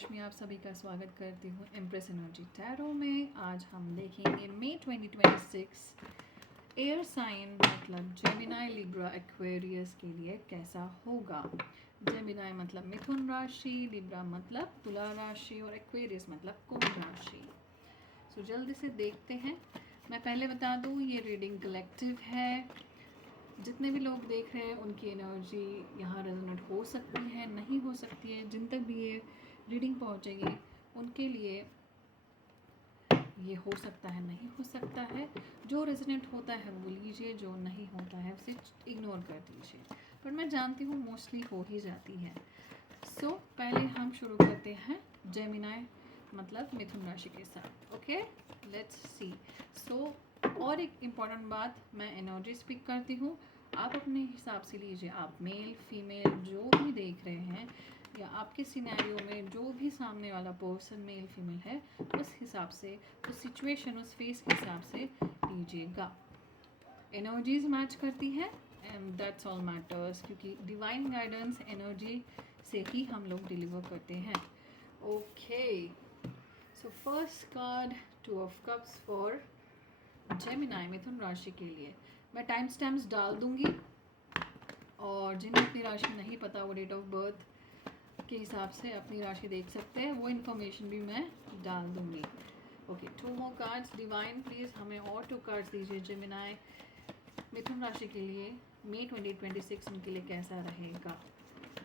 लक्ष्मी आप सभी का स्वागत करती हूँ एम्प्रेस एनर्जी टैरो में। आज हम देखेंगे मई 2026 एयर साइन मतलब जेमिनाई, लिब्रा, एक्वेरियस के लिए कैसा होगा। जेमिनाई मतलब मिथुन राशि, लिब्रा मतलब तुला राशि और एक्वेरियस मतलब कुंभ राशि। सो जल्दी से देखते हैं। मैं पहले बता दूँ ये रीडिंग कलेक्टिव है। जितने भी लोग देख रहे हैं उनकी एनर्जी यहाँ रेजोनेट हो सकती है, नहीं हो सकती है। जिन तक भी ये रीडिंग पहुँचेगी उनके लिए ये हो सकता है, नहीं हो सकता है। जो रेजोनेट होता है वो लीजिए, जो नहीं होता है उसे इग्नोर कर दीजिए। पर मैं जानती हूँ मोस्टली हो ही जाती है। सो पहले हम शुरू करते हैं जेमिनाई मतलब मिथुन राशि के साथ। Okay, let's see. सो और एक इम्पॉर्टेंट बात, मैं एनर्जी स्पीक करती हूँ, आप अपने हिसाब से लीजिए। आप मेल फीमेल जो भी देख रहे हैं या आपके सिनेरियो में जो भी सामने वाला पर्सन मेल फीमेल है उस हिसाब से, उस सिचुएशन, उस फेस के हिसाब से लीजिएगा। एनर्जीज मैच करती है एंड दैट्स ऑल मैटर्स, क्योंकि डिवाइन गाइडेंस एनर्जी से ही हम लोग डिलीवर करते हैं। Okay, so first card 2 of cups for Gemini मिथुन राशि के लिए। मैं टाइम स्टैम्प्स डाल दूंगी और जिन्हें अपनी राशि नहीं पता वो डेट ऑफ बर्थ के हिसाब से अपनी राशि देख सकते हैं, वो इन्फॉर्मेशन भी मैं डाल दूंगी। Okay, 2 more cards. Divine please हमें और 2 कार्ड्स दीजिए जेमिनाई मिथुन राशि के लिए मई 2026 उनके लिए कैसा रहेगा।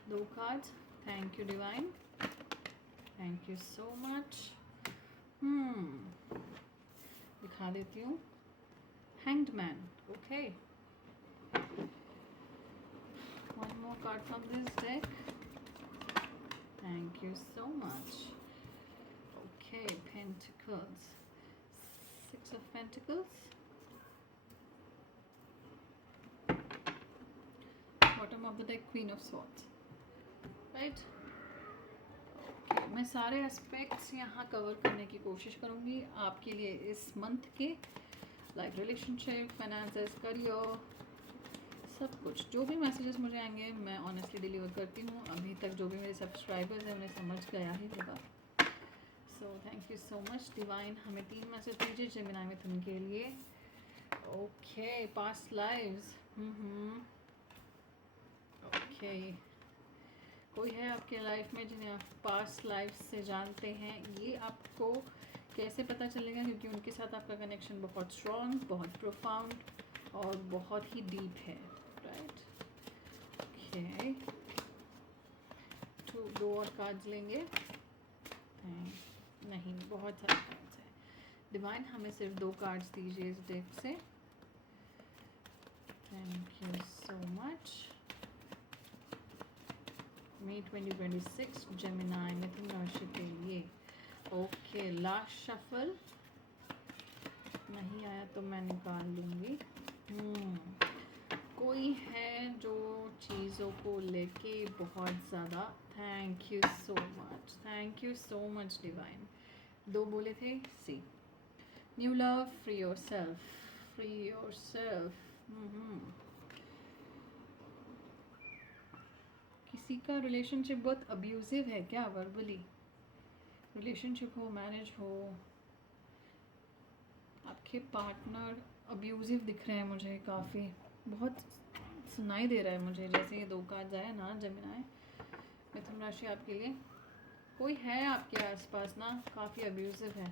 2 cards. Thank you divine, thank you so much. दिखा देती हूँ hanged man. Okay, one more card from this deck. Thank you so much. Okay, Pentacles, 6 of Pentacles, bottom of the deck Queen of Swords, right? Okay, मैं सारे aspects यहाँ cover करने की कोशिश करूँगी आपके लिए इस मंथ के, लाइक रिलेशनशिप, फाइनेंसेस, करियर, सब कुछ। जो भी मैसेजेस मुझे आएंगे मैं ऑनेस्टली डिलीवर करती हूँ। अभी तक जो भी मेरे सब्सक्राइबर्स हैं उन्हें समझ गया ही होगा। So thank you so much divine. हमें 3 मैसेज दीजिए जेमिनाई मिथुन के लिए। Okay, past lives. ओके, कोई है आपके लाइफ में जिन्हें आप पास्ट लाइफ से जानते हैं। ये आपको कैसे पता चलेगा, क्योंकि उनके साथ आपका कनेक्शन बहुत स्ट्रॉन्ग, बहुत प्रोफाउंड और बहुत ही डीप है, राइट। ओके, 2 और कार्ड्स लेंगे। नहीं, बहुत सारे कार्ड्स हैं। डिवाइन हमें सिर्फ 2 कार्ड्स दीजिए इस डेक से। Thank you so much. मई 2026 जेमिनाई मिथुन राशि के लिए। Okay, last shuffle. नहीं आया तो मैं निकाल लूँगी। कोई है जो चीज़ों को लेके बहुत ज़्यादा, thank you so much, thank you so much divine. 2 बोले थे, see new love, free yourself, free yourself. किसी का रिलेशनशिप बहुत अब्यूजिव है क्या, वर्बली रिलेशनशिप हो, मैरिज हो, आपके पार्टनर अब्यूजिव दिख रहे हैं मुझे, काफ़ी बहुत सुनाई दे रहा है मुझे। जैसे ये 2 कार्ड आए ना जेमिनाई मिथुन राशि आपके लिए, कोई है आपके आसपास ना, काफ़ी अब्यूजिव है,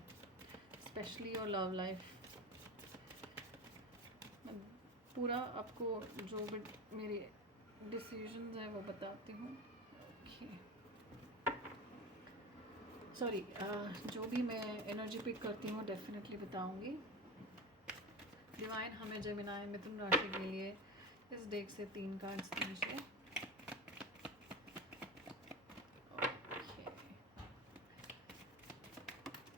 स्पेशली योर लव लाइफ। मैं पूरा आपको जो भी मेरी डिसीजंस हैं वो बताती हूँ। सॉरी, जो भी मैं एनर्जी पिक करती हूँ डेफिनेटली बताऊँगी। डिवाइन हमें जेमिनाई मिथुन राशि के लिए इस डेक से 3 कार्ड्स दीजिए। Okay,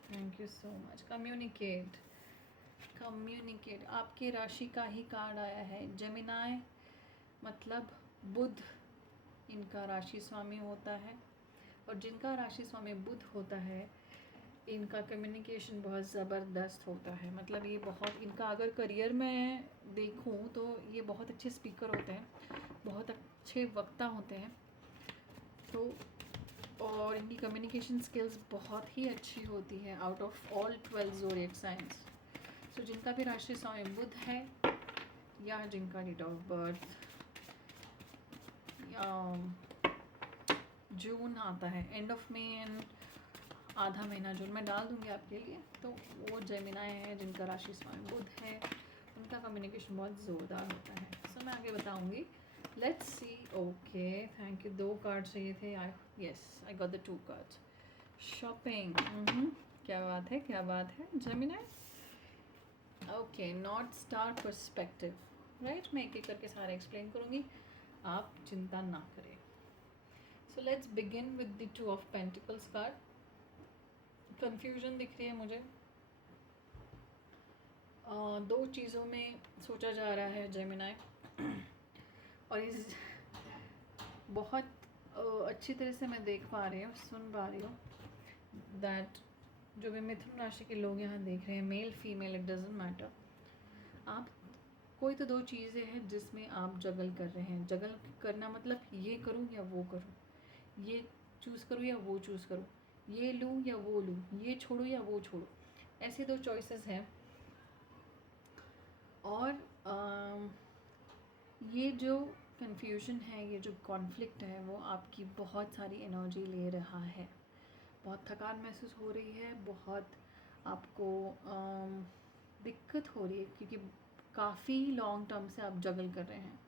thank you so much. Communicate, communicate आपके राशि का ही कार्ड आया है। जेमिनाई मतलब बुध इनका राशि स्वामी होता है, और जिनका राशि स्वामी बुध होता है इनका कम्युनिकेशन बहुत ज़बरदस्त होता है। मतलब ये बहुत, इनका अगर करियर में देखूं तो ये बहुत अच्छे स्पीकर होते हैं, बहुत अच्छे वक्ता होते हैं। तो और इनकी कम्युनिकेशन स्किल्स बहुत ही अच्छी होती है out of all 12 zodiac science. So जिनका भी राशि स्वयं बुध है या जिनका डेट ऑफ बर्थ जून आता है, एंड ऑफ मे एंड आधा महीना जून मैं डाल दूंगी आपके लिए, तो वो जेमिनाई है जिनका राशि स्वयं बुध है, उनका कम्युनिकेशन बहुत ज़ोरदार होता है। सो मैं आगे बताऊंगी। Let's see. Okay, thank you. 2 card चाहिए थे। I got the 2 cards. Shopping, क्या बात है, क्या बात है Gemini. Okay, north star perspective, right. मैं एक एक करके सारे एक्सप्लेन करूँगी, आप चिंता ना करें। So let's begin with the 2 of pentacles card. Confusion दिख रही है मुझे, 2 चीज़ों में सोचा जा रहा है जेमिनाई, और इस बहुत अच्छी तरह से मैं देख पा रही हूँ, सुन पा रही हूँ दैट जो भी मिथुन राशि के लोग यहाँ देख रहे हैं, male female it doesn't matter, आप कोई तो 2 चीज़ें हैं जिसमें आप जगल कर रहे हैं। जगल करना मतलब ये करूँ या वो करूँ, ये चूज़ करूँ या वो चूज़ करूँ, ये लूँ या वो लूँ, ये छोड़ूँ या वो छोड़ूँ, ऐसे 2 चॉइसेस हैं। और ये जो कन्फ्यूजन है, ये जो कॉन्फ्लिक्ट है, वो आपकी बहुत सारी एनर्जी ले रहा है। बहुत थकान महसूस हो रही है, बहुत आपको दिक्कत हो रही है, क्योंकि काफ़ी लॉन्ग टर्म से आप जगल कर रहे हैं।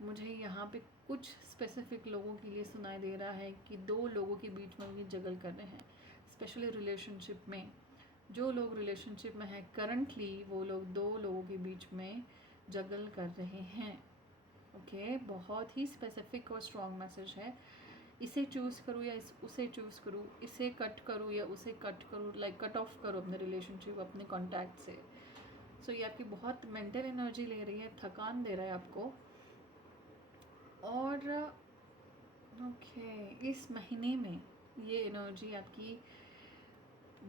मुझे यहाँ पे कुछ स्पेसिफिक लोगों की ये सुनाई दे रहा है कि 2 लोगों के बीच में ये जगल कर रहे हैं, स्पेशली रिलेशनशिप में। जो लोग रिलेशनशिप में हैं करंटली, वो लोग 2 लोगों के बीच में जगल कर रहे हैं। ओके, बहुत ही स्पेसिफिक और स्ट्रॉन्ग मैसेज है। इसे चूज़ करूँ या उसे चूज़ करूँ, इसे कट करूँ या उसे कट करूँ, लाइक कट ऑफ करो अपने रिलेशनशिप, अपने कॉन्टैक्ट से। सो ये आपकी बहुत मेंटल एनर्जी ले रही है, थकान दे रहा है आपको। और ओके, इस महीने में ये एनर्जी आपकी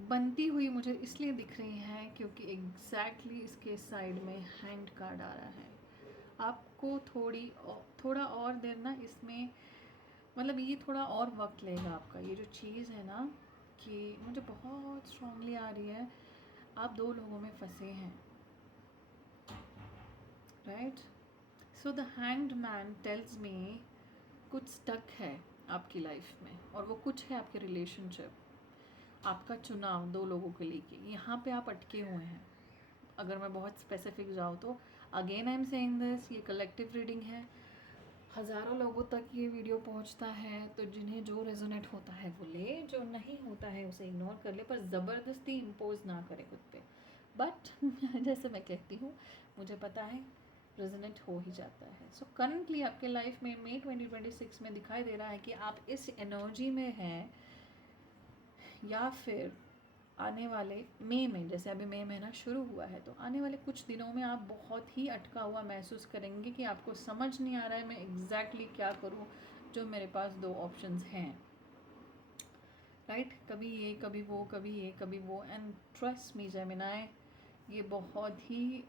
बनती हुई मुझे इसलिए दिख रही है क्योंकि एग्जैक्टली इसके साइड में हैंड कार्ड आ रहा है। आपको थोड़ा और देर ना इसमें, मतलब ये थोड़ा और वक्त लेगा आपका। ये जो चीज़ है ना, कि मुझे बहुत स्ट्रांगली आ रही है, आप 2 लोगों में फंसे हैं, right. So the hanged man tells me कुछ स्टक है आपकी लाइफ में, और वो कुछ है आपके रिलेशनशिप, आपका चुनाव 2 लोगों के लेके, यहाँ पे आप अटके हुए हैं। अगर मैं बहुत स्पेसिफिक जाऊँ तो again I am saying this, ये कलेक्टिव रीडिंग है, हज़ारों लोगों तक ये वीडियो पहुंचता है, तो जिन्हें जो रेजोनेट होता है वो ले, जो नहीं होता है उसे इग्नोर कर ले, पर ज़बरदस्ती इम्पोज ना करे खुद पे। बट जैसे मैं कहती हूँ, मुझे पता है रेजोनेट हो ही जाता है। सो करंटली आपके लाइफ में मई 2026 में दिखाई दे रहा है कि आप इस एनर्जी में हैं, या फिर आने वाले मई में, जैसे अभी मई महीना शुरू हुआ है, तो आने वाले कुछ दिनों में आप बहुत ही अटका हुआ महसूस करेंगे कि आपको समझ नहीं आ रहा है मैं एग्जैक्टली क्या करूं, जो मेरे पास 2 ऑप्शंस हैं, राइट। कभी ये कभी वो, कभी ये कभी वो। एंड ट्रस्ट मी जेमिनाई, ये बहुत ही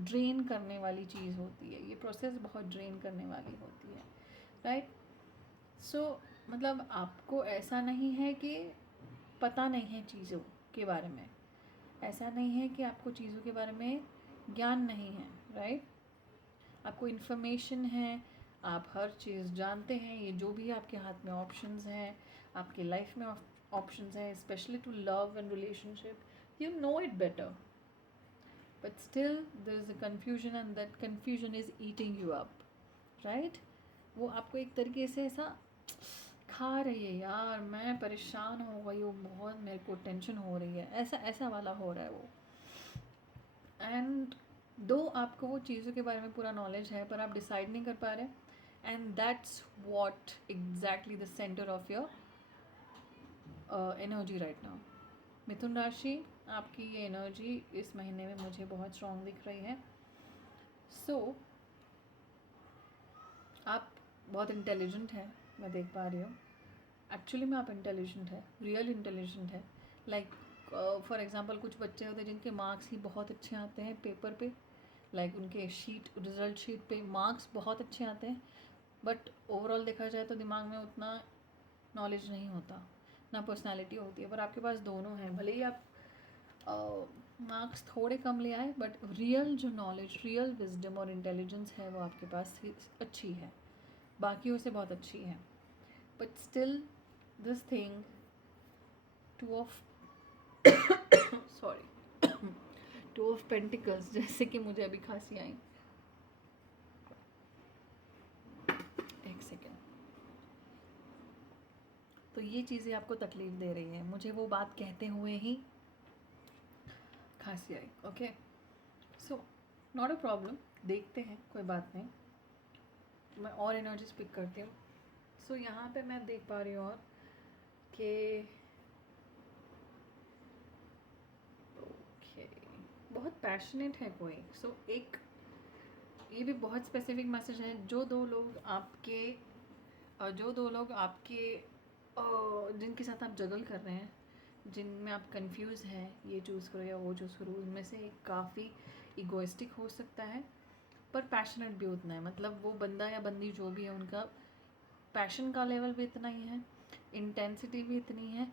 ड्रेन करने वाली चीज़ होती है, ये प्रोसेस बहुत ड्रेन करने वाली होती है, राइट। सो मतलब आपको ऐसा नहीं है कि पता नहीं है चीज़ों के बारे में, ऐसा नहीं है कि आपको चीज़ों के बारे में ज्ञान नहीं है, राइट। आपको इन्फॉर्मेशन है, आप हर चीज़ जानते हैं। ये जो भी आपके हाथ में ऑप्शंस हैं, आपके लाइफ में ऑप्शंस हैं, specially to love and relationship, you know it better, but still there is a confusion, and that confusion is eating you up, right. वो आपको एक तरीके से ऐसा खा रही है, यार मैं परेशान हो गई हूँ, बहुत मेरे को टेंशन हो रही है, ऐसा ऐसा वाला हो रहा है वो। एंड दो आपको वो चीज़ों के बारे में पूरा नॉलेज है, पर आप डिसाइड नहीं कर पा रहे, and that's what exactly the centre of your energy right now. मिथुन राशि, आपकी ये एनर्जी इस महीने में मुझे बहुत स्ट्रांग दिख रही है। सो आप बहुत इंटेलिजेंट हैं, मैं देख पा रही हूँ। एक्चुअली में आप इंटेलिजेंट है, रियल इंटेलिजेंट है। लाइक फॉर एग्जांपल कुछ बच्चे होते हैं जिनके मार्क्स ही बहुत अच्छे आते हैं पेपर पे, लाइक उनके रिजल्ट शीट पे मार्क्स बहुत अच्छे आते हैं, बट ओवरऑल देखा जाए तो दिमाग में उतना नॉलेज नहीं होता, ना पर्सनालिटी होती है, पर आपके पास दोनों हैं। भले ही आप मार्क्स थोड़े कम ले आए, बट रियल जो नॉलेज, रियल विजडम और इंटेलिजेंस है वो आपके पास अच्छी है, बाकियों से बहुत अच्छी है। But still this thing, two of sorry two of pentacles, जैसे कि मुझे अभी खांसी आई, एक सेकेंड। तो ये चीज़ें आपको तकलीफ़ दे रही है, मुझे वो बात कहते हुए ही खांसी आई। Okay, so not a problem, देखते हैं, कोई बात नहीं, मैं और एनर्जीज पिक करती हूँ। सो यहाँ पे मैं देख पा रही हूँ और कि ओके, बहुत पैशनेट है कोई। सो एक ये भी बहुत स्पेसिफिक मैसेज है, जो दो लोग आपके जिनके साथ आप जगल कर रहे हैं, जिनमें आप कंफ्यूज हैं, ये चूज़ करो या वो चूज़ करो, उनमें से एक काफ़ी इगोइस्टिक हो सकता है, पर पैशनेट भी उतना है। मतलब वो बंदा या बंदी जो भी है, उनका पैशन का लेवल भी इतना ही है, इंटेंसिटी भी इतनी है,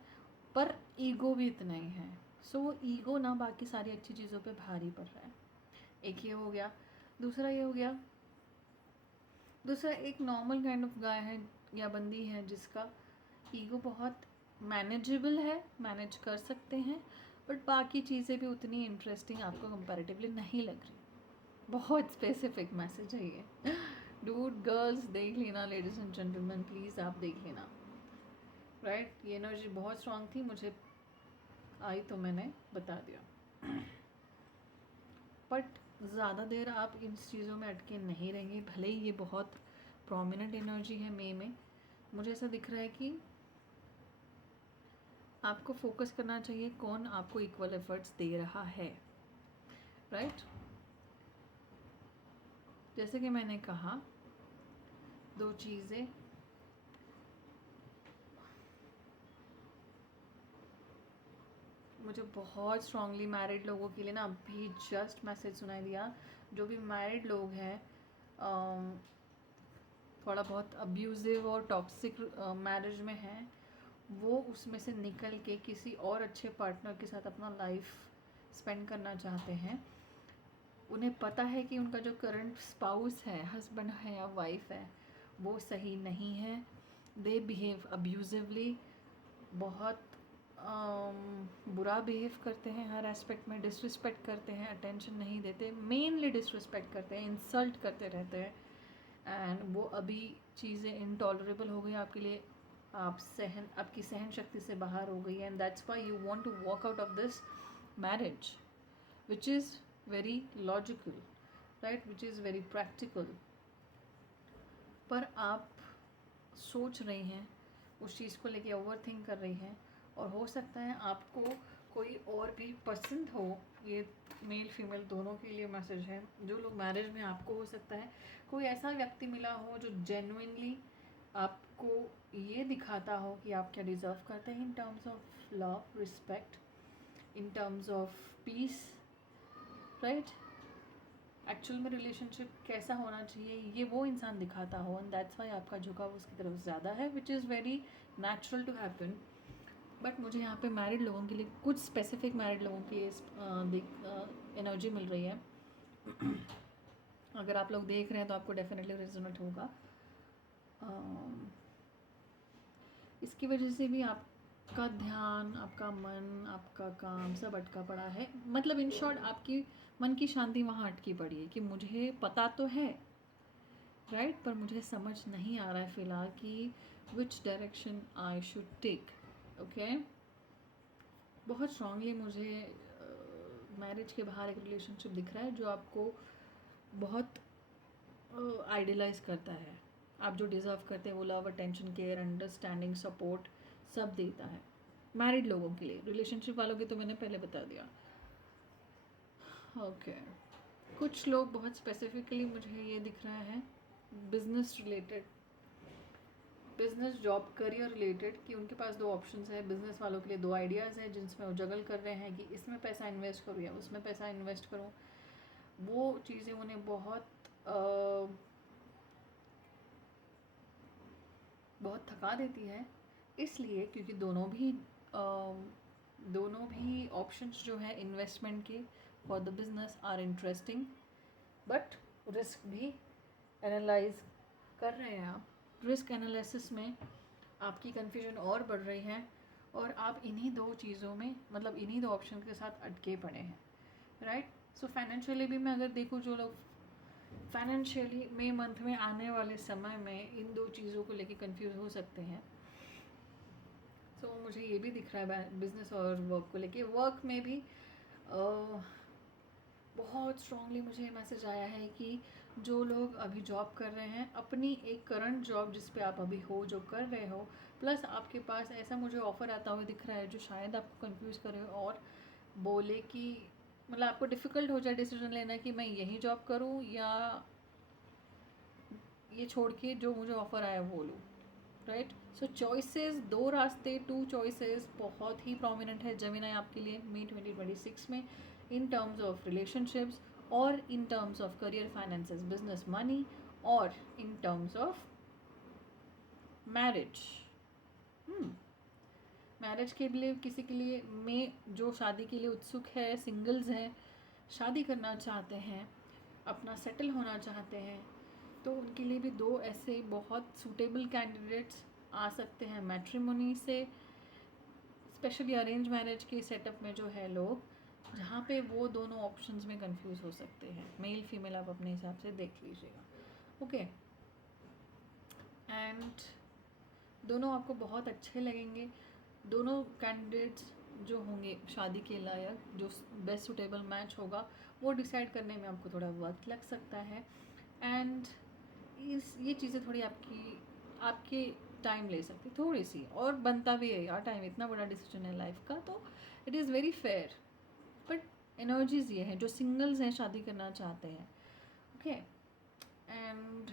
पर ईगो भी इतना ही है। सो वो ईगो ना बाकी सारी अच्छी चीज़ों पे भारी पड़ रहा है। एक ये हो गया। दूसरा ये हो गया, दूसरा एक नॉर्मल काइंड ऑफ गाय है या बंदी है जिसका ईगो बहुत मैनेजेबल है, मैनेज कर सकते हैं, बट बाकी चीज़ें भी उतनी इंटरेस्टिंग आपको कंपैरेटिवली नहीं लग रही। बहुत स्पेसिफिक मैसेज है ये। डूड, गर्ल्स देख लेना, लेडीज एंड जेंटलमैन प्लीज़ आप देख लेना, राइट। ये एनर्जी बहुत स्ट्रांग थी, मुझे आई तो मैंने बता दिया। बट ज़्यादा देर आप इन चीज़ों में अटके नहीं रहेंगे, भले ही ये बहुत प्रोमिनेंट एनर्जी है मई में। मुझे ऐसा दिख रहा है कि आपको फोकस करना चाहिए कौन आपको इक्वल एफर्ट्स दे रहा है, राइट। जैसे कि मैंने कहा, दो चीज़ें, मुझे बहुत स्ट्रांगली मैरिड लोगों के लिए ना अभी जस्ट मैसेज सुनाई दिया। जो भी मैरिड लोग हैं, थोड़ा बहुत अब्यूज़िव और टॉक्सिक मैरिज में हैं, वो उसमें से निकल के किसी और अच्छे पार्टनर के साथ अपना लाइफ स्पेंड करना चाहते हैं। उन्हें पता है कि उनका जो करंट स्पाउस है, हस्बैंड है या वाइफ है, वो सही नहीं है। दे बिहेव अब्यूजिवली, बहुत बुरा बिहेव करते हैं हर एस्पेक्ट में, डिसरिस्पेक्ट करते हैं, अटेंशन नहीं देते, मेनली डिसरिस्पेक्ट करते हैं, इंसल्ट करते रहते हैं। एंड वो अभी चीज़ें इनटॉलरेबल हो गई आपके लिए, आपकी सहन शक्ति से बाहर हो गई, and that's why you want to walk out of this marriage, which is very logical, right, which is very practical. पर आप सोच रही हैं, उस चीज़ को लेके ओवर थिंक कर रही हैं, और हो सकता है आपको कोई और भी पसंद हो। ये मेल फीमेल दोनों के लिए मैसेज है। जो लोग मैरिज में, आपको हो सकता है कोई ऐसा व्यक्ति मिला हो जो जेन्युइनली आपको ये दिखाता हो कि आप क्या डिज़र्व करते हैं इन terms of love, respect, in terms of peace, right. Actual में रिलेशनशिप कैसा होना चाहिए, ये वो इंसान दिखाता हो, एंड दैट्स वाई आपका झुकाव उसकी तरफ ज़्यादा है, which is very natural to happen. But मुझे यहाँ पे मैरिड लोगों के लिए, कुछ स्पेसिफिक मैरिड लोगों की एनर्जी मिल रही है। अगर आप लोग देख रहे हैं तो आपको डेफिनेटली रेजोनेट होगा। इसकी वजह से भी आपका ध्यान, आपका मन, आपका काम सब अटका पड़ा है। मतलब इन शॉर्ट, आपकी मन की शांति वहाँ अटकी पड़ी है कि मुझे पता तो है, राइट, पर मुझे समझ नहीं आ रहा है फ़िलहाल कि which direction I should take. Okay, बहुत स्ट्रांगली मुझे मैरिज के बाहर एक रिलेशनशिप दिख रहा है जो आपको बहुत आइडियलाइज करता है। आप जो डिज़र्व करते हैं वो love, attention, care, understanding, support सब देता है मैरिड लोगों के लिए। रिलेशनशिप वालों की तो मैंने पहले बता दिया। ओके, कुछ लोग बहुत स्पेसिफिकली मुझे ये दिख रहा है business related, business, job, career related, कि उनके पास दो ऑप्शंस है। बिजनेस वालों के लिए दो आइडियाज़ हैं जिनमें वो जगल कर रहे हैं कि इसमें पैसा इन्वेस्ट करूँ या उसमें पैसा इन्वेस्ट करूँ। वो चीज़ें उन्हें बहुत थका देती है, इसलिए क्योंकि दोनों भी ऑप्शंस जो है इन्वेस्टमेंट के for the business are interesting, but risk भी एनालाइज कर रहे हैं आप। रिस्क एनालिसिस में आपकी कन्फ्यूजन और बढ़ रही है और आप इन्हीं दो चीज़ों में, मतलब इन्हीं दो ऑप्शन के साथ अटके पड़े हैं, राइट। सो फाइनेंशियली भी मैं अगर देखूँ, जो लोग फाइनेंशियली मई मंथ में आने वाले समय में इन दो चीज़ों को लेके कंफ्यूज हो सकते हैं, तो मुझे ये भी दिख रहा है बिजनेस और वर्क को लेके। वर्क में भी बहुत स्ट्रांगली मुझे मैसेज आया है कि जो लोग अभी जॉब कर रहे हैं, अपनी एक करंट जॉब जिस पे आप अभी हो, जो कर रहे हो, प्लस आपके पास ऐसा मुझे ऑफ़र आता हुआ दिख रहा है जो शायद आपको कंफ्यूज करे और बोले कि मतलब आपको डिफ़िकल्ट हो जाए डिसीजन लेना कि मैं यही जॉब करूँ या ये छोड़ के जो मुझे ऑफ़र आया वो लूँ, राइट। सो चॉइसेस, दो रास्ते, टू चॉइसेस बहुत ही प्रोमिनेंट है जेमिनी आपके लिए मई 2026 में, इन टर्म्स ऑफ रिलेशनशिप्स और in terms of career, finances, business, money, और in terms of marriage. Marriage के लिए किसी के लिए में जो शादी के लिए उत्सुक है, सिंगल्स हैं, शादी करना चाहते हैं, अपना सेटल होना चाहते हैं, तो उनके लिए भी दो ऐसे बहुत सूटेबल कैंडिडेट्स आ सकते हैं मैट्रिमोनी से, स्पेशली अरेंज मैरिज के सेटअप में जो है लोग, जहाँ पे वो दोनों ऑप्शंस में कंफ्यूज हो सकते हैं। मेल फीमेल आप अपने हिसाब से देख लीजिएगा, ओके। एंड दोनों आपको बहुत अच्छे लगेंगे। दोनों कैंडिडेट्स जो होंगे शादी के लायक, जो बेस्ट सूटेबल मैच होगा, वो डिसाइड करने में आपको थोड़ा वक्त लग सकता है। एंड ये चीज़ें थोड़ी आपके टाइम ले सकती, थोड़ी सी, और बनता भी है यार टाइम, इतना बड़ा डिसीजन है लाइफ का, तो it is very fair. But energies ये हैं जो सिंगल्स हैं, शादी करना चाहते हैं, ओके। एंड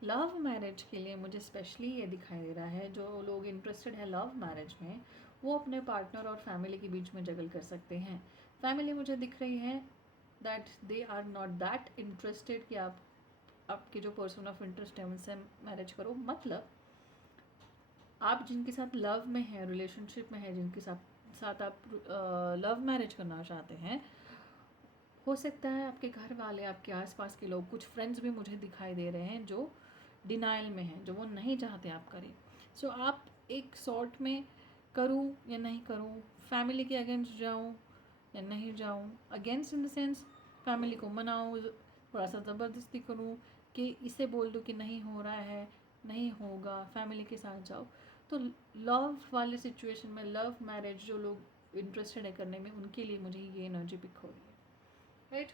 लव मैरिज के लिए मुझे स्पेशली ये दिखाई दे रहा है, जो लोग इंटरेस्टेड है लव मैरिज में, वो अपने पार्टनर और फैमिली के बीच में जगल कर सकते हैं। फैमिली मुझे दिख रही है that they are not that interested कि आपके जो पर्सन ऑफ इंटरेस्ट है उनसे मैरिज करो। मतलब आप जिनके साथ लव में है, रिलेशनशिप में है, जिनके साथ आप लव मैरिज करना चाहते हैं, हो सकता है आपके घर वाले, आपके आसपास के लोग, कुछ फ्रेंड्स भी मुझे दिखाई दे रहे हैं जो डिनाइल में हैं, जो वो नहीं चाहते आप करें। सो आप एक सॉर्ट में करूँ या नहीं करूँ, फैमिली के अगेंस्ट जाऊँ या नहीं जाऊँ, against in the sense family को मनाऊँ, थोड़ा सा ज़बरदस्ती करूँ कि इसे बोल दूँ कि नहीं हो रहा है, नहीं होगा, फैमिली के साथ जाओ। तो लव वाले सिचुएशन में, लव मैरिज जो लोग इंटरेस्टेड है करने में, उनके लिए मुझे ये एनर्जी पिक हो रही है, राइट।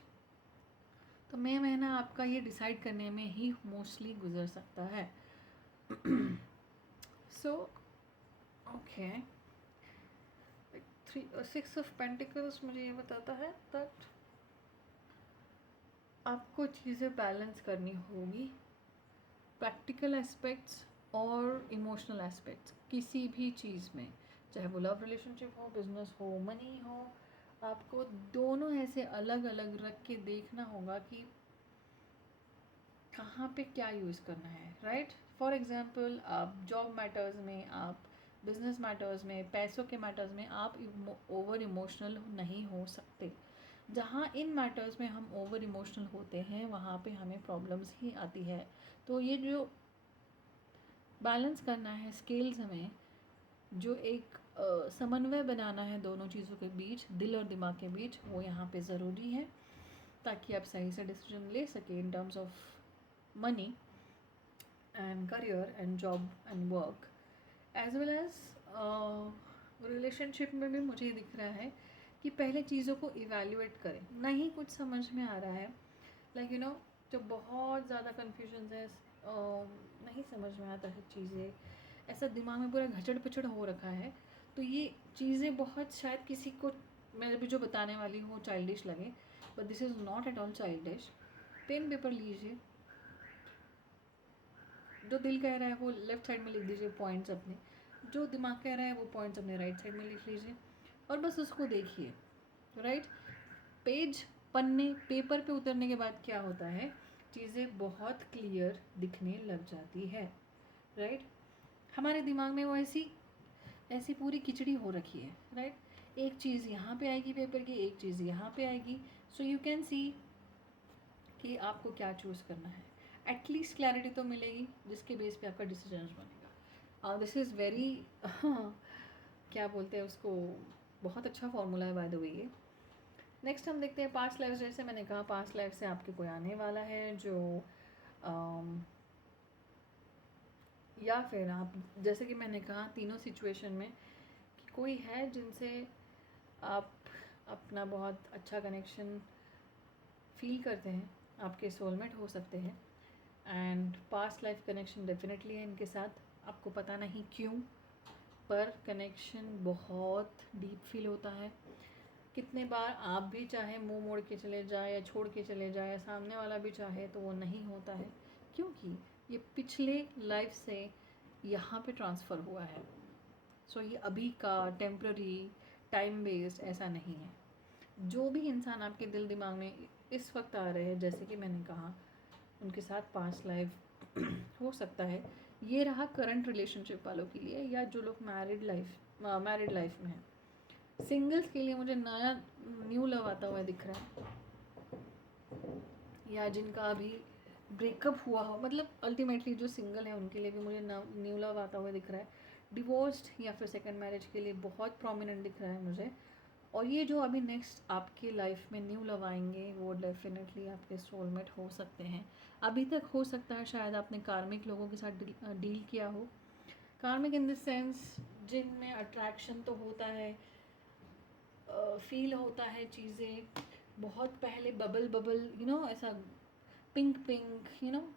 तो मई महीना आपका ये डिसाइड करने में ही मोस्टली गुजर सकता है। सो ओके, 6 ऑफ पेंटिकल्स मुझे ये बताता है दैट आपको चीज़ें बैलेंस करनी होगी, प्रैक्टिकल एस्पेक्ट्स और इमोशनल एस्पेक्ट्स किसी भी चीज़ में, चाहे वो लव रिलेशनशिप हो, बिजनेस हो, मनी हो, आपको दोनों ऐसे अलग अलग रख के देखना होगा कि कहाँ पे क्या यूज़ करना है, राइट। फॉर एग्ज़ाम्पल, आप जॉब मैटर्स में, आप बिजनेस मैटर्स में, पैसों के मैटर्स में आप ओवर इमोशनल नहीं हो सकते। जहाँ इन मैटर्स में हम ओवर इमोशनल होते हैं, वहाँ पे हमें प्रॉब्लम्स ही आती है। तो ये जो बैलेंस करना है स्केल्स में, जो एक समन्वय बनाना है दोनों चीज़ों के बीच, दिल और दिमाग के बीच, वो यहाँ पे ज़रूरी है, ताकि आप सही से डिसीजन ले सकें इन terms of money and career and job and work, as well as relationship में भी मुझे दिख रहा है कि पहले चीज़ों को इवैल्यूएट करें। नहीं कुछ समझ में आ रहा है, लाइक यू नो, जब बहुत ज़्यादा कन्फ्यूजन है, नहीं समझ में आता है चीज़ें, ऐसा दिमाग में पूरा घचड़ पचड़ हो रखा है, तो ये चीज़ें बहुत शायद किसी को मैं अभी जो बताने वाली हूँ चाइल्डिश लगे, but this is not at all childish. Pen paper लीजिए, जो दिल कह रहा है वो लेफ्ट साइड में लिख दीजिए पॉइंट्स अपने, जो दिमाग कह रहा है वो पॉइंट्स अपने राइट साइड में लिख लीजिए, और बस उसको देखिए, राइट। पेज, पन्ने, पेपर पे उतरने के बाद क्या होता है, चीज़ें बहुत क्लियर दिखने लग जाती है, राइट। हमारे दिमाग में वो ऐसी ऐसी पूरी खिचड़ी हो रखी है, राइट। एक चीज़ यहाँ पे आएगी पेपर की, एक चीज़ यहाँ पे आएगी, सो यू कैन सी कि आपको क्या चूज़ करना है। एटलीस्ट क्लैरिटी तो मिलेगी जिसके बेस पे आपका डिसीजन बनेगा। दिस इज़ वेरी क्या बोलते हैं उसको, बहुत अच्छा फॉर्मूला है बाय द वे ये। नेक्स्ट हम देखते हैं पास्ट लाइफ। जैसे मैंने कहा पास्ट लाइफ से आपके कोई आने वाला है जो या फिर आप, जैसे कि मैंने कहा तीनों सिचुएशन में कि कोई है जिनसे आप अपना बहुत अच्छा कनेक्शन फील करते हैं, आपके सोलमेट हो सकते हैं। And past life connection definitely है इनके साथ, आपको पता नहीं क्यों, पर कनेक्शन बहुत डीप फील होता है। कितने बार आप भी चाहे मुंह मोड़ के चले जाए या छोड़ के चले जाए, या सामने वाला भी चाहे तो वो नहीं होता है, क्योंकि ये पिछले लाइफ से यहाँ पे ट्रांसफ़र हुआ है। सो ये अभी का टेम्प्ररी टाइम बेस्ड ऐसा नहीं है। जो भी इंसान आपके दिल दिमाग में इस वक्त आ रहे हैं, जैसे कि मैंने कहा उनके साथ पास्ट लाइफ हो सकता है। ये रहा करंट रिलेशनशिप वालों के लिए, या जो लोग मैरिड लाइफ में हैं। सिंगल्स के लिए मुझे नया न्यू लव आता हुआ दिख रहा है, या जिनका अभी ब्रेकअप हुआ हो, मतलब अल्टीमेटली जो सिंगल है उनके लिए भी मुझे न्यू लव आता हुआ दिख रहा है। डिवोर्स्ड या फिर सेकंड मैरिज के लिए बहुत प्रोमिनेंट दिख रहा है मुझे। और ये जो अभी नेक्स्ट आपकी लाइफ में न्यू लव आएंगे वो डेफिनेटली आपके सोलमेट हो सकते हैं। अभी तक हो सकता है शायद आपने कार्मिक लोगों के साथ डील किया हो। कार्मिक इन द सेंस जिनमें अट्रैक्शन तो होता है, फील होता है चीज़ें बहुत पहले, बबल ऐसा पिंक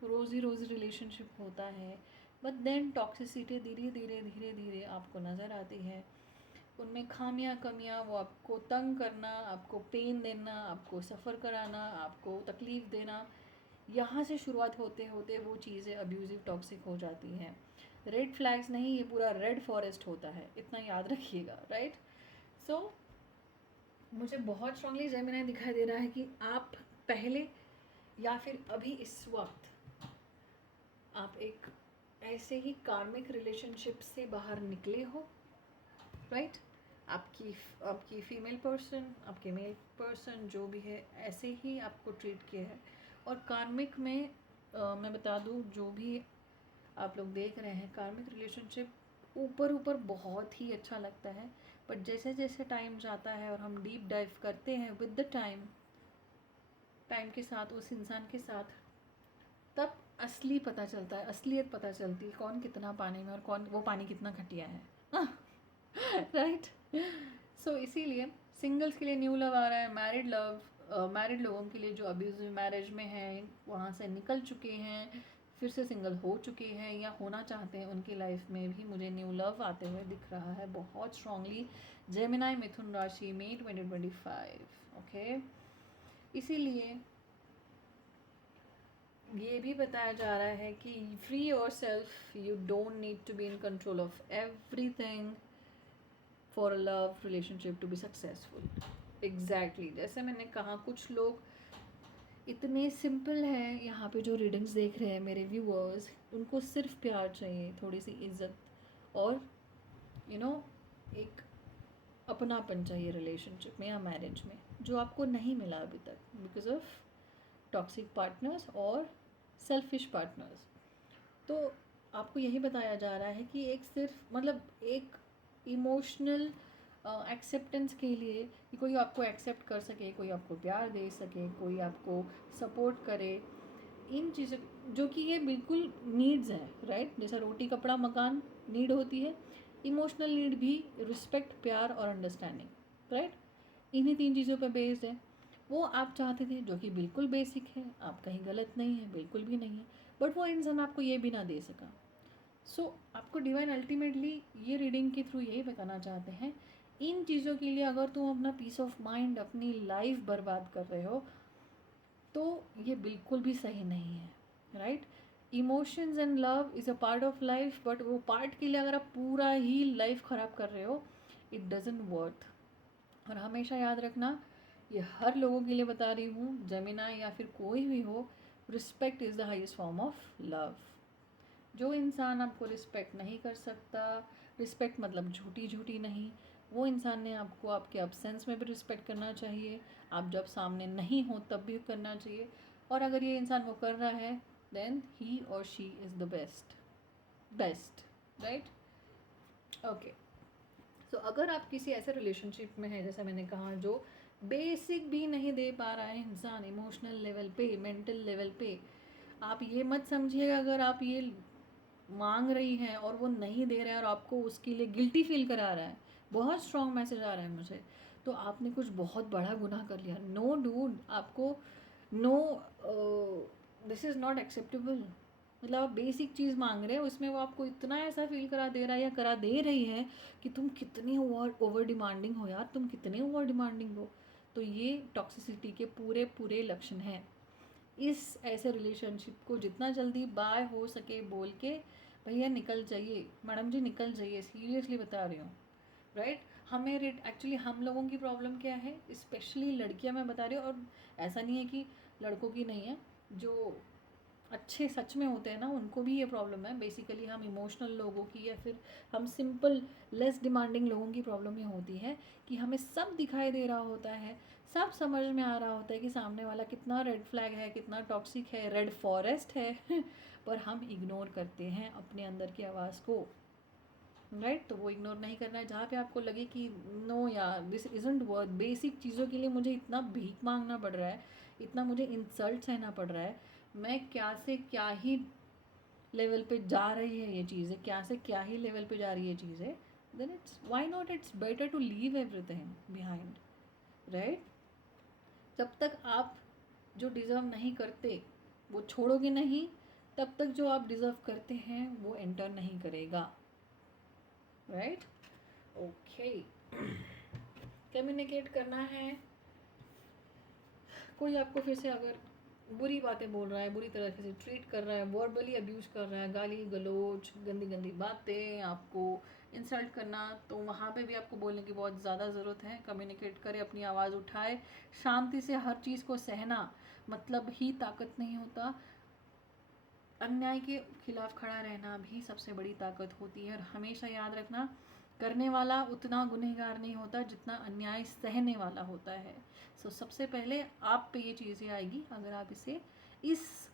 रोज़ी रिलेशनशिप होता है। बट देन टॉक्सिसिटी धीरे धीरे आपको नज़र आती है। उनमें खामियां कमियां, वो आपको तंग करना, आपको पेन देना, आपको सफ़र कराना, आपको तकलीफ़ देना, यहाँ से शुरुआत होते होते वो चीज़ें अब्यूज़िव टॉक्सिक हो जाती हैं। रेड फ्लैग्स नहीं, ये पूरा रेड फॉरेस्ट होता है, इतना याद रखिएगा, राइट। सो मुझे बहुत स्ट्रांगली जेमिनी दिखाई दे रहा है कि आप पहले या फिर अभी इस वक्त आप एक ऐसे ही कार्मिक रिलेशनशिप से बाहर निकले हो, राइट। आपकी फीमेल पर्सन, आपके मेल पर्सन जो भी है, ऐसे ही आपको ट्रीट किया है। और कार्मिक में मैं बता दूँ, जो भी आप लोग देख रहे हैं कार्मिक रिलेशनशिप ऊपर ऊपर बहुत ही अच्छा लगता है, बट जैसे जैसे टाइम जाता है और हम डीप डाइव करते हैं विद द टाइम के साथ उस इंसान के साथ, तब असली पता चलता है, असलियत पता चलती है, कौन कितना पानी में और कौन वो पानी कितना घटिया है, राइट। सो इसीलिए सिंगल्स के लिए न्यू लव आ रहा है। मैरिड लोगों के लिए जो अब्यूजिव मैरिज में हैं, वहाँ से निकल चुके हैं, फिर से सिंगल हो चुके हैं या होना चाहते हैं, उनकी लाइफ में भी मुझे न्यू लव आते हुए दिख रहा है बहुत स्ट्रांगली। जेमिनी मिथुन राशि मई 2025, ओके। इसीलिए ये भी बताया जा रहा है कि free yourself, you don't need to be in control of everything for a love relationship to be successful. Exactly जैसे मैंने कहा, कुछ लोग इतने सिंपल हैं, यहाँ पे जो रीडिंग्स देख रहे हैं मेरे व्यूअर्स, उनको सिर्फ प्यार चाहिए, थोड़ी सी इज्जत और एक अपनापन चाहिए रिलेशनशिप में या मैरिज में, जो आपको नहीं मिला अभी तक बिकॉज ऑफ टॉक्सिक पार्टनर्स और सेल्फिश पार्टनर्स। तो आपको यही बताया जा रहा है कि एक सिर्फ एक इमोशनल एक्सेप्टेंस के लिए कि कोई आपको एक्सेप्ट कर सके, कोई आपको प्यार दे सके, कोई आपको सपोर्ट करे, इन चीज़ों जो कि ये बिल्कुल नीड्स है, राइट। जैसा रोटी कपड़ा मकान नीड होती है, इमोशनल नीड भी रिस्पेक्ट, प्यार और अंडरस्टैंडिंग, राइट। इन्हीं 3 चीज़ों पर बेस्ड है। वो आप चाहते थे, जो कि बिल्कुल बेसिक है, आप कहीं गलत नहीं है, बिल्कुल भी नहीं है, बट वो इंसान आपको ये भी ना दे सका। सो आपको डिवाइन अल्टीमेटली ये रीडिंग के थ्रू यही बताना चाहते हैं, इन चीज़ों के लिए अगर तुम अपना पीस ऑफ माइंड, अपनी लाइफ बर्बाद कर रहे हो, तो ये बिल्कुल भी सही नहीं है, right. Emotions and love is a part of life, but वो पार्ट के लिए अगर आप पूरा ही लाइफ ख़राब कर रहे हो, इट डजंट वर्थ। और हमेशा याद रखना, ये हर लोगों के लिए बता रही हूँ, जेमिनी या फिर कोई भी हो, respect is the highest form of love. जो इंसान आपको रिस्पेक्ट नहीं कर सकता, रिस्पेक्ट मतलब झूठी झूठी नहीं, वो इंसान ने आपको आपके अब्सेंस में भी रिस्पेक्ट करना चाहिए, आप जब सामने नहीं हो तब भी करना चाहिए। और अगर ये इंसान वो कर रहा है देन ही और she is the best, right. Okay, so अगर आप किसी ऐसे रिलेशनशिप में हैं, जैसा मैंने कहा, जो बेसिक भी नहीं दे पा रहा है इंसान, इमोशनल लेवल पे, मेंटल लेवल पे, आप ये मत समझिएगा अगर आप ये मांग रही हैं और वो नहीं दे रहा है और आपको उसके लिए गिल्टी फील करा रहा है, बहुत स्ट्रॉन्ग मैसेज आ रहा है मुझे, तो आपने कुछ बहुत बड़ा गुनाह कर लिया। नो डूड, आपको no, this is not acceptable. मतलब आप बेसिक चीज़ मांग रहे हो, उसमें वो आपको इतना ऐसा फील करा दे रहा है या करा दे रही है कि तुम कितनी ओवर डिमांडिंग हो यार, तुम कितने ओवर डिमांडिंग हो। तो ये टॉक्सिसिटी के पूरे पूरे लक्षण हैं। इस ऐसे रिलेशनशिप को जितना जल्दी बाय हो सके बोल के, भैया निकल जाइए, मैडम जी निकल जाइए, सीरियसली बता रही हूँ, राइट। हमें एक्चुअली हम लोगों की प्रॉब्लम क्या है, स्पेशली लड़कियां मैं बता रही हूँ, और ऐसा नहीं है कि लड़कों की नहीं है, जो अच्छे सच में होते हैं ना उनको भी ये प्रॉब्लम है। बेसिकली हम इमोशनल लोगों की या फिर हम सिंपल लेस डिमांडिंग लोगों की प्रॉब्लम ये होती है कि हमें सब दिखाई दे रहा होता है, सब समझ में आ रहा होता है कि सामने वाला कितना रेड फ्लैग है, कितना टॉक्सिक है, रेड फॉरेस्ट है पर हम इग्नोर करते हैं अपने अंदर की आवाज़ को, राइट। तो वो इग्नोर नहीं करना है। जहाँ पे आपको लगे कि नो यार दिस इज़ंट वर्थ, बेसिक चीज़ों के लिए मुझे इतना भीख मांगना पड़ रहा है, इतना मुझे इंसल्ट सहना पड़ रहा है, मैं क्या से क्या ही लेवल पे जा रही है ये चीज़ें, क्या से क्या ही लेवल पे जा रही है चीज़ें, then it's why not, it's better to leave everything behind, right. जब तक आप जो डिज़र्व नहीं करते वो छोड़ोगे नहीं, तब तक जो आप डिज़र्व करते हैं वो एंटर नहीं करेगा, राइट। ओके, कम्युनिकेट करना है। कोई आपको फिर से अगर बुरी बातें बोल रहा है, बुरी तरह से ट्रीट कर रहा है, वर्बली अब्यूज़ कर रहा है, गाली गलोच, गंदी गंदी बातें, आपको इंसल्ट करना, तो वहाँ पे भी आपको बोलने की बहुत ज़्यादा ज़रूरत है। कम्युनिकेट करे, अपनी आवाज़ उठाए, शांति से हर चीज़ को सहना मतलब ही ताकत नहीं होता, अन्याय के खिलाफ खड़ा रहना भी सबसे बड़ी ताकत होती है। और हमेशा याद रखना, करने वाला उतना गुनहगार नहीं होता जितना अन्याय सहने वाला होता है। सबसे पहले आप पे ये चीज़ें आएगी अगर आप इस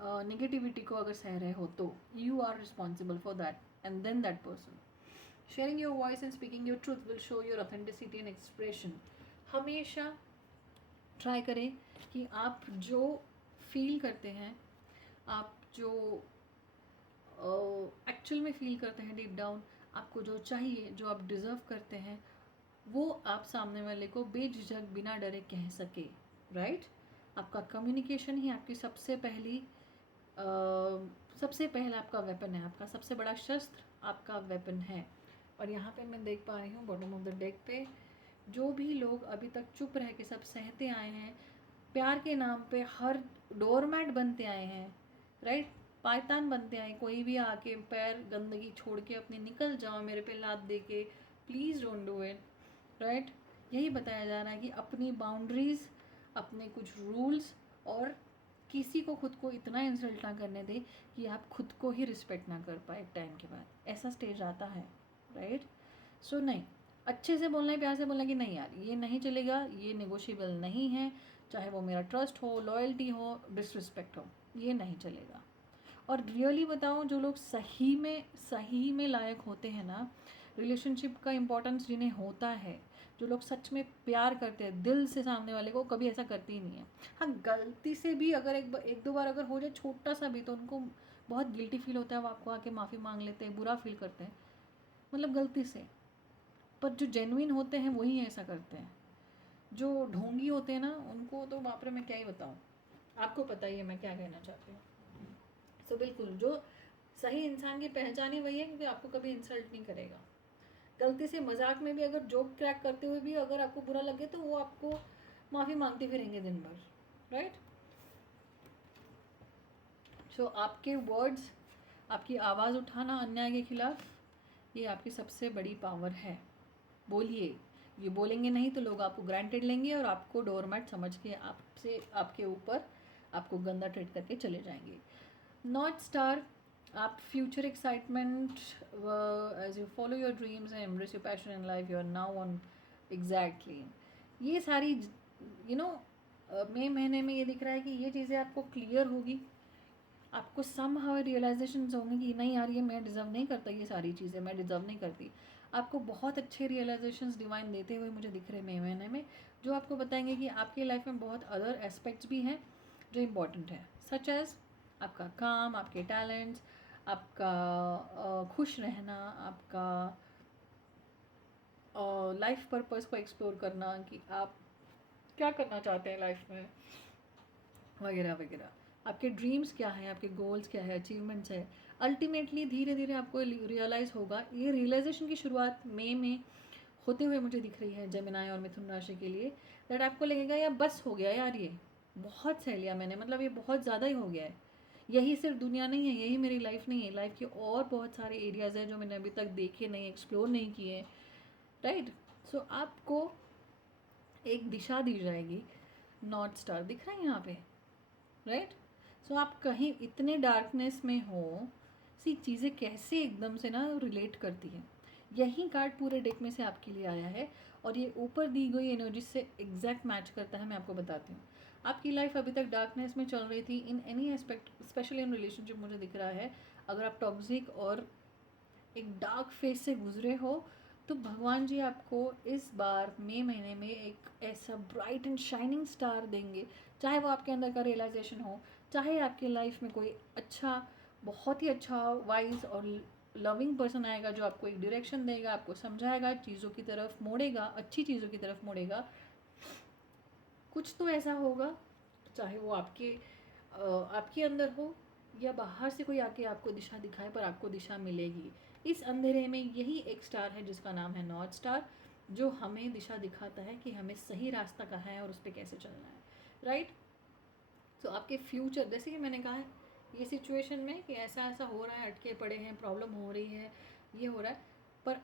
नेगेटिविटी को अगर सह रहे हो, तो you are responsible for that, and then that person. Sharing your voice and speaking your truth will show your authenticity and expression. हमेशा ट्राई करें कि आप जो फील करते हैं, आप जो एक्चुअल में फील करते हैं डीप डाउन, आपको जो चाहिए, जो आप डिज़र्व करते हैं, वो आप सामने वाले को बेझिझक बिना डरे कह सके, राइट। आपका कम्युनिकेशन ही आपकी सबसे पहला आपका वेपन है, आपका सबसे बड़ा शस्त्र आपका वेपन है। और यहाँ पे मैं देख पा रही हूँ बॉटम ऑफ द डेक पे, जो भी लोग अभी तक चुप रह के सब सहते आए हैं, प्यार के नाम पे हर डोरमैट बनते आए हैं, राइट, पायतान बनते आए, कोई भी आके पैर गंदगी छोड़ के अपने निकल जाओ मेरे पे लात दे के, please don't do it, right. यही बताया जा रहा है कि अपनी बाउंड्रीज़, अपने कुछ रूल्स, और किसी को खुद को इतना इंसल्ट ना करने दे कि आप खुद को ही रिस्पेक्ट ना कर पाए टाइम के बाद, ऐसा स्टेज आता है, राइट। सो नहीं, अच्छे से बोलना है, प्यार से बोलना है कि नहीं यार ये नहीं चलेगा, ये नेगोशिएबल नहीं है, चाहे वो मेरा ट्रस्ट हो, लॉयल्टी हो, डिसरिस्पेक्ट हो, ये नहीं चलेगा। और रियली बताऊँ, जो लोग सही में लायक होते हैं ना, रिलेशनशिप का इम्पोर्टेंस जिन्हें होता है, जो लोग सच में प्यार करते हैं दिल से सामने वाले को, कभी ऐसा करते ही नहीं है। हाँ, गलती से भी अगर एक दो बार अगर हो जाए छोटा सा भी, तो उनको बहुत गिल्टी फील होता है, वो आपको आके माफ़ी मांग लेते हैं, बुरा फील करते हैं, मतलब गलती से। पर जो जेन्युइन होते हैं वही ऐसा करते हैं। जो ढोंगी होते हैं ना, उनको तो बाप रे मैं क्या ही बताऊँ, आपको पता ही है मैं क्या कहना चाहती हूँ। सो बिल्कुल, जो सही इंसान की पहचान ही वही है, क्योंकि आपको कभी इंसल्ट नहीं करेगा। गलती से मजाक में भी अगर जोक क्रैक करते हुए भी अगर आपको बुरा लगे, तो वो आपको माफ़ी मांगते फिरेंगे दिन भर, राइट। सो आपके वर्ड्स, आपकी आवाज़ उठाना अन्याय के खिलाफ, ये आपकी सबसे बड़ी पावर है। बोलिए, ये बोलेंगे नहीं तो लोग आपको ग्रांटेड लेंगे और आपको डोरमैट समझ के आपके ऊपर आपको गंदा ट्रीट करके चले जाएंगे। नॉर्थ स्टार आप future excitement, as you follow your dreams and embrace your passion in life, you are now on exactly. ये सारी मई महीने में ये दिख रहा है कि ये चीज़ें आपको क्लियर होगी, आपको सम हाउ रियलाइजेशन होंगे कि नहीं यार ये मैं डिज़र्व नहीं करता, ये सारी चीज़ें मैं डिज़र्व नहीं करती। आपको बहुत अच्छे रियलाइजेशंस डिवाइन देते हुए मुझे दिख रहे हैं मई महीने में, जो आपको बताएंगे कि आपकी लाइफ में बहुत अदर एस्पेक्ट्स भी हैं जो इम्पॉर्टेंट है, सच एज आपका काम, आपके टैलेंट्स, आपका खुश रहना, आपका लाइफ पर्पस को एक्सप्लोर करना कि आप क्या करना चाहते हैं लाइफ में, वगैरह वगैरह। आपके ड्रीम्स क्या हैं, आपके गोल्स क्या है, अचीवमेंट्स है। अल्टीमेटली धीरे धीरे आपको रियलाइज़ होगा, ये रियलाइजेशन की शुरुआत मई में होते हुए मुझे दिख रही है जेमिनाई और मिथुन राशि के लिए। दैट आपको लगेगा यार बस हो गया यार, ये बहुत सह लिया मैंने, मतलब ये बहुत ज़्यादा ही हो गया है, यही सिर्फ दुनिया नहीं है, यही मेरी लाइफ नहीं है, लाइफ के और बहुत सारे एरियाज़ हैं जो मैंने अभी तक देखे नहीं, एक्सप्लोर नहीं किए, राइट। सो आपको एक दिशा दी जाएगी, नॉर्थ स्टार दिख रहा है यहाँ पे, राइट। सो आप कहीं इतने डार्कनेस में हो, सी चीज़ें कैसे एकदम से ना रिलेट करती हैं। यही कार्ड पूरे डेक में से आपके लिए आया है और ये ऊपर दी गई एनर्जी से एग्जैक्ट मैच करता है। मैं आपको बताती हूँ, आपकी लाइफ अभी तक डार्कनेस में चल रही थी in any aspect, specially in relationship मुझे दिख रहा है। अगर आप टॉक्सिक और एक डार्क फेज से गुजरे हो तो भगवान जी आपको इस बार मई महीने में एक ऐसा ब्राइट एंड शाइनिंग स्टार देंगे, चाहे वो आपके अंदर का रियलाइजेशन हो, चाहे आपकी लाइफ में कोई अच्छा, बहुत ही अच्छा, वाइज और लविंग पर्सन आएगा जो आपको एक डायरेक्शन देगा, आपको समझाएगा, चीज़ों की तरफ मोड़ेगा, अच्छी चीज़ों की तरफ मोड़ेगा। कुछ तो ऐसा होगा, चाहे वो आपके अंदर हो या बाहर से कोई आके आपको दिशा दिखाए, पर आपको दिशा मिलेगी। इस अंधेरे में यही एक स्टार है जिसका नाम है नॉर्थ स्टार, जो हमें दिशा दिखाता है कि हमें सही रास्ता कहाँ है और उस पर कैसे चलना है, राइट। तो आपके फ्यूचर, जैसे कि मैंने कहा है, ये सिचुएशन में कि ऐसा ऐसा हो रहा है, अटके पड़े हैं, प्रॉब्लम हो रही है, ये हो रहा है, पर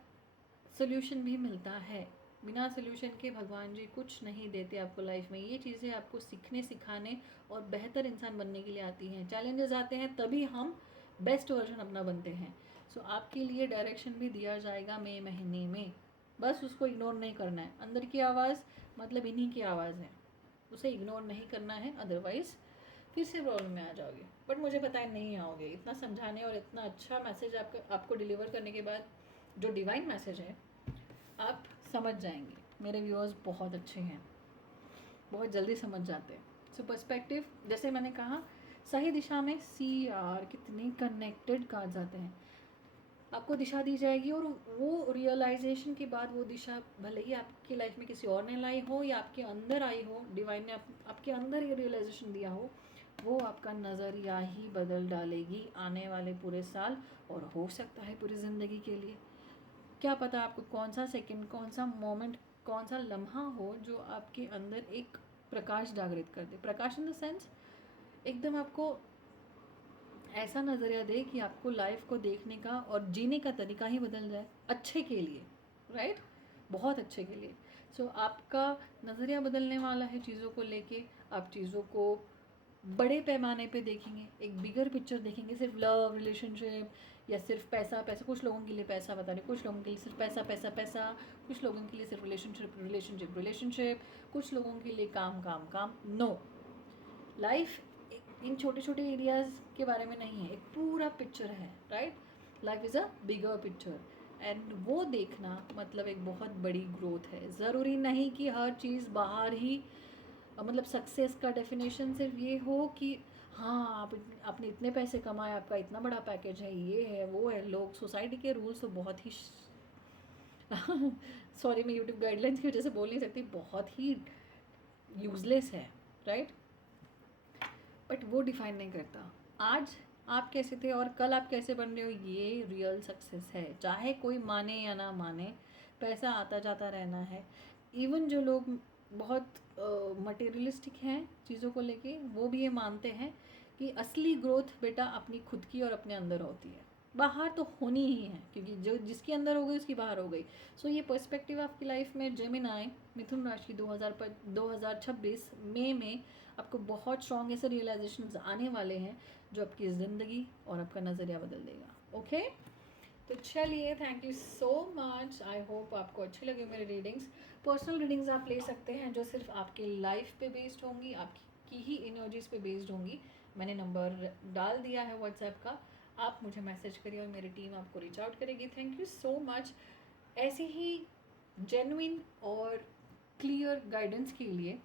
सोल्यूशन भी मिलता है। बिना सोल्यूशन के भगवान जी कुछ नहीं देते आपको लाइफ में। ये चीज़ें आपको सीखने, सिखाने और बेहतर इंसान बनने के लिए आती हैं। चैलेंजेस आते हैं तभी हम बेस्ट वर्जन अपना बनते हैं। सो आपके लिए डायरेक्शन भी दिया जाएगा मई महीने में, बस उसको इग्नोर नहीं करना है। अंदर की आवाज़ मतलब इन्हीं की आवाज़ है, उसे इग्नोर नहीं करना है, अदरवाइज़ फिर से प्रॉब्लम में आ जाओगे। बट मुझे पता है नहीं आओगे, इतना समझाने और इतना अच्छा मैसेज आपको डिलीवर करने के बाद, जो डिवाइन मैसेज है, आप समझ जाएंगे। मेरे व्यूअर्स बहुत अच्छे हैं, बहुत जल्दी समझ जाते हैं। सो पर्सपेक्टिव, जैसे मैंने कहा, सही दिशा में CR, कितने कनेक्टेड कार्ड्स आते हैं। आपको दिशा दी जाएगी और वो रियलाइजेशन के बाद वो दिशा भले ही आपकी लाइफ में किसी और ने लाई हो या आपके अंदर आई हो, डिवाइन ने आपके अंदर ये रियलाइजेशन दिया हो, वो आपका नज़रिया ही बदल डालेगी आने वाले पूरे साल, और हो सकता है पूरी ज़िंदगी के लिए। क्या पता आपको कौन सा सेकंड, कौन सा मोमेंट, कौन सा लम्हा हो जो आपके अंदर एक प्रकाश जागृत कर दे। प्रकाश इन द सेंस एकदम आपको ऐसा नज़रिया दे कि आपको लाइफ को देखने का और जीने का तरीका ही बदल जाए, अच्छे के लिए, राइट, बहुत अच्छे के लिए। सो आपका नज़रिया बदलने वाला है चीज़ों को लेके। आप चीज़ों को बड़े पैमाने पे देखेंगे, एक बिगर पिक्चर देखेंगे। सिर्फ लव, रिलेशनशिप या सिर्फ पैसा पैसा, कुछ लोगों के लिए पैसा बता रहे, कुछ लोगों के लिए सिर्फ पैसा पैसा पैसा, कुछ लोगों के लिए सिर्फ रिलेशनशिप रिलेशनशिप रिलेशनशिप, कुछ लोगों के लिए काम काम काम। नो, लाइफ इन छोटे छोटे एरियाज़ के बारे में नहीं है, एक पूरा पिक्चर है, right. Life is a bigger picture, and वो देखना मतलब एक बहुत बड़ी ग्रोथ है। ज़रूरी नहीं कि हर चीज़ बाहर ही, मतलब सक्सेस का डेफिनेशन सिर्फ ये हो कि हाँ आपने इतने पैसे कमाए, आपका इतना बड़ा पैकेज है, ये है वो है। लोग, सोसाइटी के रूल्स तो बहुत ही सॉरी मैं यूट्यूब गाइडलाइंस की वजह से बोल नहीं सकती, बहुत ही यूजलेस है, राइट। बट वो डिफाइन नहीं करता आज आप कैसे थे और कल आप कैसे बन रहे हो, ये रियल सक्सेस है। चाहे कोई माने या ना माने, पैसा आता जाता रहना है। इवन जो लोग बहुत मटेरियलिस्टिक हैं चीज़ों को लेके, वो भी ये मानते हैं कि असली ग्रोथ बेटा अपनी खुद की और अपने अंदर होती है, बाहर तो होनी ही है, क्योंकि जो जिसके अंदर हो गई उसकी बाहर हो गई। सो ये पर्सपेक्टिव आपकी लाइफ में जेमिनाई मिथुन राशि 2026 मई में आपको बहुत स्ट्रॉन्ग ऐसे रियलाइजेशंस आने वाले हैं जो आपकी ज़िंदगी और आपका नज़रिया बदल देगा। ओके, तो चलिए, thank you so much. I hope आपको अच्छी लगी मेरी रीडिंग्स। पर्सनल रीडिंग्स आप ले सकते हैं जो सिर्फ आपकी लाइफ पे बेस्ड होंगी, आपकी ही एनर्जीज पे बेस्ड होंगी। मैंने नंबर डाल दिया है व्हाट्सएप का, आप मुझे मैसेज करिए और मेरी टीम आपको रीच आउट करेगी। Thank you so much. ऐसी ही जेन्युइन और क्लियर गाइडेंस के लिए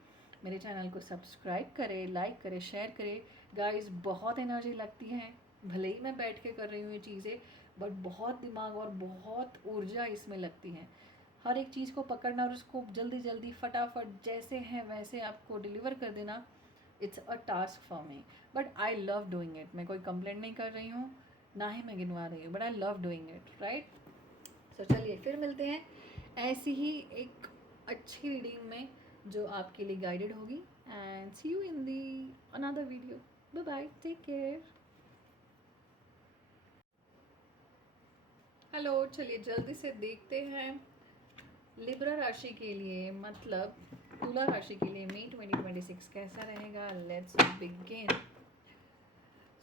मेरे चैनल को सब्सक्राइब करें, लाइक करें, शेयर करें। गाइस, बहुत एनर्जी लगती है, भले ही मैं बैठ के कर रही हूँ ये चीज़ें, बट बहुत दिमाग और बहुत ऊर्जा इसमें लगती है। हर एक चीज़ को पकड़ना और उसको जल्दी जल्दी फटाफट जैसे है वैसे आपको डिलीवर कर देना, it's a task for me, but I love doing it. मैं कोई कंप्लेंट नहीं कर रही हूँ, ना ही मैं गिनवा रही हूँ, but I love doing it, right. So चलिए फिर मिलते हैं ऐसी ही एक अच्छी रीडिंग में जो आपके लिए गाइडेड होगी। And see you in the another video. Bye bye, take care. Hello, चलिए जल्दी से देखते हैं लिब्रा राशि के लिए, मतलब तुला राशि के लिए मई 2026 कैसा रहेगा। Let's begin.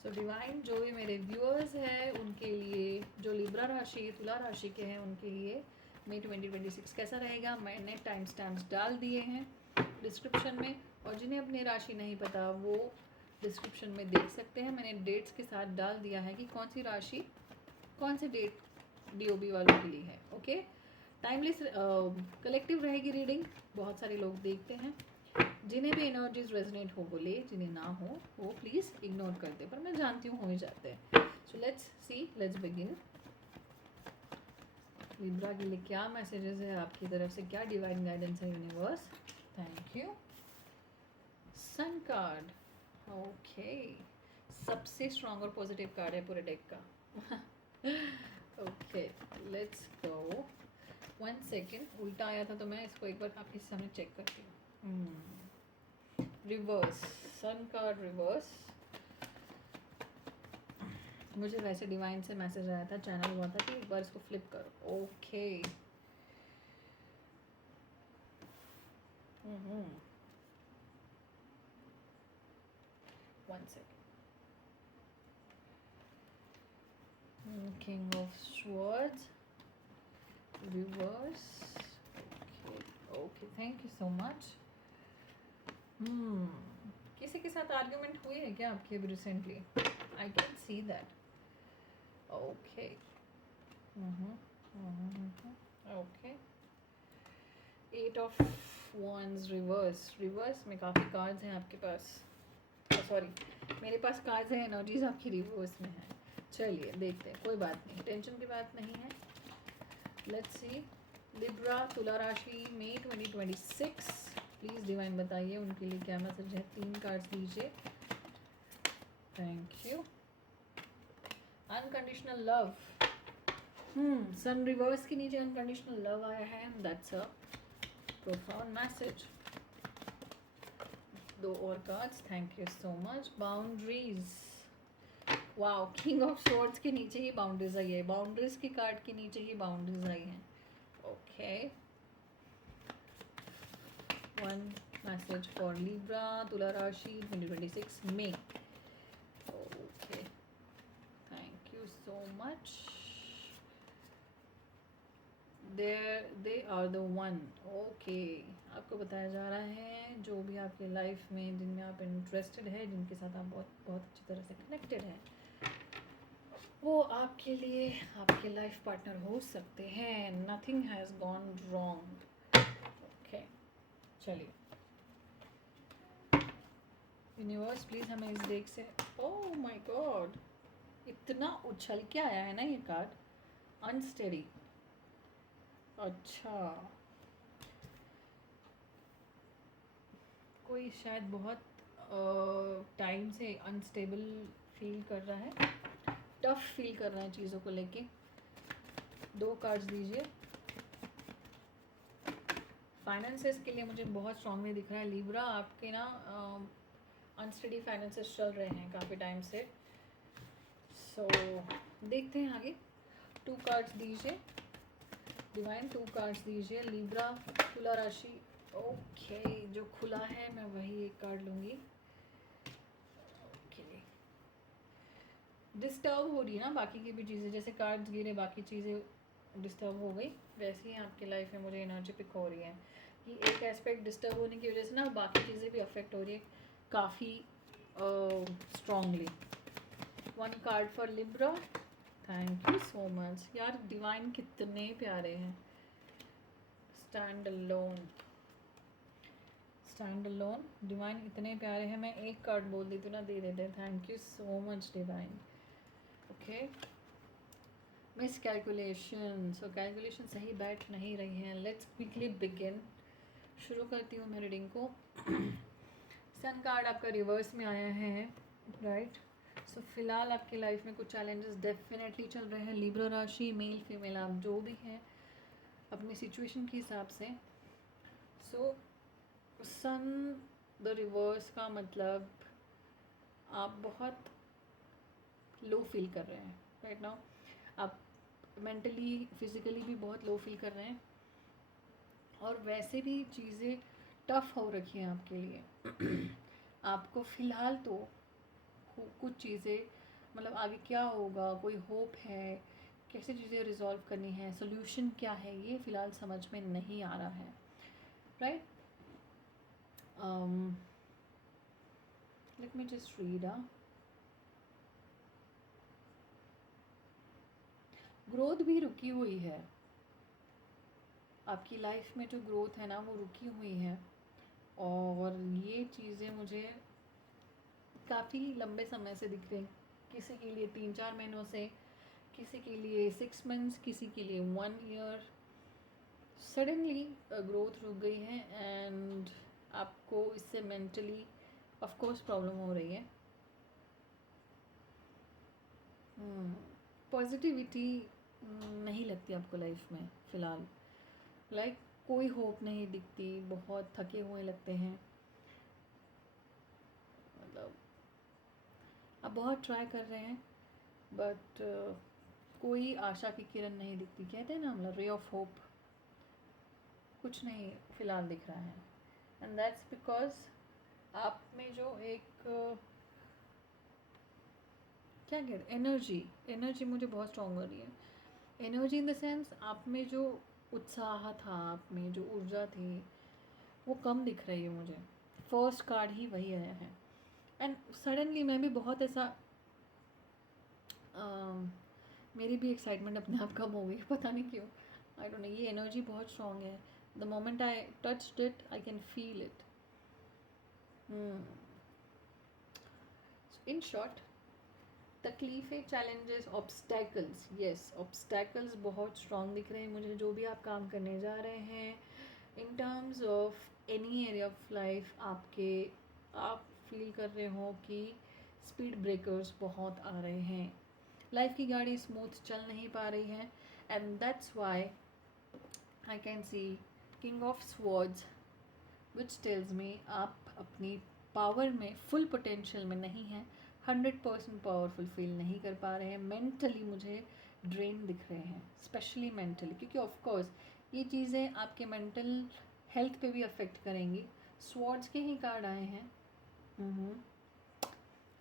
सो डिवाइन, जो भी मेरे व्यूअर्स हैं उनके लिए, जो लिब्रा राशि तुला राशि के हैं उनके लिए मई 2026 कैसा रहेगा, मैंने टाइम स्टैम्प्स डाल दिए हैं डिस्क्रिप्शन में, और जिन्हें अपनी राशि नहीं पता वो डिस्क्रिप्शन में देख सकते हैं। मैंने डेट्स के साथ डाल दिया है कि कौन सी राशि कौन से डेट DOB वालों के लिए है। ओके, टाइमलेस कलेक्टिव रहेगी रीडिंग, बहुत सारे लोग देखते हैं। जिन्हें भी एनर्जीज रेजोनेट हो वो ले, जिन्हें ना हो वो प्लीज़ इग्नोर कर दे, पर मैं जानती हूँ हो ही जाते हैं। So let's see, let's begin. Libra के लिए क्या मैसेजेस है आपकी तरफ से, क्या डिवाइन गाइडेंस है universe. Thank you. Sun card, okay, सबसे स्ट्रॉन्ग और पॉजिटिव कार्ड है पूरे डेक का। Okay, let's go. 1 सेकेंड, उल्टा आया था तो मैं इसको एक बार आपके सामने चेक करती हूँ। Reverse, sun card reverse. मुझे वैसे डिवाइन से मैसेज आया था, चैनल हुआ था कि एक बार इसको फ्लिप करो। Okay, one second. King of swords reverse. Okay okay, thank you so much. किसी के साथ आर्ग्यूमेंट हुई है क्या आपकी अभी recently? I can see that. Okay okay, 8 of wands reverse. Reverse में काफ़ी कार्ड्स हैं आपके पास, सॉरी मेरे पास कार्ड्स हैं, एनर्जीज आपकी रिवर्स में है। चलिए देखते हैं, कोई बात नहीं, टेंशन की बात नहीं है। लेट्स सी, लिब्रा तुला राशि मई 2026, प्लीज़ डिवाइन बताइए उनके लिए क्या मैसेज है। 3 कार्ड्स दीजिए। Thank you. Unconditional love, sun reverse के नीचे अनकंडीशनल लव आया है, दैट्स अ प्रोफाउंड मैसेज। 2 और cards, thank you so much. Boundaries, wow, king of swords के नीचे ही बाउंड्रीज आई है, बाउंड्रीज की कार्ड के नीचे ही बाउंड्रीज आई हैं। ओके, 1 मैसेज फॉर लिब्रा तुला राशि 2026 में। Okay, thank you so much. They are the one. Okay, आपको बताया जा रहा है जो भी आपके लाइफ में, जिनमें आप इंटरेस्टेड है, जिनके साथ आप बहुत बहुत अच्छी तरह से कनेक्टेड हैं, वो आपके लिए आपके लाइफ पार्टनर हो सकते हैं। Nothing has gone wrong. Okay, चलिए यूनिवर्स प्लीज़ हमें इस डेक से, ओह माय गॉड, इतना उछल के आया है ना ये कार्ड, अनस्टेडी। अच्छा, कोई शायद बहुत टाइम से अनस्टेबल फील कर रहा है, टफ फील कर रहा है चीज़ों को लेके। 2 कार्ड्स दीजिए। फाइनेंसेस के लिए मुझे बहुत स्ट्रांगली दिख रहा है लिब्रा, आपके ना अनस्टडी फाइनेंसेस चल रहे हैं काफ़ी टाइम से। सो देखते हैं आगे। 2 कार्ड्स दीजिए डिवाइन, 2 कार्ड्स दीजिए लिब्रा तुला राशि। ओके, जो खुला है मैं वही एक कार्ड लूँगी। ओके, डिस्टर्ब हो रही है ना बाकी की भी चीज़ें, जैसे कार्ड्स गिरे बाकी चीज़ें डिस्टर्ब हो गई, वैसे ही आपकी लाइफ में मुझे एनर्जी पिक हो रही है कि एक एस्पेक्ट डिस्टर्ब होने की वजह से ना बाकी चीज़ें भी अफेक्ट हो रही है काफ़ी strongly. 1 card for Libra, thank you so much. यार डिवाइन कितने प्यारे हैं। Stand alone, stand alone, divine इतने प्यारे हैं। मैं एक कार्ड बोल दी थी ना, दे देते। Thank you so much divine. Okay, miss calculation, so calculation सही बैठ नहीं रही है। लेट्स क्विकली बिगिन, शुरू करती हूँ मैं रीडिंग को। सन कार्ड आपका रिवर्स में आया है, राइट। सो फिलहाल आपकी लाइफ में कुछ चैलेंजेस डेफिनेटली चल रहे हैं। लिब्रा राशि, मेल फीमेल आप जो भी हैं अपनी सिचुएशन के हिसाब से। सो सन द रिवर्स का मतलब आप बहुत लो फील कर रहे हैं राइट नाउ। आप मेंटली फिजिकली भी बहुत लो फील कर रहे हैं, और वैसे भी चीज़ें टफ हो रखी हैं आपके लिए। आपको फ़िलहाल तो कुछ चीज़ें, मतलब आगे क्या होगा, कोई होप है, कैसे चीज़ें रिजॉल्व करनी है, सोल्यूशन क्या है, ये फ़िलहाल समझ में नहीं आ रहा है, right. Let me just read. Growth भी रुकी हुई है आपकी लाइफ में, जो ग्रोथ है ना वो रुकी हुई है, और ये चीज़ें मुझे काफ़ी लंबे समय से दिख रही। किसी के लिए 3-4 महीनों से, किसी के लिए 6 मंथ्स, किसी के लिए 1 ईयर। सडनली ग्रोथ रुक गई है, एंड आपको इससे मेंटली ऑफ कोर्स प्रॉब्लम हो रही है। पॉजिटिविटी नहीं लगती आपको लाइफ में फ़िलहाल, लाइक कोई होप नहीं दिखती, बहुत थके हुए लगते हैं। मतलब आप बहुत ट्राई कर रहे हैं, बट कोई आशा की किरण नहीं दिखती। कहते हैं ना, मतलब रे ऑफ होप, कुछ नहीं फ़िलहाल दिख रहा है। एंड दैट्स बिकॉज आप में जो एक क्या कहते, एनर्जी मुझे बहुत स्ट्रॉन्ग हो रही है। एनर्जी इन द सेंस, आप में जो उत्साह था, आप में जो ऊर्जा थी, वो कम दिख रही है मुझे। फर्स्ट कार्ड ही वही आया है, एंड सडनली मैं भी बहुत ऐसा मेरी भी एक्साइटमेंट अपने आप कम हो गई, पता नहीं क्यों। आई डोंट नो, ये एनर्जी बहुत स्ट्रॉन्ग है। The moment I touched it I can feel it. In short, तकलीफ़ें, चैलेंजेस, ऑब्स्टैकल्स, येस ऑब्स्टैकल्स बहुत स्ट्रॉन्ग दिख रहे हैं मुझे। जो भी आप काम करने जा रहे हैं इन terms of any area of life, आप फील कर रहे हो कि स्पीड ब्रेकर्स बहुत आ रहे हैं, लाइफ की गाड़ी स्मूथ चल नहीं पा रही है। And that's why I can see king of swords, which tells me आप अपनी पावर में, फुल पोटेंशियल में नहीं हैं, 100% पावरफुल फील नहीं कर पा रहे हैं। मेंटली मुझे ड्रेन दिख रहे हैं, स्पेशली मेंटली, क्योंकि ऑफ कोर्स ये चीज़ें आपके मेंटल हेल्थ पे भी अफेक्ट करेंगी। स्वॉर्ड्स के ही कार्ड आए हैं।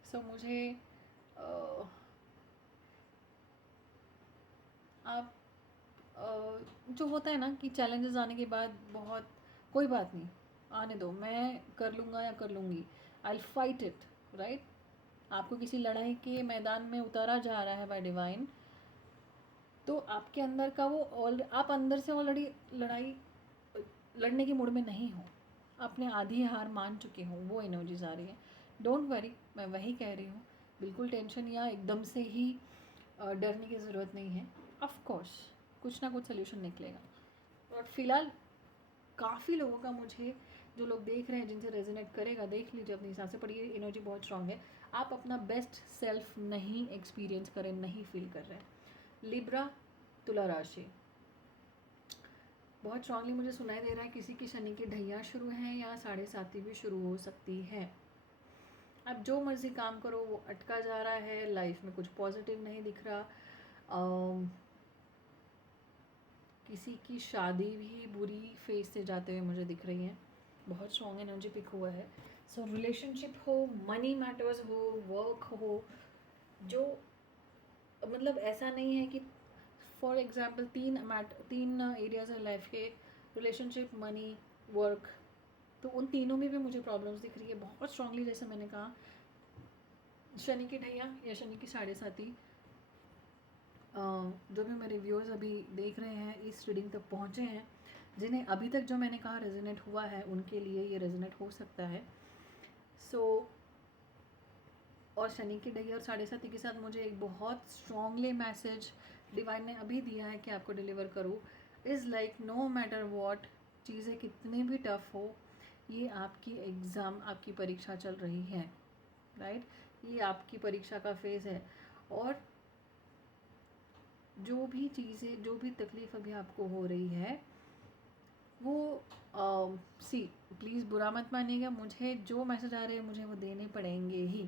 सो मुझे आप जो होता है ना कि चैलेंजेस आने के बाद बहुत, कोई बात नहीं, आने दो, मैं कर लूँगा या कर लूँगी, I will fight it, right. आपको किसी लड़ाई के मैदान में उतारा जा रहा है बाय डिवाइन, तो आपके अंदर का वो आप अंदर से ऑलरेडी लड़ाई लड़ने के मूड में नहीं हो, आपने आधी हार मान चुके हो, वो एनर्जीज आ रही है। डोंट वरी, मैं वही कह रही हूँ, बिल्कुल टेंशन या एकदम से ही डरने की ज़रूरत नहीं है। ऑफ कोर्स कुछ ना कुछ सोल्यूशन निकलेगा। और फिलहाल काफ़ी लोगों का, मुझे जो लोग देख रहे हैं जिनसे रेजोनेट करेगा, देख लीजिए अपने हिसाब से, पर ये एनर्जी बहुत स्ट्रांग है। आप अपना बेस्ट सेल्फ नहीं एक्सपीरियंस करें, नहीं फील कर रहे हैं। लिब्रा तुला राशि, बहुत स्ट्रांगली मुझे सुनाई दे रहा है किसी की शनि की ढैया शुरू है, या 7.5 भी शुरू हो सकती है। अब जो मर्जी काम करो वो अटका जा रहा है, लाइफ में कुछ पॉजिटिव नहीं दिख रहा। किसी की शादी भी बुरी फेज से जाते हुए मुझे दिख रही है, बहुत स्ट्रॉन्ग एनर्जी पिक हुआ है। सो रिलेशनशिप हो, मनी मैटर्स हो, वर्क हो, जो मतलब ऐसा नहीं है कि फॉर एग्जाम्पल तीन एरियाज है लाइफ के, रिलेशनशिप, मनी, वर्क, तो उन तीनों में भी मुझे प्रॉब्लम्स दिख रही है बहुत स्ट्रांगली। जैसे मैंने कहा, शनि की ढैया या शनि की साढ़े साथी, जो भी मेरे व्यूअर्स अभी देख रहे हैं, इस रीडिंग तक पहुँचे हैं, जिन्हें अभी तक जो मैंने कहा रेजोनेट हुआ है, उनके लिए ये रेजोनेट हो सकता है। सो और शनि की ढैया और साढ़े साथी के साथ मुझे एक बहुत स्ट्रांगली मैसेज डिवाइन ने अभी दिया है कि आपको डिलीवर करूँ, is like no matter what, चीज़ें कितनी भी टफ हो, ये आपकी एग्ज़ाम, आपकी परीक्षा चल रही है, राइट? ये आपकी परीक्षा का फेज़ है। और जो भी चीज़ें, जो भी तकलीफ़ अभी आपको हो रही है, वो सी प्लीज़ बुरा मत मानिएगा, मुझे जो मैसेज आ रहे हैं मुझे वो देने पड़ेंगे ही,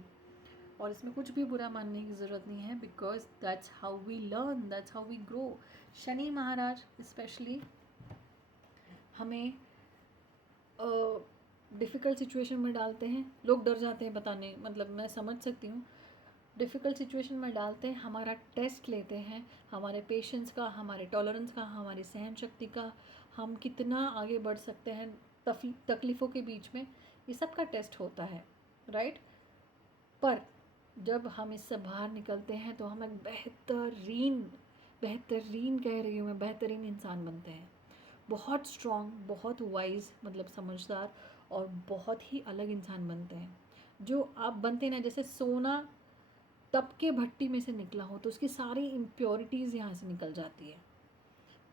और इसमें कुछ भी बुरा मानने की ज़रूरत नहीं है, because that's how we learn, that's how we grow. Shani Maharaj specially हमें डिफ़िकल्ट सिचुएशन में डालते हैं, लोग डर जाते हैं बताने, मतलब मैं समझ सकती हूँ, डिफ़िकल्ट सिचुएशन में डालते हैं, हमारा टेस्ट लेते हैं, हमारे पेशेंस का, हमारे टॉलरेंस का, हमारी सहन शक्ति का, हम कितना आगे बढ़ सकते हैं तकलीफ़ों के बीच में, ये सब का टेस्ट होता है, राइट? पर जब हम इससे बाहर निकलते हैं तो हम एक बेहतरीन कह रही हूँ मैं, बेहतरीन इंसान बनते हैं, बहुत स्ट्रॉन्ग, बहुत वाइज, मतलब समझदार, और बहुत ही अलग इंसान बनते हैं। जो आप बनते ना, जैसे सोना तप के भट्टी में से निकला हो तो उसकी सारी इम्प्योरिटीज़ यहाँ से निकल जाती है।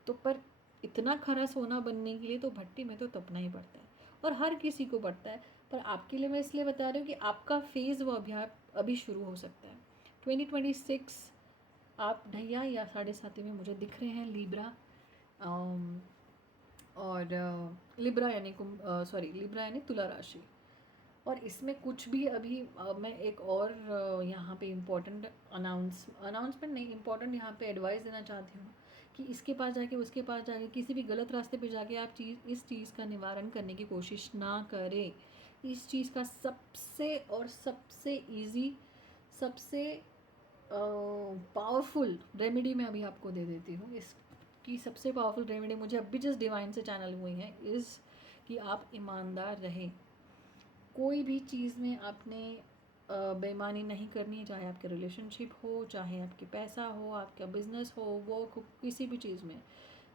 तो पर इतना खरा सोना बनने के लिए तो भट्टी में तो तपना ही पड़ता है, और हर किसी को पड़ता है। पर आपके लिए मैं इसलिए बता रही हूँ कि आपका फेज़ वो अभी शुरू हो सकता है। 2026 आप ढैया या साढ़े साथी में मुझे दिख रहे हैं, लिब्रा, और लिब्रा यानी लिब्रा यानी तुला राशि। और इसमें कुछ भी अभी मैं एक और यहाँ पे इम्पोर्टेंट अनाउंसमेंट नहीं, इम्पोर्टेंट यहाँ पे एडवाइस देना चाहती हूँ कि इसके पास जाके, उसके पास जाके, किसी भी गलत रास्ते पे जाके आप इस चीज़ का निवारण करने की कोशिश ना करें। इस चीज़ का सबसे ईजी, सबसे पावरफुल रेमेडी मैं अभी आपको दे देती हूँ। इसकी सबसे पावरफुल रेमेडी मुझे अभी जस्ट डिवाइन से चैनल हुई है, इज़ कि आप ईमानदार रहें। कोई भी चीज़ में आपने बेईमानी नहीं करनी है, चाहे आपके रिलेशनशिप हो, चाहे आपके पैसा हो, आपका बिजनेस हो, वो किसी भी चीज़ में,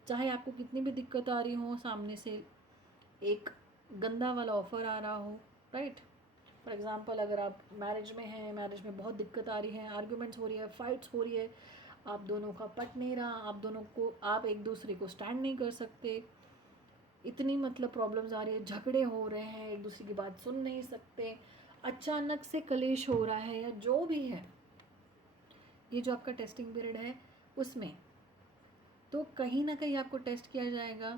चाहे आपको कितनी भी दिक्कत आ रही हो, सामने से एक गंदा वाला ऑफ़र आ रहा हो, राइट? फॉर एग्ज़ाम्पल, अगर आप मैरिज में हैं, मैरिज में बहुत दिक्कत आ रही है, आर्ग्यूमेंट्स हो रही है, फाइट्स हो रही है, आप दोनों का पट नहीं रहा, आप एक दूसरे को स्टैंड नहीं कर सकते, इतनी मतलब प्रॉब्लम्स आ रही है, झगड़े हो रहे हैं, एक दूसरे की बात सुन नहीं सकते, अचानक से कलेश हो रहा है, या जो भी है, ये जो आपका टेस्टिंग पीरियड है उसमें तो कहीं ना कहीं आपको टेस्ट किया जाएगा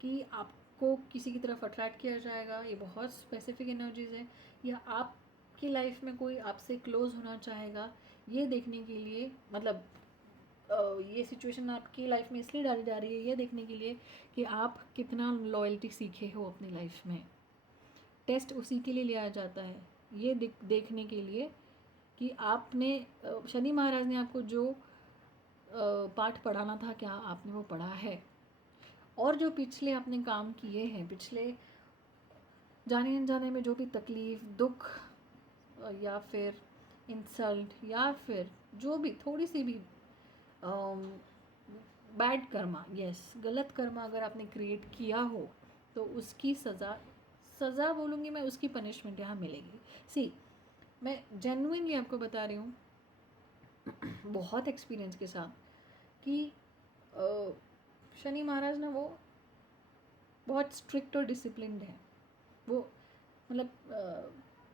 कि आपको किसी की तरफ अट्रैक्ट किया जाएगा, ये बहुत स्पेसिफिक एनर्जीज़ है, या आपकी लाइफ में कोई आपसे क्लोज होना चाहेगा, ये देखने के लिए, मतलब ये सिचुएशन आपकी लाइफ में इसलिए डाली जा रही है, ये देखने के लिए कि आप कितना लॉयल्टी सीखे हो अपनी लाइफ में। टेस्ट उसी के लिए लिया जाता है, ये देखने के लिए कि आपने शनि महाराज ने आपको जो पाठ पढ़ाना था, क्या आपने वो पढ़ा है, और जो पिछले आपने काम किए हैं, पिछले जाने अनजाने में जो भी तकलीफ़, दुख, या फिर इंसल्ट, या फिर जो भी थोड़ी सी भी बैड कर्मा, यस, गलत कर्मा अगर आपने क्रिएट किया हो तो उसकी सज़ा बोलूँगी मैं, उसकी पनिशमेंट यहाँ मिलेगी। सी, मैं जेन्युइनली आपको बता रही हूँ बहुत एक्सपीरियंस के साथ कि शनि महाराज ना वो बहुत स्ट्रिक्ट और डिसिप्लिन्ड है। वो मतलब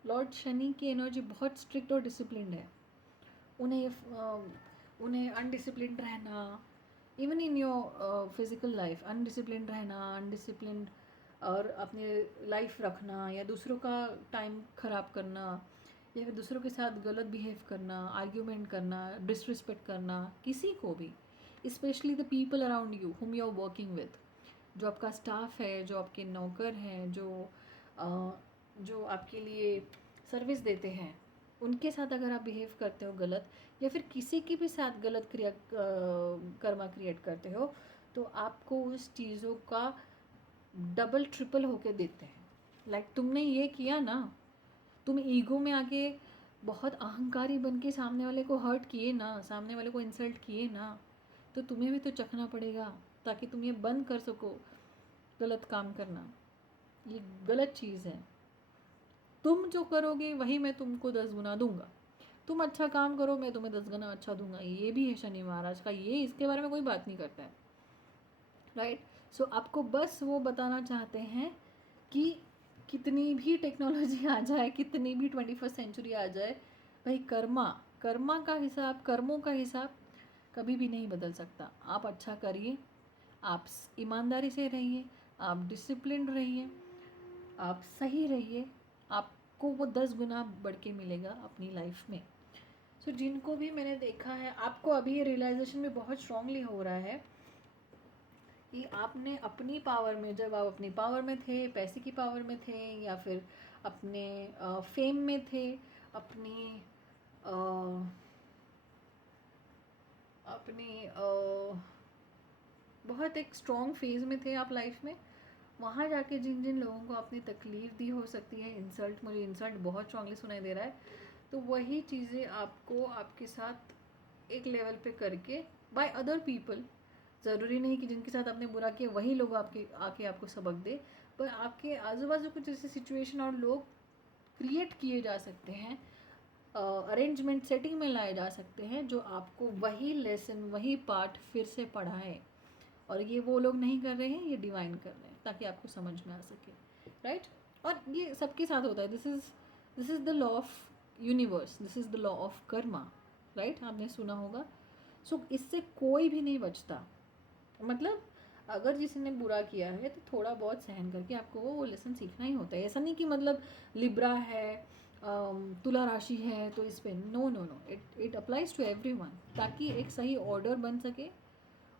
लॉर्ड शनि की एनर्जी बहुत स्ट्रिक्ट और डिसिप्लिन्ड है। उन्हें अनडिसिप्लिन्ड रहना, even in your physical life, undisciplined रहना, अनडिसिप्लिन्ड और अपनी लाइफ रखना, या दूसरों का टाइम ख़राब करना, या फिर दूसरों के साथ गलत बिहेव करना, आर्ग्यूमेंट करना, डिसरिस्पेक्ट करना, किसी को भी, specially the people around you whom you are working with, जो आपका स्टाफ है, जो आपके नौकर हैं, जो आपके लिए सर्विस देते हैं, उनके साथ अगर आप बिहेव करते हो गलत, या फिर किसी के भी साथ गलत कर्मा क्रिएट करते हो, तो आपको उस चीज़ों का डबल ट्रिपल होके देते हैं। लाइक तुमने ये किया ना, तुम ईगो में आके बहुत अहंकारी बन के सामने वाले को हर्ट किए ना, सामने वाले को इंसल्ट किए ना, तो तुम्हें भी तो चखना पड़ेगा, ताकि तुम ये बंद कर सको गलत काम करना। ये गलत चीज़ है। तुम जो करोगे वही मैं तुमको 10 गुना दूंगा। तुम अच्छा काम करो, मैं तुम्हें 10 गुना अच्छा दूंगा। ये भी है शनि महाराज का, ये इसके बारे में कोई बात नहीं करता है, राइट। सो आपको बस वो बताना चाहते हैं कि कितनी भी टेक्नोलॉजी आ जाए, कितनी भी 21st सेंचुरी आ जाए, भाई कर्मा का हिसाब, कर्मों का हिसाब कभी भी नहीं बदल सकता। आप अच्छा करिए, आप ईमानदारी से रहिए, आप डिसिप्लिन रहिए, आप सही रहिए, आपको वो 10 गुना बढ़ के मिलेगा अपनी लाइफ में। सो जिनको भी मैंने देखा है, आपको अभी ये रियलाइजेशन भी बहुत स्ट्रांगली हो रहा है कि आपने अपनी पावर में, जब आप अपनी पावर में थे, पैसे की पावर में थे, या फिर अपने फेम में थे, अपनी अपनी बहुत एक स्ट्रॉन्ग फेज़ में थे आप लाइफ में, वहाँ जाके जिन जिन लोगों को आपने तकलीफ़ दी, हो सकती है इंसल्ट, मुझे इंसल्ट बहुत स्ट्रांगली सुनाई दे रहा है, तो वही चीज़ें आपको आपके साथ एक लेवल पे करके बाय अदर पीपल, ज़रूरी नहीं कि जिनके साथ आपने बुरा किया वही लोग आपके आके आपको सबक दे, पर आपके आजू बाजू कुछ ऐसे सिचुएशन और लोग क्रिएट किए जा सकते हैं, अरेंजमेंट सेटिंग में लाए जा सकते हैं, जो आपको वही लेसन, वही पार्ट फिर से पढ़ाएं। और ये वो लोग नहीं कर रहे हैं, ये डिवाइन कर रहे हैं, ताकि आपको समझ में आ सके, राइट। और ये सबके साथ होता है। This is the law of universe, this is the law of Karma, right, आपने सुना होगा। सो इससे कोई भी नहीं बचता। मतलब अगर किसी ने बुरा किया है तो थोड़ा बहुत सहन करके आपको वो लेसन सीखना ही होता है। ऐसा नहीं कि मतलब लिब्रा है, तुला राशि है तो इस पे, no no no, it applies to everyone, ताकि एक सही ऑर्डर बन सके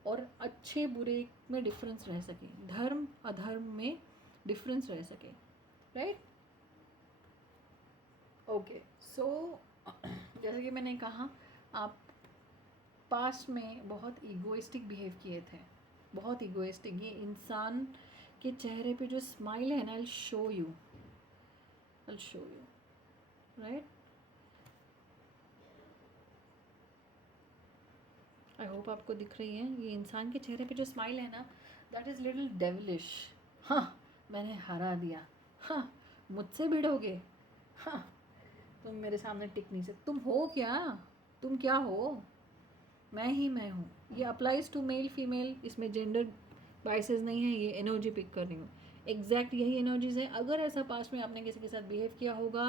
और अच्छे बुरे में डिफरेंस रह सके, धर्म अधर्म में डिफरेंस रह सके, राइट। ओके, सो जैसे कि मैंने कहा, आप पास्ट में बहुत ईगोइस्टिक बिहेव किए थे, बहुत ईगोइस्टिक। ये इंसान के चेहरे पे जो स्माइल है ना, I show you, right. I hope आपको दिख रही है। ये इंसान के चेहरे पे जो स्माइल है ना, दैट इज़ लिटिल डेविलिश। हाँ, मैंने हरा दिया, हाँ, मुझसे भिड़ोगे, हाँ, तुम मेरे सामने टिक नहीं सकते। तुम हो क्या, तुम क्या हो, मैं ही मैं हूँ। ये अप्लाइज टू मेल फीमेल, इसमें जेंडर बाइसेस नहीं है, ये एनर्जी पिक कर रही हूँ। एग्जैक्ट यही एनर्जीज है। अगर ऐसा पास्ट में आपने किसी के साथ बिहेव किया होगा,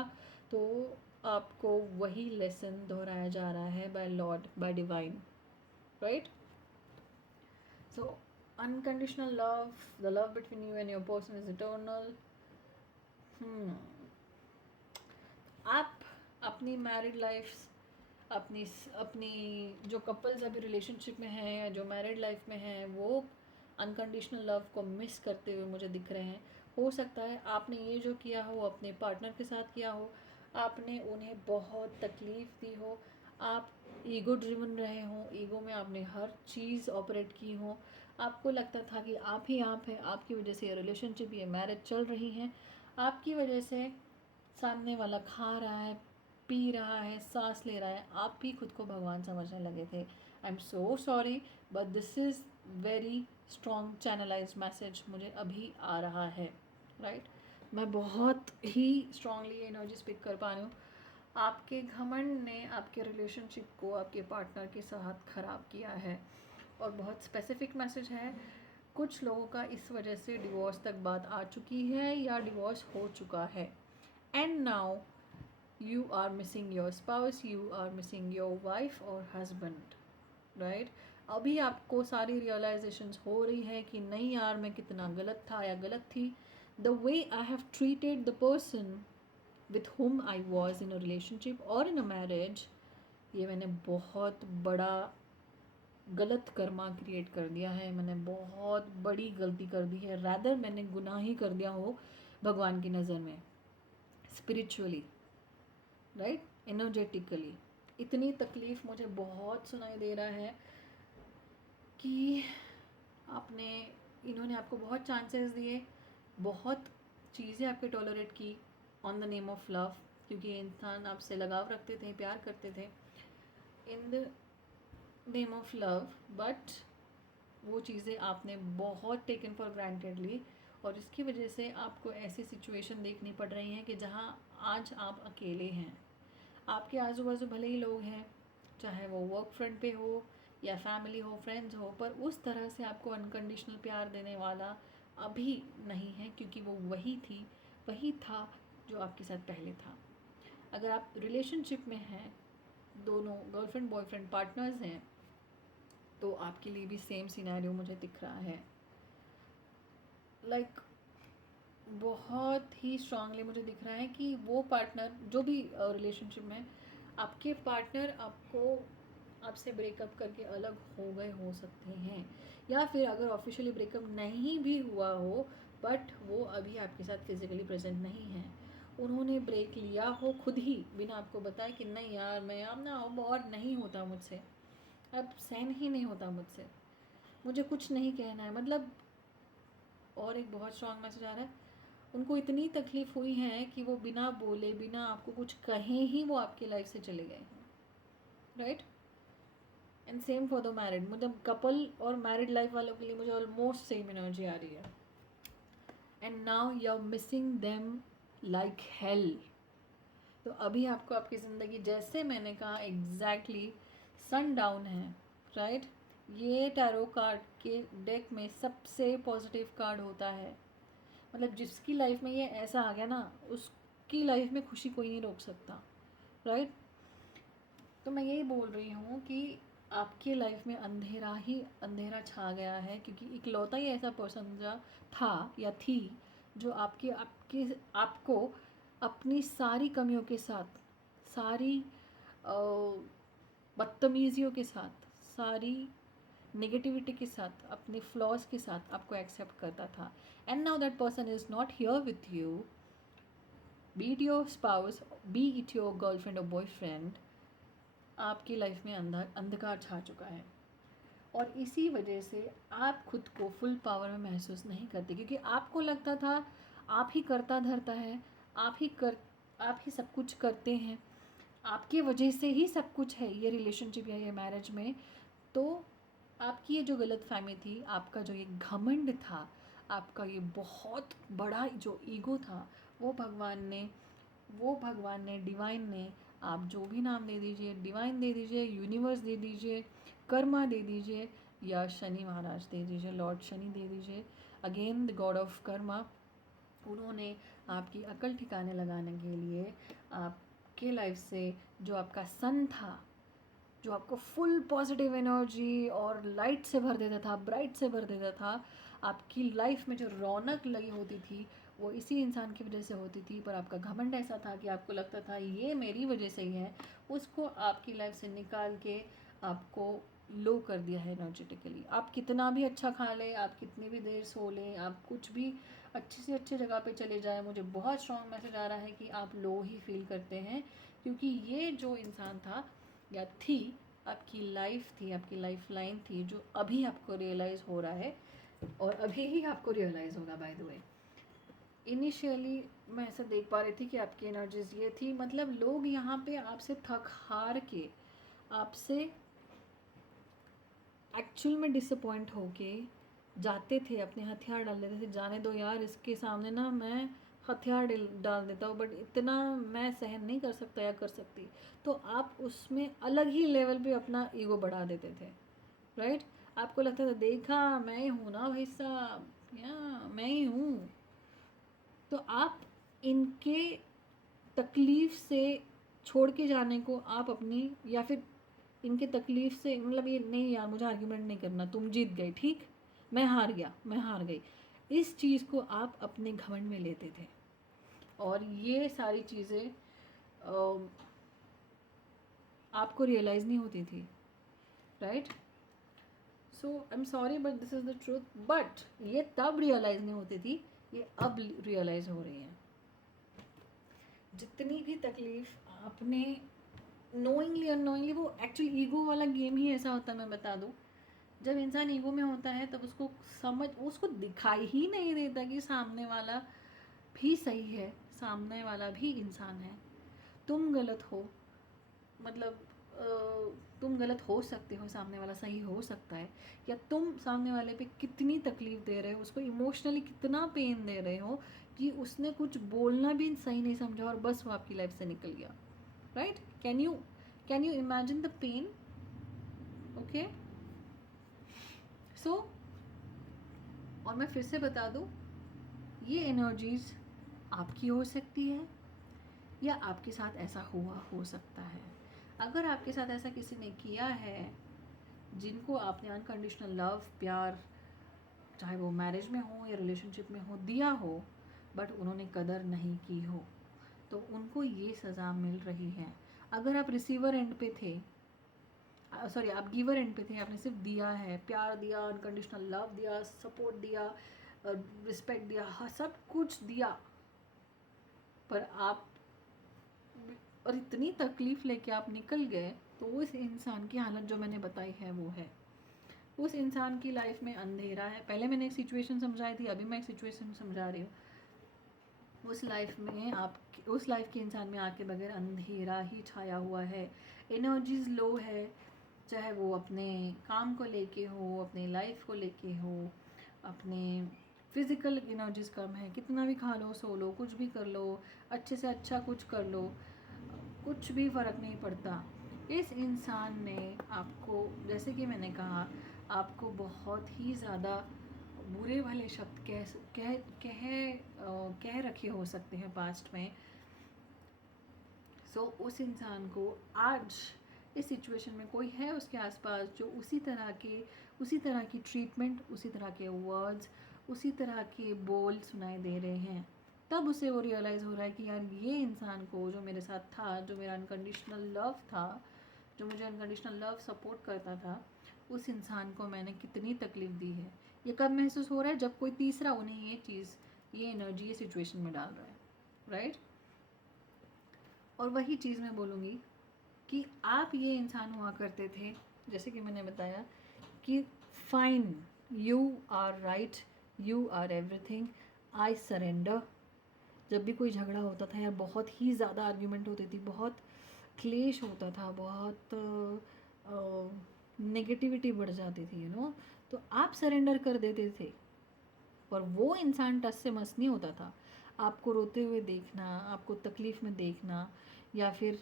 तो आपको वही लेसन दोहराया जा रहा है by lord, by divine, right. So unconditional love, the love between you and your person is eternal. आप अपनी मैरिड लाइफ, अपनी अपनी जो कपल्स अभी रिलेशनशिप में हैं या जो मैरिड लाइफ में हैं, वो अनकंडीशनल लव को मिस करते हुए मुझे दिख रहे हैं। हो सकता है आपने ये जो किया हो अपने पार्टनर के साथ किया हो, आपने उन्हें बहुत तकलीफ़ दी हो, आप ईगो ड्रिवन रहे हों, ईगो में आपने हर चीज़ ऑपरेट की हो, आपको लगता था कि आप ही आप हैं, आपकी वजह से ये रिलेशनशिप, ये मैरिज चल रही है, आपकी वजह से सामने वाला खा रहा है, पी रहा है, सांस ले रहा है, आप भी खुद को भगवान समझने लगे थे। I am so sorry, but this is very strong channelised message मुझे अभी आ रहा है, राइट। मैं बहुत ही स्ट्रांगली एनर्जी स्पिक कर पा रही हूँ। आपके घमंड ने आपके रिलेशनशिप को आपके पार्टनर के साथ ख़राब किया है, और बहुत स्पेसिफिक मैसेज है। कुछ लोगों का इस वजह से डिवोर्स तक बात आ चुकी है या डिवोर्स हो चुका है, and now you are missing your spouse, you are missing your wife or husband, right। अभी आपको सारी रियलाइजेशंस हो रही है कि नहीं यार, मैं कितना गलत था या गलत थी। The way I have treated the person with whom I was in a relationship और इन अ मैरिज, ये मैंने बहुत बड़ा गलत कर्मा क्रिएट कर दिया है, मैंने बहुत बड़ी गलती कर दी है, रैदर मैंने गुनाह ही कर दिया हो भगवान की नज़र में, स्पिरिचुअली, राइट, एनर्जेटिकली। इतनी तकलीफ़ मुझे बहुत सुनाई दे रहा है कि आपने, इन्होंने आपको बहुत चांसेस दिए, बहुत चीज़ें आपके टॉलरेट की on the name of love, क्योंकि ये इंसान आपसे लगाव रखते थे, प्यार करते थे in the name of love, but वो चीज़ें आपने बहुत टेकन फॉर ग्रांटेड ली, और इसकी वजह से आपको ऐसी सिचुएशन देखनी पड़ रही है कि जहाँ आज आप अकेले हैं। आपके आजू बाजू भले ही लोग हैं, चाहे वो वर्क फ्रंट पे हो या फैमिली हो, फ्रेंड्स हो, पर उस तरह से आपको अनकंडीशनल प्यार देने वाला अभी नहीं है, क्योंकि वो वही था जो आपके साथ पहले था। अगर आप रिलेशनशिप में हैं, दोनों गर्लफ्रेंड बॉयफ्रेंड पार्टनर्स हैं, तो आपके लिए भी सेम सिनेरियो मुझे दिख रहा है। लाइक बहुत ही स्ट्रांगली मुझे दिख रहा है कि वो पार्टनर जो भी रिलेशनशिप में, आपके पार्टनर आपसे ब्रेकअप करके अलग हो गए हो सकते हैं, या फिर अगर ऑफिशियली ब्रेकअप नहीं भी हुआ हो, बट वो अभी आपके साथ फिजिकली प्रेजेंट नहीं है, उन्होंने ब्रेक लिया हो खुद ही बिना आपको बताए कि नहीं यार मैं अब ना, अब और नहीं होता मुझसे, अब सहन ही नहीं होता मुझसे, मुझे कुछ नहीं कहना है, मतलब। और एक बहुत स्ट्रांग मैसेज आ रहा है, उनको इतनी तकलीफ़ हुई है कि वो बिना बोले, बिना आपको कुछ कहे ही वो आपकी लाइफ से चले गए हैं, right. And same for the married, मतलब कपल और मैरिड लाइफ वालों के लिए मुझे ऑलमोस्ट सेम एनर्जी आ रही है। And now you are missing them like hell. तो अभी आपको आपकी ज़िंदगी, जैसे मैंने कहा एग्जैक्टली सन डाउन है, राइट। ये टैरो कार्ड के डेक में सबसे पॉजिटिव कार्ड होता है, मतलब जिसकी लाइफ में ये ऐसा आ गया ना, उसकी लाइफ में खुशी कोई नहीं रोक सकता, राइट। तो मैं यही बोल रही हूँ कि आपकी लाइफ में अंधेरा ही अंधेरा छा गया है, क्योंकि इकलौता ही ऐसा पर्सन जो था या थी जो आपको अपनी सारी कमियों के साथ, सारी बदतमीज़ियों के साथ, सारी नेगेटिविटी के साथ, अपने फ्लॉज के साथ आपको एक्सेप्ट करता था। And now that person is not here with you, B it your spouse, B it your girlfriend और बॉयफ्रेंड, आपकी लाइफ में अंधकार छा चुका है, और इसी वजह से आप खुद को फुल पावर में महसूस नहीं करते, क्योंकि आपको लगता था आप ही करता धरता है, आप ही सब कुछ करते हैं, आपकी वजह से ही सब कुछ है ये रिलेशनशिप या ये मैरिज में। तो आपकी ये जो गलतफहमी थी, आपका जो ये घमंड था, आपका ये बहुत बड़ा जो ईगो था, वो भगवान ने डिवाइन ने, आप जो भी नाम दे दीजिए, डिवाइन दे दीजिए, यूनिवर्स दे दीजिए, कर्मा दे दीजिए, या शनि महाराज दे दीजिए, लॉर्ड शनि दे दीजिए, again the God of Karma, उन्होंने आपकी अकल ठिकाने लगाने के लिए आपके लाइफ से जो आपका सन था, जो आपको फुल पॉजिटिव एनर्जी और लाइट से भर देता था, ब्राइट से भर देता था, आपकी लाइफ में जो रौनक लगी होती थी वो इसी इंसान की वजह से होती थी, पर आपका घमंड ऐसा था कि आपको लगता था ये मेरी वजह से ही है, उसको आपकी लाइफ से निकाल के आपको लो कर दिया है एनर्जेटिकली। आप कितना भी अच्छा खा लें, आप कितनी भी देर सो लें, आप कुछ भी अच्छी से अच्छी जगह पे चले जाएं, मुझे बहुत स्ट्रॉन्ग मैसेज आ रहा है कि आप लो ही फील करते हैं, क्योंकि ये जो इंसान था या थी, आपकी लाइफ थी, आपकी लाइफ लाइन थी, जो अभी आपको रियलाइज़ हो रहा है, और अभी ही आपको रियलाइज़ होगा। बाय द वे, इनिशियली मैं ऐसा देख पा रही थी कि आपकी एनर्जीज ये थी, मतलब लोग यहाँ पे आपसे थक हार के, आपसे एक्चुअल में डिसअपॉइंट होके जाते थे, अपने हथियार डाल देते थे, जाने दो यार इसके सामने ना मैं हथियार डाल देता हूँ, बट इतना मैं सहन नहीं कर सकता या कर सकती, तो आप उसमें अलग ही लेवल पे अपना ईगो बढ़ा देते थे, राइट। आपको लगता था देखा मैं ही हूँ ना भाई साहब, या मैं ही हूँ। तो आप इनके तकलीफ़ से छोड़ के जाने को आप अपनी, या फिर इनके तकलीफ़ से, मतलब ये नहीं यार मुझे आर्ग्यूमेंट नहीं करना, तुम जीत गए ठीक, मैं हार गया, मैं हार गई, इस चीज़ को आप अपने घमंड में लेते थे, और ये सारी चीज़ें आपको रियलाइज़ नहीं होती थी, right? So I am sorry but this is the truth, but ये तब रियलाइज़ नहीं होती थी, ये अब रियलाइज़ हो रही है। जितनी भी तकलीफ़ आपने नोइंगली अननोइंगली, वो एक्चुअली ईगो वाला गेम ही ऐसा होता है, मैं बता दूँ। जब इंसान ईगो में होता है तब उसको दिखाई ही नहीं देता कि सामने वाला भी सही है, सामने वाला भी इंसान है। तुम गलत हो, मतलब तुम गलत हो सकते हो, सामने वाला सही हो सकता है, या तुम सामने वाले पे कितनी तकलीफ़ दे रहे हो, उसको इमोशनली कितना पेन दे रहे हो कि उसने कुछ बोलना भी सही नहीं समझा और बस वो आपकी लाइफ से निकल गया, right? Can you imagine the pain? Okay, so और मैं फिर से बता दूँ, ये एनर्जीज आपकी हो सकती है या आपके साथ ऐसा हुआ हो सकता है। अगर आपके साथ ऐसा किसी ने किया है, जिनको आपने अनकंडीशनल लव, प्यार, चाहे वो मैरिज में हो या रिलेशनशिप में हो, दिया हो, बट उन्होंने कदर नहीं की हो, तो उनको ये सज़ा मिल रही है। अगर आप रिसीवर एंड पे थे, सॉरी आप गिवर एंड पे थे, आपने सिर्फ दिया है, प्यार दिया, अनकंडीशनल लव दिया, सपोर्ट दिया, रिस्पेक्ट दिया, हाँ सब कुछ दिया, पर आप और इतनी तकलीफ़ लेके आप निकल गए, तो उस इंसान की हालत जो मैंने बताई है वो है। उस इंसान की लाइफ में अंधेरा है। पहले मैंने एक सिचुएशन समझाई थी, अभी मैं एक सिचुएशन समझा रही हूँ। उस लाइफ के इंसान में आपके बगैर अंधेरा ही छाया हुआ है, एनर्जीज लो है, चाहे वो अपने काम को लेके हो, अपने लाइफ को लेके हो, अपने फिज़िकल एनर्जीज कम है, कितना भी खा लो, सो लो, कुछ भी कर लो, अच्छे से अच्छा कुछ कर लो, कुछ भी फ़र्क नहीं पड़ता। इस इंसान ने आपको, जैसे कि मैंने कहा, आपको बहुत ही ज़्यादा बुरे भले शब्द कह रखे हो सकते हैं पास्ट में। सो उस इंसान को आज इस सिचुएशन में कोई है उसके आसपास जो उसी तरह की ट्रीटमेंट, उसी तरह के वर्ड्स, उसी तरह के बोल सुनाई दे रहे हैं, तब उसे वो रियलाइज़ हो रहा है कि यार ये इंसान को, जो मेरे साथ था, जो मेरा अनकंडीशनल लव था, जो मुझे अनकंडीशनल लव सपोर्ट करता था, उस इंसान को मैंने कितनी तकलीफ़ दी है। ये कब महसूस हो रहा है? जब कोई तीसरा उन्हें ये एनर्जी, ये सिचुएशन में डाल रहा है, राइट? और वही चीज़ मैं बोलूँगी कि आप ये इंसान हुआ करते थे, जैसे कि मैंने बताया कि fine, you are right, you are everything, I surrender. जब भी कोई झगड़ा होता था या बहुत ही ज़्यादा आर्ग्यूमेंट होती थी, बहुत क्लेश होता था, बहुत नेगेटिविटी बढ़ जाती थी, तो आप सरेंडर कर देते थे, और वो इंसान टस से मस नहीं होता था। आपको रोते हुए देखना, आपको तकलीफ़ में देखना, या फिर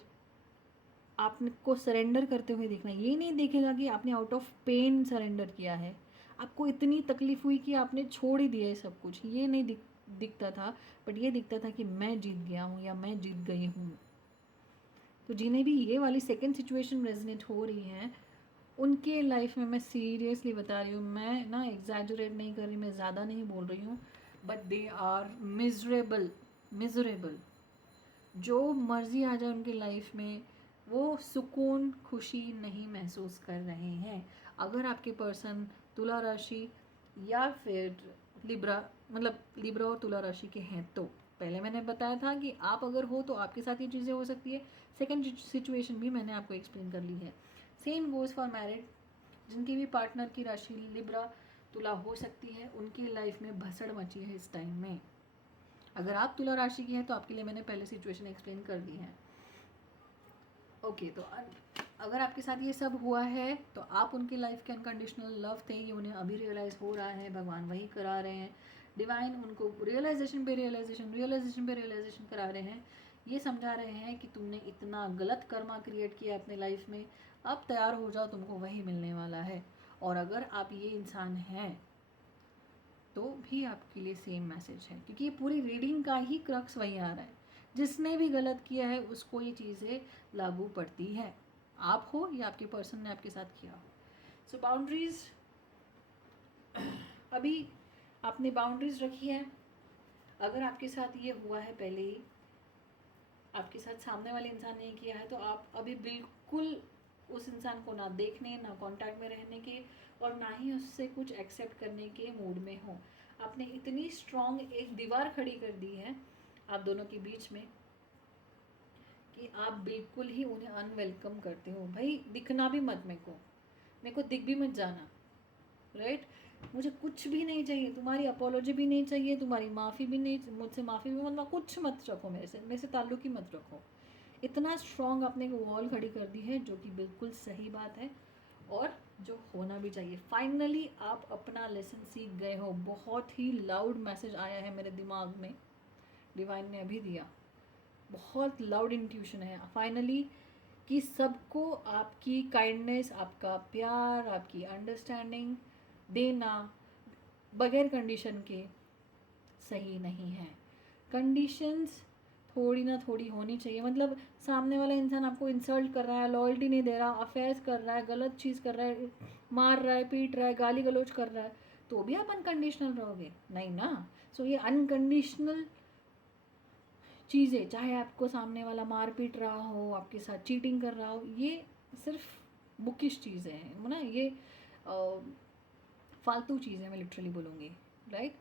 आपको सरेंडर करते हुए देखना, ये नहीं देखेगा कि आपने आउट ऑफ पेन सरेंडर किया है, आपको इतनी तकलीफ़ हुई कि आपने छोड़ ही दिया है सब कुछ, ये नहीं दिखता था। बट ये दिखता था कि मैं जीत गया हूँ या मैं जीत गई हूँ। तो जिन्हें भी ये वाली सेकेंड सिचुएशन रेजनेट हो रही है, उनके लाइफ में, मैं सीरियसली बता रही हूँ, मैं ना एग्जैजरेट नहीं कर रही, मैं ज़्यादा नहीं बोल रही हूँ, बट दे आर मिजरेबल। जो मर्ज़ी आ जाए उनकी लाइफ में, वो सुकून, खुशी नहीं महसूस कर रहे हैं। अगर आपके पर्सन तुला राशि या फिर लिब्रा, मतलब लिब्रा और तुला राशि के हैं, तो पहले मैंने बताया था कि आप अगर हो तो आपके साथ ये चीज़ें हो सकती है। सेकंड सिचुएशन भी मैंने आपको एक्सप्लेन कर ली है। Same goes for married. जिनकी भी पार्टनर की राशि लिब्रा तुला हो सकती है, उनकी लाइफ में भसड़ मची है इस टाइम में। अगर आप तुला राशि की हैं तो आपके लिए मैंने पहले सिचुएशन एक्सप्लेन कर दी है। ओके, तो अगर आपके साथ ये सब हुआ है तो आप उनकी लाइफ के अनकंडीशनल लव थे, ये उन्हें अभी रियलाइज़ हो रहा है, भगवान वही करा रहे हैं, डिवाइन उनको रियलाइजेशन करा रहे हैं। ये समझा रहे हैं कि तुमने इतना गलत कर्मा क्रिएट किया अपने लाइफ में, अब तैयार हो जाओ, तुमको वही मिलने वाला है। और अगर आप ये इंसान हैं तो भी आपके लिए सेम मैसेज है, क्योंकि ये पूरी रीडिंग का ही क्रक्स वही आ रहा है। जिसने भी गलत किया है उसको ये चीज़ें लागू पड़ती है, आप हो या आपके पर्सन ने आपके साथ किया हो। सो बाउंड्रीज, अभी आपने बाउंड्रीज रखी है, अगर आपके साथ ये हुआ है पहले ही, आपके साथ सामने वाले इंसान ने किया है, तो आप अभी बिल्कुल उस इंसान को ना देखने, ना कांटेक्ट में रहने के, और ना ही उससे कुछ एक्सेप्ट करने के मूड में हो। आपने इतनी स्ट्रॉन्ग एक दीवार खड़ी कर दी है आप दोनों के बीच में कि आप बिल्कुल ही उन्हें अनवेलकम करते हो। भाई दिखना भी मत, मेरे को दिख भी मत जाना, राइट। मुझे कुछ भी नहीं चाहिए, तुम्हारी अपोलॉजी भी नहीं चाहिए, तुम्हारी माफ़ी भी नहीं, मुझसे माफ़ी भी मत, कुछ मत रखो मेरे से ताल्लुक ही मत रखो। इतना स्ट्रॉन्ग आपने एक वॉल खड़ी कर दी है, जो कि बिल्कुल सही बात है और जो होना भी चाहिए। फाइनली आप अपना लेसन सीख गए हो। बहुत ही लाउड मैसेज आया है मेरे दिमाग में, डिवाइन ने अभी दिया। बहुत लाउड इंट्यूशन है फाइनली, कि सबको आपकी काइंडनेस, आपका प्यार, आपकी अंडरस्टैंडिंग देना बगैर कंडीशन के सही नहीं है। कंडीशंस थोड़ी ना थोड़ी होनी चाहिए। मतलब सामने वाला इंसान आपको इंसल्ट कर रहा है, लॉयल्टी नहीं दे रहा, अफेयर्स कर रहा है, गलत चीज़ कर रहा है, मार रहा है, पीट रहा है, गाली गलौज कर रहा है, तो भी आप अनकंडीशनल रहोगे? नहीं ना। सो ये अनकंडीशनल चीज़ें, चाहे आपको सामने वाला मार पीट रहा हो, आपके साथ चीटिंग कर रहा हो, ये सिर्फ बुकिश चीज़ें हैं ना, ये फालतू चीज़ें मैं लिटरली बोलूँगी, राइट।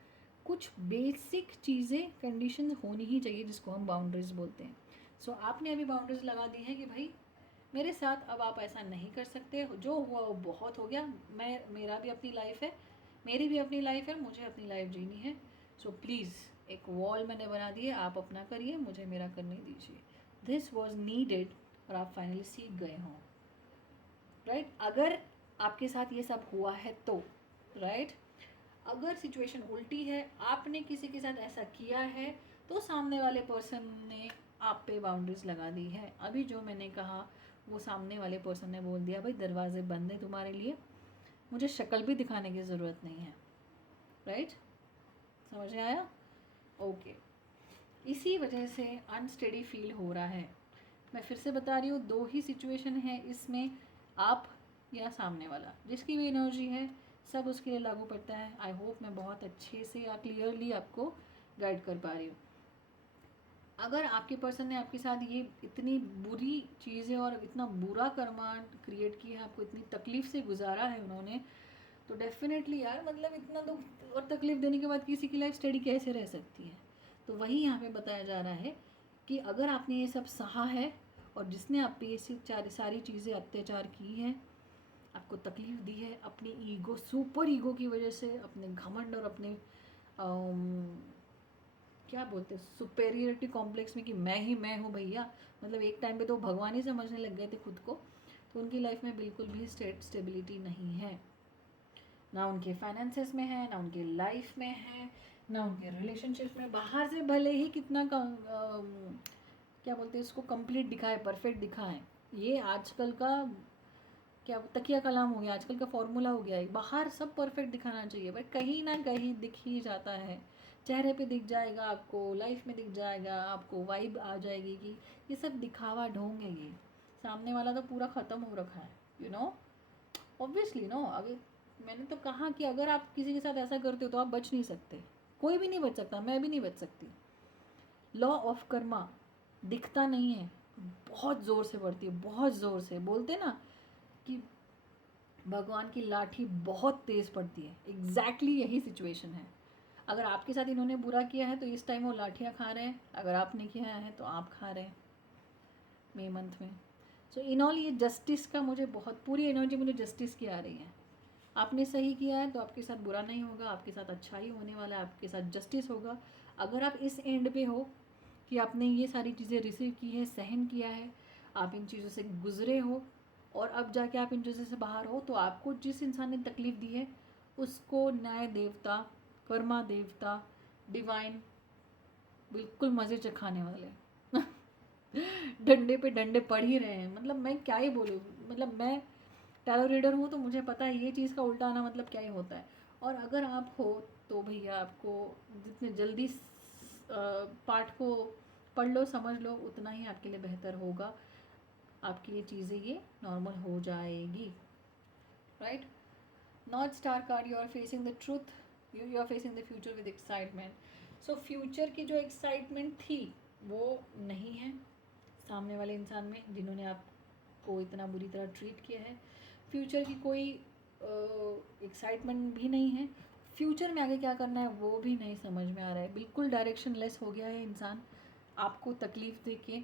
कुछ बेसिक चीज़ें, कंडीशन होनी ही चाहिए, जिसको हम बाउंड्रीज बोलते हैं। सो आपने अभी बाउंड्रीज लगा दी है कि भाई मेरे साथ अब आप ऐसा नहीं कर सकते, जो हुआ वो बहुत हो गया, मेरा भी अपनी लाइफ है, मेरी भी अपनी लाइफ है, मुझे अपनी लाइफ जीनी है। सो प्लीज़ एक वॉल मैंने बना दी है, आप अपना करिए, मुझे मेरा करने दीजिए। दिस वॉज नीडेड और आप फाइनली सीख गए हों, राइट। अगर आपके साथ ये सब हुआ है तो, राइट। अगर सिचुएशन उल्टी है, आपने किसी के साथ ऐसा किया है, तो सामने वाले पर्सन ने आप पे बाउंड्रीज लगा दी है। अभी जो मैंने कहा वो सामने वाले पर्सन ने बोल दिया, भाई दरवाजे बंद है तुम्हारे लिए, मुझे शक्ल भी दिखाने की ज़रूरत नहीं है, राइट। समझ में आया? ओके। इसी वजह से अनस्टेडी फील हो रहा है। मैं फिर से बता रही हूँ, दो ही सिचुएशन है इसमें, आप या सामने वाला, जिसकी भी एनर्जी है सब उसके लिए लागू पड़ता है। आई होप मैं बहुत अच्छे से या क्लियरली आपको गाइड कर पा रही हूँ। अगर आपके पर्सन ने आपके साथ ये इतनी बुरी चीज़ें और इतना बुरा कर्मा क्रिएट किया है, आपको इतनी तकलीफ़ से गुजारा है उन्होंने, तो डेफिनेटली यार, मतलब इतना दुख और तकलीफ़ देने के बाद किसी की लाइफ स्टडी कैसे रह सकती है? तो वही यहाँ पे बताया जा रहा है कि अगर आपने ये सब सहा है, और जिसने आप पे ये सारी चीज़ें अत्याचार की हैं, आपको तकलीफ़ दी है, अपनी ईगो, सुपर ईगो की वजह से, अपने घमंड और अपने क्या बोलते हैं, सुपेरियरिटी कॉम्प्लेक्स में, कि मैं ही मैं हूँ भैया, मतलब एक टाइम पे तो भगवान ही समझने लग गए थे खुद को। तो उनकी लाइफ में बिल्कुल भी स्टेबिलिटी नहीं है, ना उनके फाइनेंसेस में है, ना उनके लाइफ में है, ना उनके रिलेशनशिप में। बाहर से भले ही कितना क्या बोलते हैं इसको, कंप्लीट दिखाए, परफेक्ट दिखाए, ये आजकल का क्या तकिया कलाम हो गया, आजकल का फॉर्मूला हो गया है। बाहर सब परफेक्ट दिखाना चाहिए, बट कहीं ना कहीं दिख ही जाता है, चेहरे पे दिख जाएगा आपको, लाइफ में दिख जाएगा आपको, वाइब आ जाएगी कि ये सब दिखावा ढोंग है, ये सामने वाला तो पूरा ख़त्म हो रखा है, यू नो। ऑब्वियसली नो, अगर मैंने तो कहा कि अगर आप किसी के साथ ऐसा करते हो तो आप बच नहीं सकते, कोई भी नहीं बच सकता, मैं भी नहीं बच सकती। लॉ ऑफ कर्मा दिखता नहीं है, बहुत ज़ोर से बढ़ती है, बहुत ज़ोर से। बोलते ना कि भगवान की लाठी बहुत तेज़ पड़ती है, एग्जैक्टली यही सिचुएशन है। अगर आपके साथ इन्होंने बुरा किया है तो इस टाइम वो लाठियाँ खा रहे हैं, अगर आपने किया है तो आप खा रहे हैं मई मंथ में। सो इन ऑल ये जस्टिस का मुझे बहुत, पूरी एनर्जी मुझे जस्टिस की आ रही है। आपने सही किया है तो आपके साथ बुरा नहीं होगा, आपके साथ अच्छा ही होने वाला है, आपके साथ जस्टिस होगा। अगर आप इस एंड पे हो कि आपने ये सारी चीज़ें रिसीव की है, सहन किया है, आप इन चीज़ों से गुजरे हो, और अब जाके आप इन चीज़ों से बाहर हो, तो आपको जिस इंसान ने तकलीफ़ दी है उसको न्याय देवता, कर्मा देवता, डिवाइन बिल्कुल मज़े चखाने वाले डंडे पे डंडे पड़ ही रहे हैं। मतलब मैं क्या ही बोलूँ, मतलब मैं टैरो रीडर हूँ, तो मुझे पता है ये चीज़ का उल्टा आना मतलब क्या ही होता है। और अगर आप हो तो भैया आपको जितने जल्दी पाठ को पढ़ लो, समझ लो, उतना ही आपके लिए बेहतर होगा। आपकी ये चीज़ें ये नॉर्मल हो जाएगी, right. North star card, you are facing the truth, you are facing the future with excitement. So future की जो एक्साइटमेंट थी वो नहीं है सामने वाले इंसान में जिन्होंने आपको इतना बुरी तरह ट्रीट किया है। फ्यूचर की कोई एक्साइटमेंट भी नहीं है। फ्यूचर में आगे क्या करना है वो भी नहीं समझ में आ रहा है। बिल्कुल डायरेक्शन लेस हो गया है इंसान। आपको तकलीफ़ दे के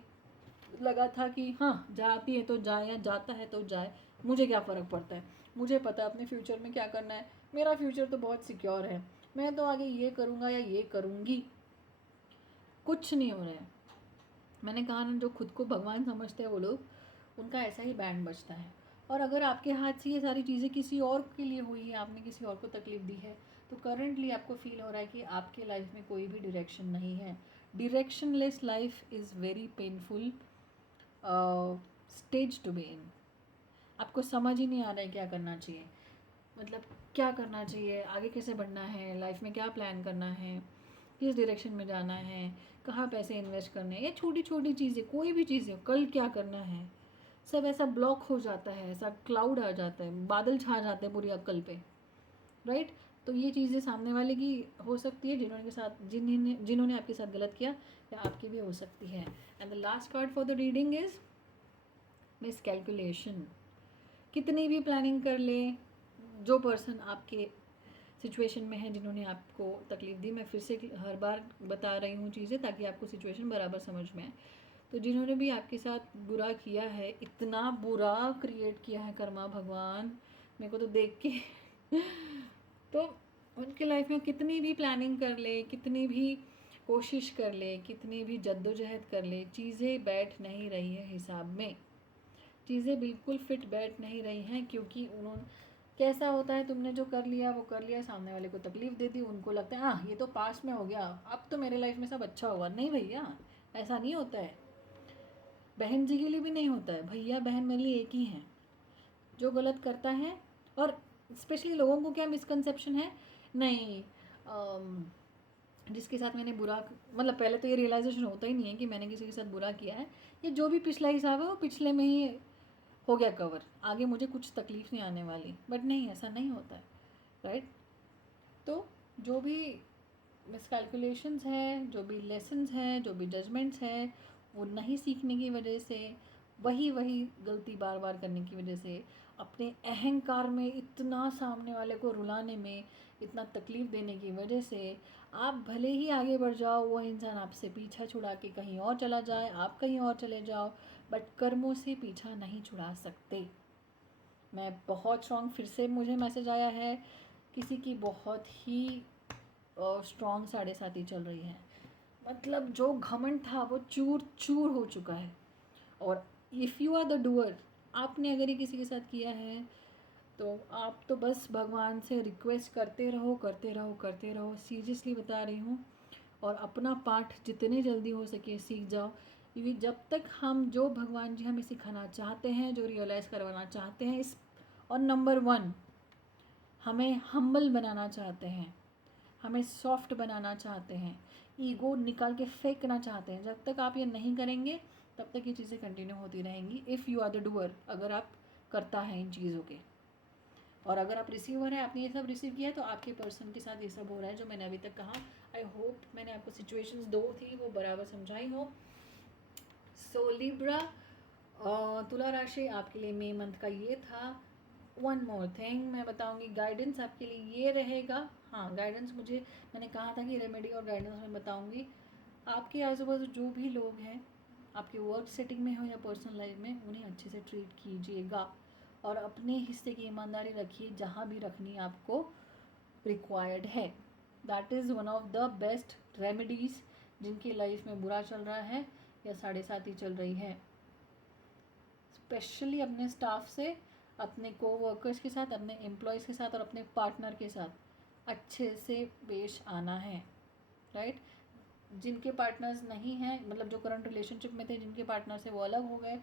लगा था कि हाँ जाती है तो जाए या जाता है तो जाए, मुझे क्या फ़र्क पड़ता है, मुझे पता है अपने फ्यूचर में क्या करना है, मेरा फ्यूचर तो बहुत सिक्योर है, मैं तो आगे ये करूँगा या ये करूँगी। कुछ नहीं हो रहा है। मैंने कहा ना, जो खुद को भगवान समझते हैं वो लोग, उनका ऐसा ही बैंड बजता है। और अगर आपके हाथ से ये सारी चीज़ें किसी और के लिए हुई है, आपने किसी और को तकलीफ़ दी है, तो करंटली आपको फील हो रहा है कि आपके लाइफ में कोई भी डायरेक्शन नहीं है। Directionless life is very painful stage to be in. आपको समझ ही नहीं आ रहा है क्या करना चाहिए, मतलब क्या करना चाहिए, आगे कैसे बढ़ना है, लाइफ में क्या प्लान करना है, किस डायरेक्शन में जाना है, कहाँ पैसे इन्वेस्ट करने हैं, या छोटी छोटी चीज़ें, कोई भी चीज़ें, कल क्या करना है, सब ऐसा ब्लॉक हो जाता है, ऐसा क्लाउड आ जाता है, बादल छा जाते हैं पूरी अक्ल पे, राइट। तो ये चीज़ें सामने वाले की हो सकती है, जिन्होंने आपके साथ गलत किया, या आपकी भी हो सकती है। And the last card for the reading is miss calculation. कितनी भी प्लानिंग कर ले, जो पर्सन आपके सिचुएशन में है, जिन्होंने आपको तकलीफ़ दी, मैं फिर से हर बार बता रही हूँ चीज़ें ताकि आपको सिचुएशन बराबर समझ में आए। तो जिन्होंने भी आपके साथ बुरा किया है, इतना बुरा क्रिएट किया है कर्मा भगवान, मेरे को तो देख के तो उनके लाइफ में कितनी भी प्लानिंग कर ले, कितनी भी कोशिश कर ले, कितनी भी जद्दोजहद कर ले, चीज़ें बैठ नहीं रही है हिसाब में। चीज़ें बिल्कुल फिट बैठ नहीं रही हैं, क्योंकि उन्होंने, कैसा होता है, तुमने जो कर लिया वो कर लिया, सामने वाले को तकलीफ़ दे दी, उनको लगता है हाँ ये तो पास्ट में हो गया, अब तो मेरे लाइफ में सब अच्छा होगा। नहीं भैया, ऐसा नहीं होता है। बहन जी के लिए भी नहीं होता है। भैया बहन मेरे लिए एक ही हैं। जो गलत करता है, और स्पेशली लोगों को क्या मिसकंसेप्शन है, नहीं जिसके साथ मैंने बुरा, मतलब पहले तो ये रियलाइजेशन होता ही नहीं है कि मैंने किसी के साथ बुरा किया है, ये जो भी पिछला हिसाब है वो पिछले में ही हो गया कवर, आगे मुझे कुछ तकलीफ़ नहीं आने वाली। बट नहीं, ऐसा नहीं होता है, राइट। तो जो भी मिसकैलकुलेशंस है, जो भी लेसन्स हैं, जो भी जजमेंट्स हैं, वो नहीं सीखने की वजह से, वही वही गलती बार बार करने की वजह से, अपने अहंकार में इतना सामने वाले को रुलाने में, इतना तकलीफ़ देने की वजह से, आप भले ही आगे बढ़ जाओ, वो इंसान आपसे पीछा छुड़ा के कहीं और चला जाए, आप कहीं और चले जाओ, बट कर्मों से पीछा नहीं छुड़ा सकते। मैं बहुत स्ट्रॉन्ग, फिर से मुझे मैसेज आया है, किसी की बहुत ही स्ट्रॉन्ग 7.5 चल रही है, मतलब जो घमंड था वो चूर चूर हो चुका है। और if you are the doer, आपने अगर ये किसी के साथ किया है, तो आप तो बस भगवान से रिक्वेस्ट करते रहो, करते रहो, करते रहो, सीरियसली बता रही हूँ। और अपना पाठ जितने जल्दी हो सके सीख जाओ, क्योंकि जब तक हम, जो भगवान जी हमें सिखाना चाहते हैं, जो रियलाइज़ करवाना चाहते हैं इस, और नंबर 1 हमें हम्बल बनाना चाहते हैं, हमें सॉफ्ट बनाना चाहते हैं, ईगो निकाल के फेंकना चाहते हैं, जब तक आप ये नहीं करेंगे तब तक ये चीज़ें कंटिन्यू होती रहेंगी। If you are the doer, अगर आप करता है इन चीज़ों के, और अगर आप रिसीवर हैं, आपने ये सब रिसीव किया है, तो आपके पर्सन के साथ ये सब हो रहा है जो मैंने अभी तक कहा। आई होप मैंने आपको सिचुएशंस 2 थी वो बराबर समझाई हो। सो लिब्रा, तुला राशि आपके लिए मई मंथ का ये था। वन मोर थिंग मैं बताऊंगी, गाइडेंस आपके लिए ये रहेगा। हाँ, गाइडेंस मुझे, मैंने कहा था कि रेमेडी और गाइडेंस मैं बताऊंगी। आपके आजू बाजू जो भी लोग हैं, आपके वर्क सेटिंग में हो या पर्सनल लाइफ में, उन्हें अच्छे से ट्रीट कीजिएगा, और अपने हिस्से की ईमानदारी रखिए जहाँ भी रखनी आपको रिक्वायर्ड है। That is one of the best remedies जिनकी लाइफ में बुरा चल रहा है या 7.5 चल रही है। स्पेशली अपने स्टाफ से, अपने कोवर्कर्स के साथ, अपने एम्प्लॉयज़ के साथ और अपने पार्टनर के साथ अच्छे से पेश आना है, राइट। जिनके पार्टनर्स नहीं हैं, मतलब जो करंट रिलेशनशिप में थे, जिनके पार्टनर से वो अलग हो गए,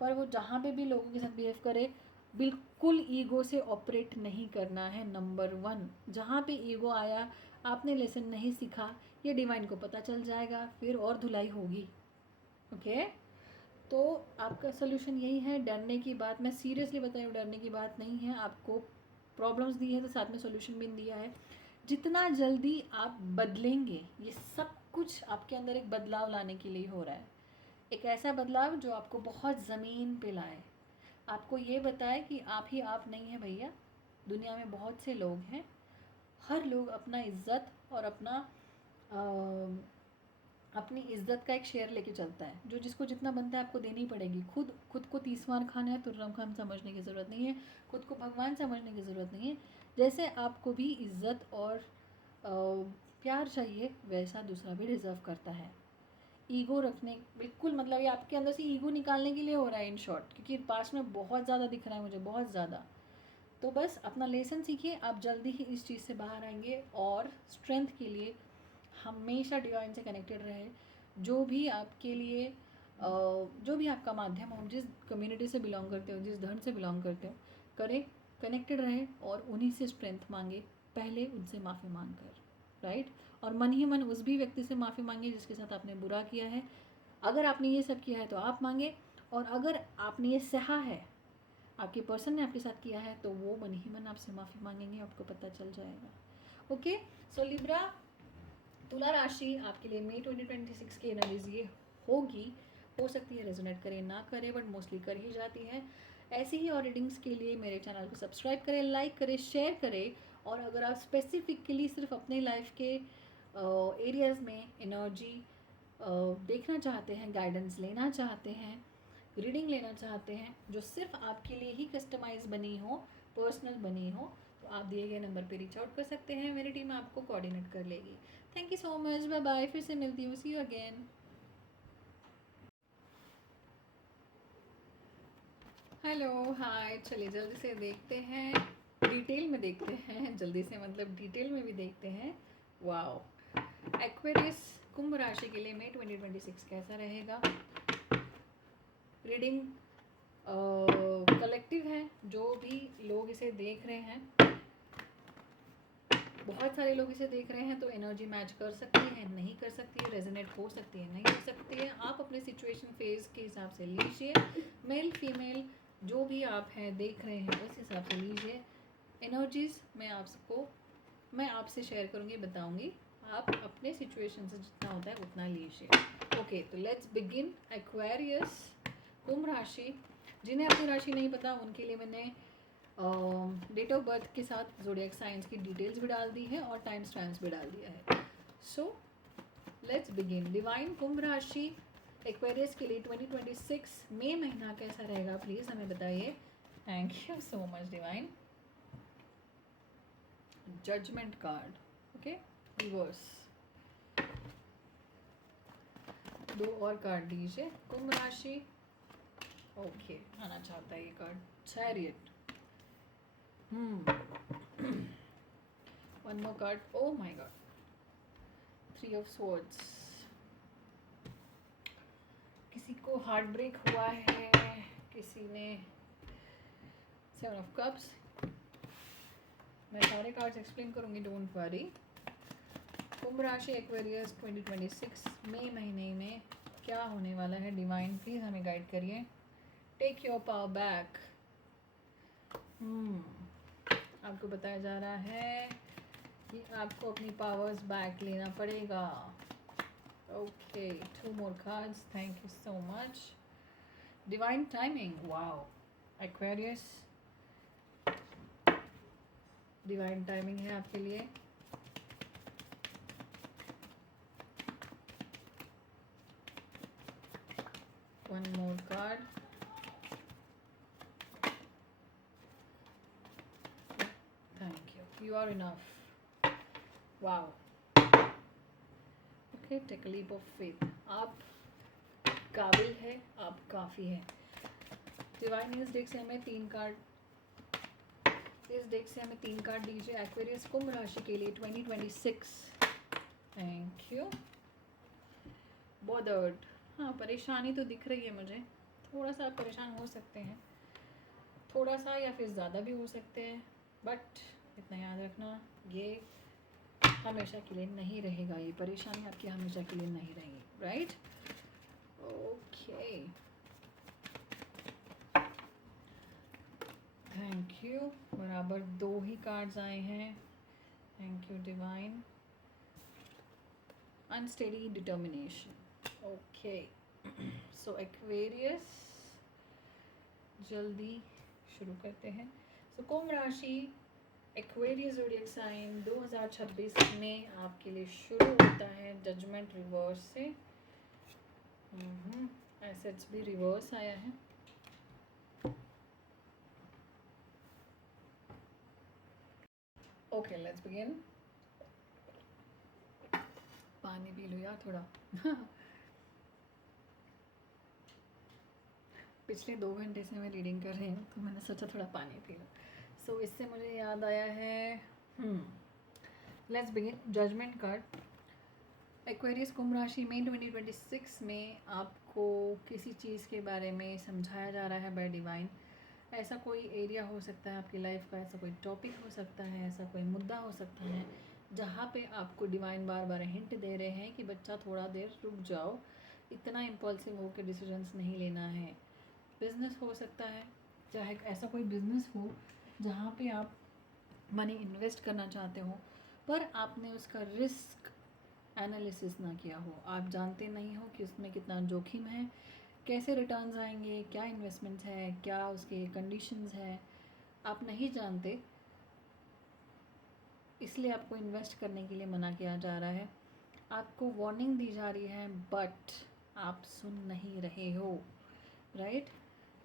पर वो जहाँ पे भी लोगों के साथ बिहेव करे, बिल्कुल ईगो से ऑपरेट नहीं करना है। नंबर 1, जहाँ पे ईगो आया, आपने लेसन नहीं सीखा, ये डिवाइन को पता चल जाएगा, फिर और धुलाई होगी। ओके, तो आपका सोल्यूशन यही है। डरने की बात, मैं सीरियसली बता रही हूँ, डरने की बात नहीं है। आपको प्रॉब्लम्स दी है तो साथ में सोल्यूशन भी दिया है। जितना जल्दी आप बदलेंगे, ये सब कुछ आपके अंदर एक बदलाव लाने के लिए हो रहा है। एक ऐसा बदलाव जो आपको बहुत ज़मीन पे लाए, आपको ये बताए कि आप नहीं है भैया, दुनिया में बहुत से लोग हैं। हर लोग अपना इज्जत और अपनी इज्जत का एक शेयर लेके चलता है, जो जिसको जितना बनता है आपको देनी पड़ेगी। खुद को 30 मार खाना है तो रमखान समझने की ज़रूरत नहीं है, खुद को भगवान समझने की ज़रूरत नहीं है। जैसे आपको भी इज्जत और प्यार चाहिए, वैसा दूसरा भी डिज़र्व करता है। ईगो रखने, बिल्कुल मतलब ये आपके अंदर से ईगो निकालने के लिए हो रहा है इन शॉर्ट, क्योंकि पास में बहुत ज़्यादा दिख रहा है मुझे, बहुत ज़्यादा। तो बस अपना लेसन सीखिए, आप जल्दी ही इस चीज़ से बाहर आएंगे। और स्ट्रेंथ के लिए हमेशा डिवाइन से कनेक्टेड रहे। जो भी आपके लिए जो भी आपका माध्यम हो, जिस कम्युनिटी से बिलोंग करते हो, जिस धर्म से बिलोंग करते हो, करें, कनेक्टेड रहे और उन्हीं से स्ट्रेंथ मांगे, पहले उनसे माफ़ी मांग कर, राइट। और मन ही मन उस भी व्यक्ति से माफ़ी मांगे जिसके साथ आपने बुरा किया है। अगर आपने ये सब किया है तो आप मांगे, और अगर आपने ये सहा है, आपके पर्सन ने आपके साथ किया है, तो वो मन ही मन आपसे माफ़ी मांगेंगे, आपको पता चल जाएगा। ओके, सो लिब्रा, तुला राशि आपके लिए मई 2026 की एनर्जीज ये होगी। हो सकती है रेजोनेट करे ना करे, बट मोस्टली कर ही जाती है। ऐसी ही और रीडिंग्स के लिए मेरे चैनल को सब्सक्राइब करें, लाइक करें, शेयर करें। और अगर आप स्पेसिफिकली सिर्फ अपने लाइफ के एरियाज़ में एनर्जी देखना चाहते हैं, गाइडेंस लेना चाहते हैं, रीडिंग लेना चाहते हैं जो सिर्फ आपके लिए ही कस्टमाइज बनी हो, पर्सनल बनी हो, तो आप दिए गए नंबर पे रीच आउट कर सकते हैं। मेरी टीम आपको कोऑर्डिनेट कर लेगी। Thank you so much, bye bye, फिर से मिलती हूँ, see you again. Hello, hi, चलिए जल्दी से देखते हैं, डिटेल में देखते हैं, जल्दी से मतलब डिटेल में भी देखते हैं। वाओ, एक्वेरियस कुंभ राशि के लिए मई 2026 कैसा रहेगा। रीडिंग कलेक्टिव है, जो भी लोग इसे देख रहे हैं, बहुत सारे लोग इसे देख रहे हैं, तो एनर्जी मैच कर सकती है, नहीं कर सकती है, रेजोनेट हो सकती है, नहीं हो सकती है। आप अपने सिचुएशन फेज के हिसाब से लीजिए, मेल फीमेल जो भी आप हैं देख रहे हैं उस हिसाब से लीजिए। एनर्जीज मैं आपसे शेयर करूँगी, बताऊँगी, आप अपने सिचुएशन से जितना होता है उतना लीजिए। ओके, तो लेट्स बिगिन। एक्वेरियस कुंभ राशि, जिन्हें अपनी राशि नहीं पता उनके लिए मैंने डेट ऑफ बर्थ के साथ ज़ोडिएक साइंस की डिटेल्स भी डाल दी है और टाइम स्टैम्प्स भी डाल दिया है। So let's begin. डिवाइन कुंभ राशि एक्वेरियस के लिए 2026 मई महीना कैसा रहेगा, प्लीज़ हमें बताइए। Thank you so much divine. Judgement card, okay, reverse. 2 और कार्ड दीजिए। कुंभ राशि, ओके, आना चाहता है ये card. Chariot, one more card, oh my god, 3 of swords। किसी को हार्ट ब्रेक हुआ है, किसी ने 7 of cups। मैं सारे कार्ड्स एक्सप्लेन करूँगी, डोंट वरी। कुंभ राशि एक्वेरियस 2026 मई महीने में क्या होने वाला है, डिवाइन प्लीज़ हमें गाइड करिए। Take your power back. आपको बताया जा रहा है कि आपको अपनी पावर्स बैक लेना पड़ेगा। Okay, 2 more cards, thank you so much. Divine timing, wow, Aquarius divine timing है आपके लिए। One more card, thank you, you are enough, wow, okay, take a leap of faith। आप काबिल है, आप काफ़ी है। डिवाइन इस डेक से हमें 3 कार्ड, इस डेक से हमें 3 कार्ड दीजिए एक्वेरियस कुंभ राशि के लिए 2026। Thank you. बॉदर्ड, हाँ, परेशानी तो दिख रही है मुझे, थोड़ा सा आप परेशान हो सकते हैं, थोड़ा सा या फिर ज़्यादा भी हो सकते हैं, बट इतना याद रखना, ये हमेशा के लिए नहीं रहेगा, ये परेशानी आपकी हमेशा के लिए नहीं रहेगी, राइट। Okay, thank you. बराबर 2 ही कार्ड्स आए हैं, thank you divine. Unsteady determination, okay. So Aquarius, जल्दी शुरू करते हैं। सो कुंभ राशि, एक्वेरियस ज़ोडिएक साइन 2026 में आपके लिए शुरू होता है जजमेंट रिवर्स से। एसेट्स भी रिवर्स आया है। Okay, let's begin. पानी पी लो यार थोड़ा। पिछले 2 घंटे से मैं रीडिंग कर रही हूँ तो मैंने सोचा थोड़ा पानी पी लो। सो इससे मुझे याद आया है, let's begin. Judgment card, Aquarius कुंभ राशि में 2026 में आपको किसी चीज़ के बारे में समझाया जा रहा है बाय डिवाइन। ऐसा कोई एरिया हो सकता है आपकी लाइफ का, ऐसा कोई टॉपिक हो सकता है, ऐसा कोई मुद्दा हो सकता है जहाँ पे आपको डिवाइन बार बार हिंट दे रहे हैं कि बच्चा थोड़ा देर रुक जाओ, इतना इम्पल्सिव होकर डिसीजंस नहीं लेना है। बिज़नेस हो सकता है, चाहे ऐसा कोई बिज़नेस हो जहाँ पे आप मनी इन्वेस्ट करना चाहते हो पर आपने उसका रिस्क एनालिसिस ना किया हो, आप जानते नहीं हो कि उसमें कितना जोखिम है, कैसे रिटर्न्स आएंगे, क्या इन्वेस्टमेंट्स है, क्या उसके कंडीशंस है, आप नहीं जानते, इसलिए आपको इन्वेस्ट करने के लिए मना किया जा रहा है। आपको वार्निंग दी जा रही है बट आप सुन नहीं रहे हो, राइट?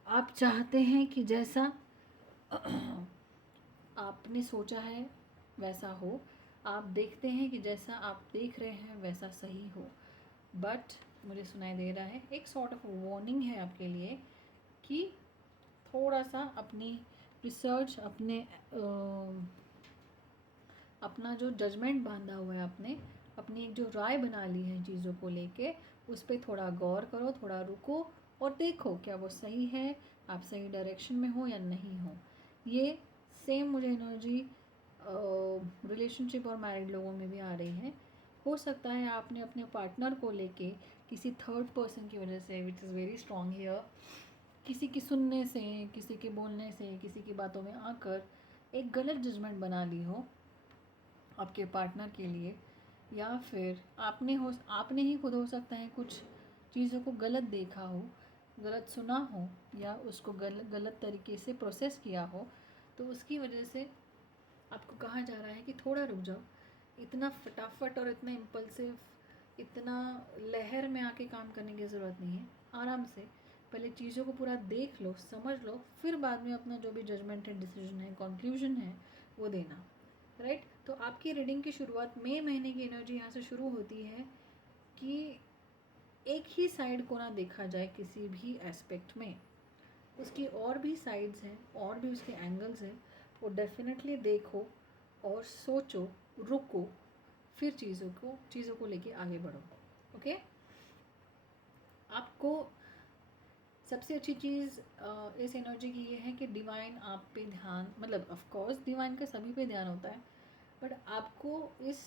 आप चाहते हैं कि जैसा आपने सोचा है वैसा हो, आप देखते हैं कि जैसा आप देख रहे हैं वैसा सही हो, बट मुझे सुनाई दे रहा है एक सॉर्ट ऑफ वार्निंग है आपके लिए कि थोड़ा सा अपनी रिसर्च, अपना जो जजमेंट बांधा हुआ है, आपने अपनी एक जो राय बना ली है चीज़ों को लेके, उस पर थोड़ा गौर करो, थोड़ा रुको और देखो क्या वो सही है, आप सही डायरेक्शन में हो या नहीं हो। ये सेम मुझे एनर्जी रिलेशनशिप और मैरिड लोगों में भी आ रही है। हो सकता है आपने अपने पार्टनर को लेके किसी थर्ड पर्सन की वजह से, विच इज़ वेरी स्ट्रॉन्ग हियर, किसी की सुनने से, किसी के बोलने से, किसी की बातों में आकर एक गलत जजमेंट बना ली हो आपके पार्टनर के लिए, या फिर आपने ही खुद हो सकता है कुछ चीज़ों को गलत देखा हो, गलत सुना हो, या उसको गलत तरीके से प्रोसेस किया हो, तो उसकी वजह से आपको कहा जा रहा है कि थोड़ा रुक जाओ, इतना फटाफट और इतना इम्पल्सिव, इतना लहर में आके काम करने की ज़रूरत नहीं है। आराम से पहले चीज़ों को पूरा देख लो, समझ लो, फिर बाद में अपना जो भी जजमेंट है, डिसीजन है, कंक्लूजन है, वो देना, राइट? तो आपकी रीडिंग की शुरुआत मई महीने की एनर्जी यहाँ से शुरू होती है कि एक ही साइड को ना देखा जाए किसी भी एस्पेक्ट में, उसकी और भी साइड्स हैं, और भी उसके एंगल्स हैं, वो डेफिनेटली देखो और सोचो, रुको, फिर चीज़ों को लेके आगे बढ़ो। ओके? आपको सबसे अच्छी चीज़ इस एनर्जी की ये है कि डिवाइन आप पे ध्यान, मतलब ऑफ कोर्स डिवाइन का सभी पे ध्यान होता है, बट आपको इस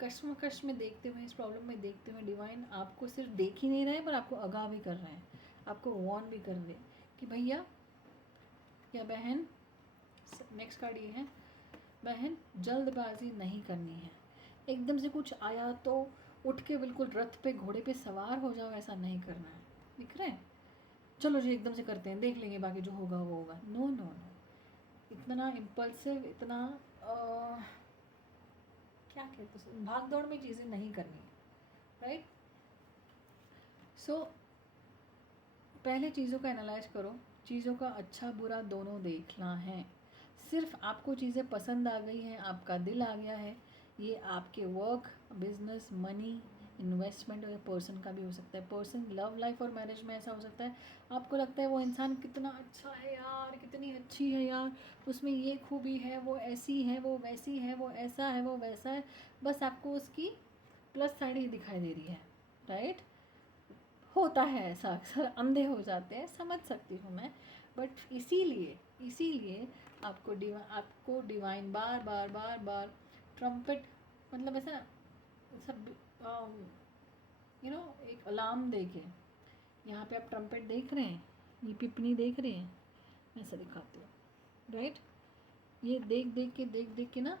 कश्मकश में देखते हुए, इस प्रॉब्लम में देखते हुए डिवाइन आपको सिर्फ देख ही नहीं रहे पर आपको आगाह भी कर रहे हैं, आपको वार्न भी कर रहे हैं कि भैया या बहन, नेक्स्ट कार्ड ये है, बहन जल्दबाजी नहीं करनी है। एकदम से कुछ आया तो उठ के बिल्कुल रथ पे, घोड़े पे सवार हो जाओ, ऐसा नहीं करना है। दिख रहे हैं? चलो जी एकदम से करते हैं, देख लेंगे बाकी जो होगा वो होगा। नो नो नो, इतना इम्पल्सिव, इतना क्या कहते हैं, भाग दौड़ में चीज़ें नहीं करनी है, राइट? सो पहले चीज़ों का एनालाइज करो, चीज़ों का अच्छा बुरा दोनों देखना है। सिर्फ आपको चीज़ें पसंद आ गई हैं, आपका दिल आ गया है, ये आपके वर्क, बिजनेस, मनी, इन्वेस्टमेंट और पर्सन का भी हो सकता है। पर्सन लव लाइफ और मैरिज में ऐसा हो सकता है, आपको लगता है वो इंसान कितना अच्छा है यार, कितनी अच्छी है यार, उसमें ये खूबी है, वो ऐसी है, वो वैसी है, वो ऐसा है, वो वैसा है, बस आपको उसकी प्लस साइड ही दिखाई दे रही है, राइट? होता है ऐसा, अक्सर अंधे हो जाते हैं, समझ सकती हूँ मैं, बट इसीलिए आपको डिवाइन बार बार बार बार ट्रम्पेट, मतलब ऐसा सब एक अलार्म दे के, यहाँ पे आप ट्रम्पेट देख रहे हैं, ये पिपनी देख रहे हैं, ऐसा दिखाते हो, राइट? ये देख देख के ना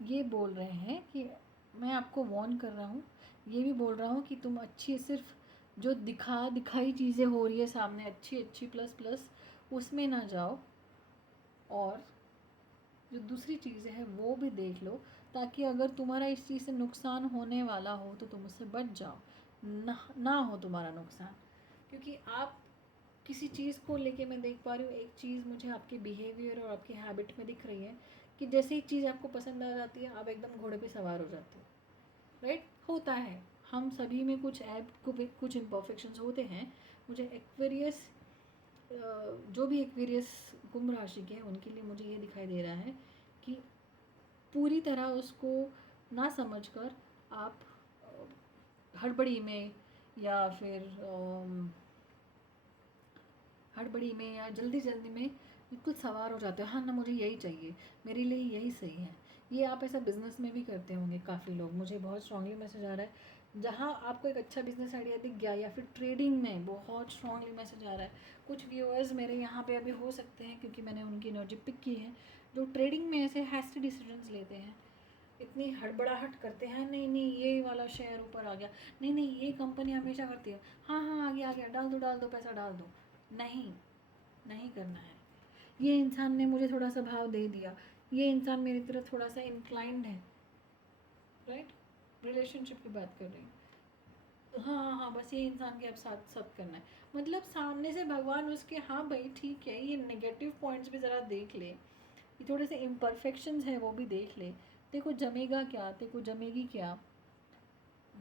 ये बोल रहे हैं कि मैं आपको वॉर्न कर रहा हूँ, ये भी बोल रहा हूँ कि तुम अच्छी सिर्फ जो दिखाई चीज़ें हो रही है सामने अच्छी अच्छी प्लस प्लस उसमें ना जाओ, और जो दूसरी चीज़ें हैं वो भी देख लो, ताकि अगर तुम्हारा इस चीज़ से नुकसान होने वाला हो तो तुम उससे बच जाओ, ना हो तुम्हारा नुकसान। क्योंकि आप किसी चीज़ को लेके, मैं देख पा रही हूँ एक चीज़ मुझे आपके बिहेवियर और आपकी हैबिट में दिख रही है कि जैसे ही चीज़ आपको पसंद आ जाती है आप एकदम घोड़े पे सवार हो जाते हो, राइट? होता है, हम सभी में कुछ ऐप को कुछ इम्परफेक्शंस होते हैं। मुझे एक्वेरियस, जो भी एक्वेरियस कुंभ राशि के हैं उनके लिए मुझे ये दिखाई दे रहा है कि पूरी तरह उसको ना समझकर आप हड़बड़ी में या फिर हड़बड़ी में या जल्दी जल्दी में बिल्कुल सवार हो जाते हो, हाँ ना मुझे यही चाहिए, मेरे लिए यही सही है। ये आप ऐसा बिजनेस में भी करते होंगे काफ़ी लोग, मुझे बहुत स्ट्रांगली मैसेज आ रहा है। जहाँ आपको एक अच्छा बिजनेस आइडिया दिख गया या फिर ट्रेडिंग में बहुत स्ट्रांगली मैसेज आ रहा है। कुछ व्यूअर्स मेरे यहाँ पे अभी हो सकते हैं क्योंकि मैंने उनकी एनर्जी पिक की है, जो ट्रेडिंग में ऐसे हैस्टी डिसीजंस लेते हैं, इतनी हड़बड़ाहट करते हैं, नहीं नहीं ये वाला शेयर ऊपर आ गया, नहीं नहीं ये कंपनी हमेशा करती है, हाँ हाँ आ गया डाल दो पैसा डाल दो। नहीं, नहीं करना है। ये इंसान ने मुझे थोड़ा सा भाव दे दिया, ये इंसान मेरी तरफ थोड़ा सा इंक्लाइंड है, राइट? रिलेशनशिप की बात कर रही हूँ, हाँ हाँ हाँ बस ये इंसान के अब साथ सब करना है। मतलब सामने से भगवान उसके, हाँ भाई ठीक है, ये नेगेटिव पॉइंट्स भी ज़रा देख ले, ये थोड़े से इम्परफेक्शंस हैं वो भी देख ले, देखो जमेगा क्या, देखो जमेगी क्या,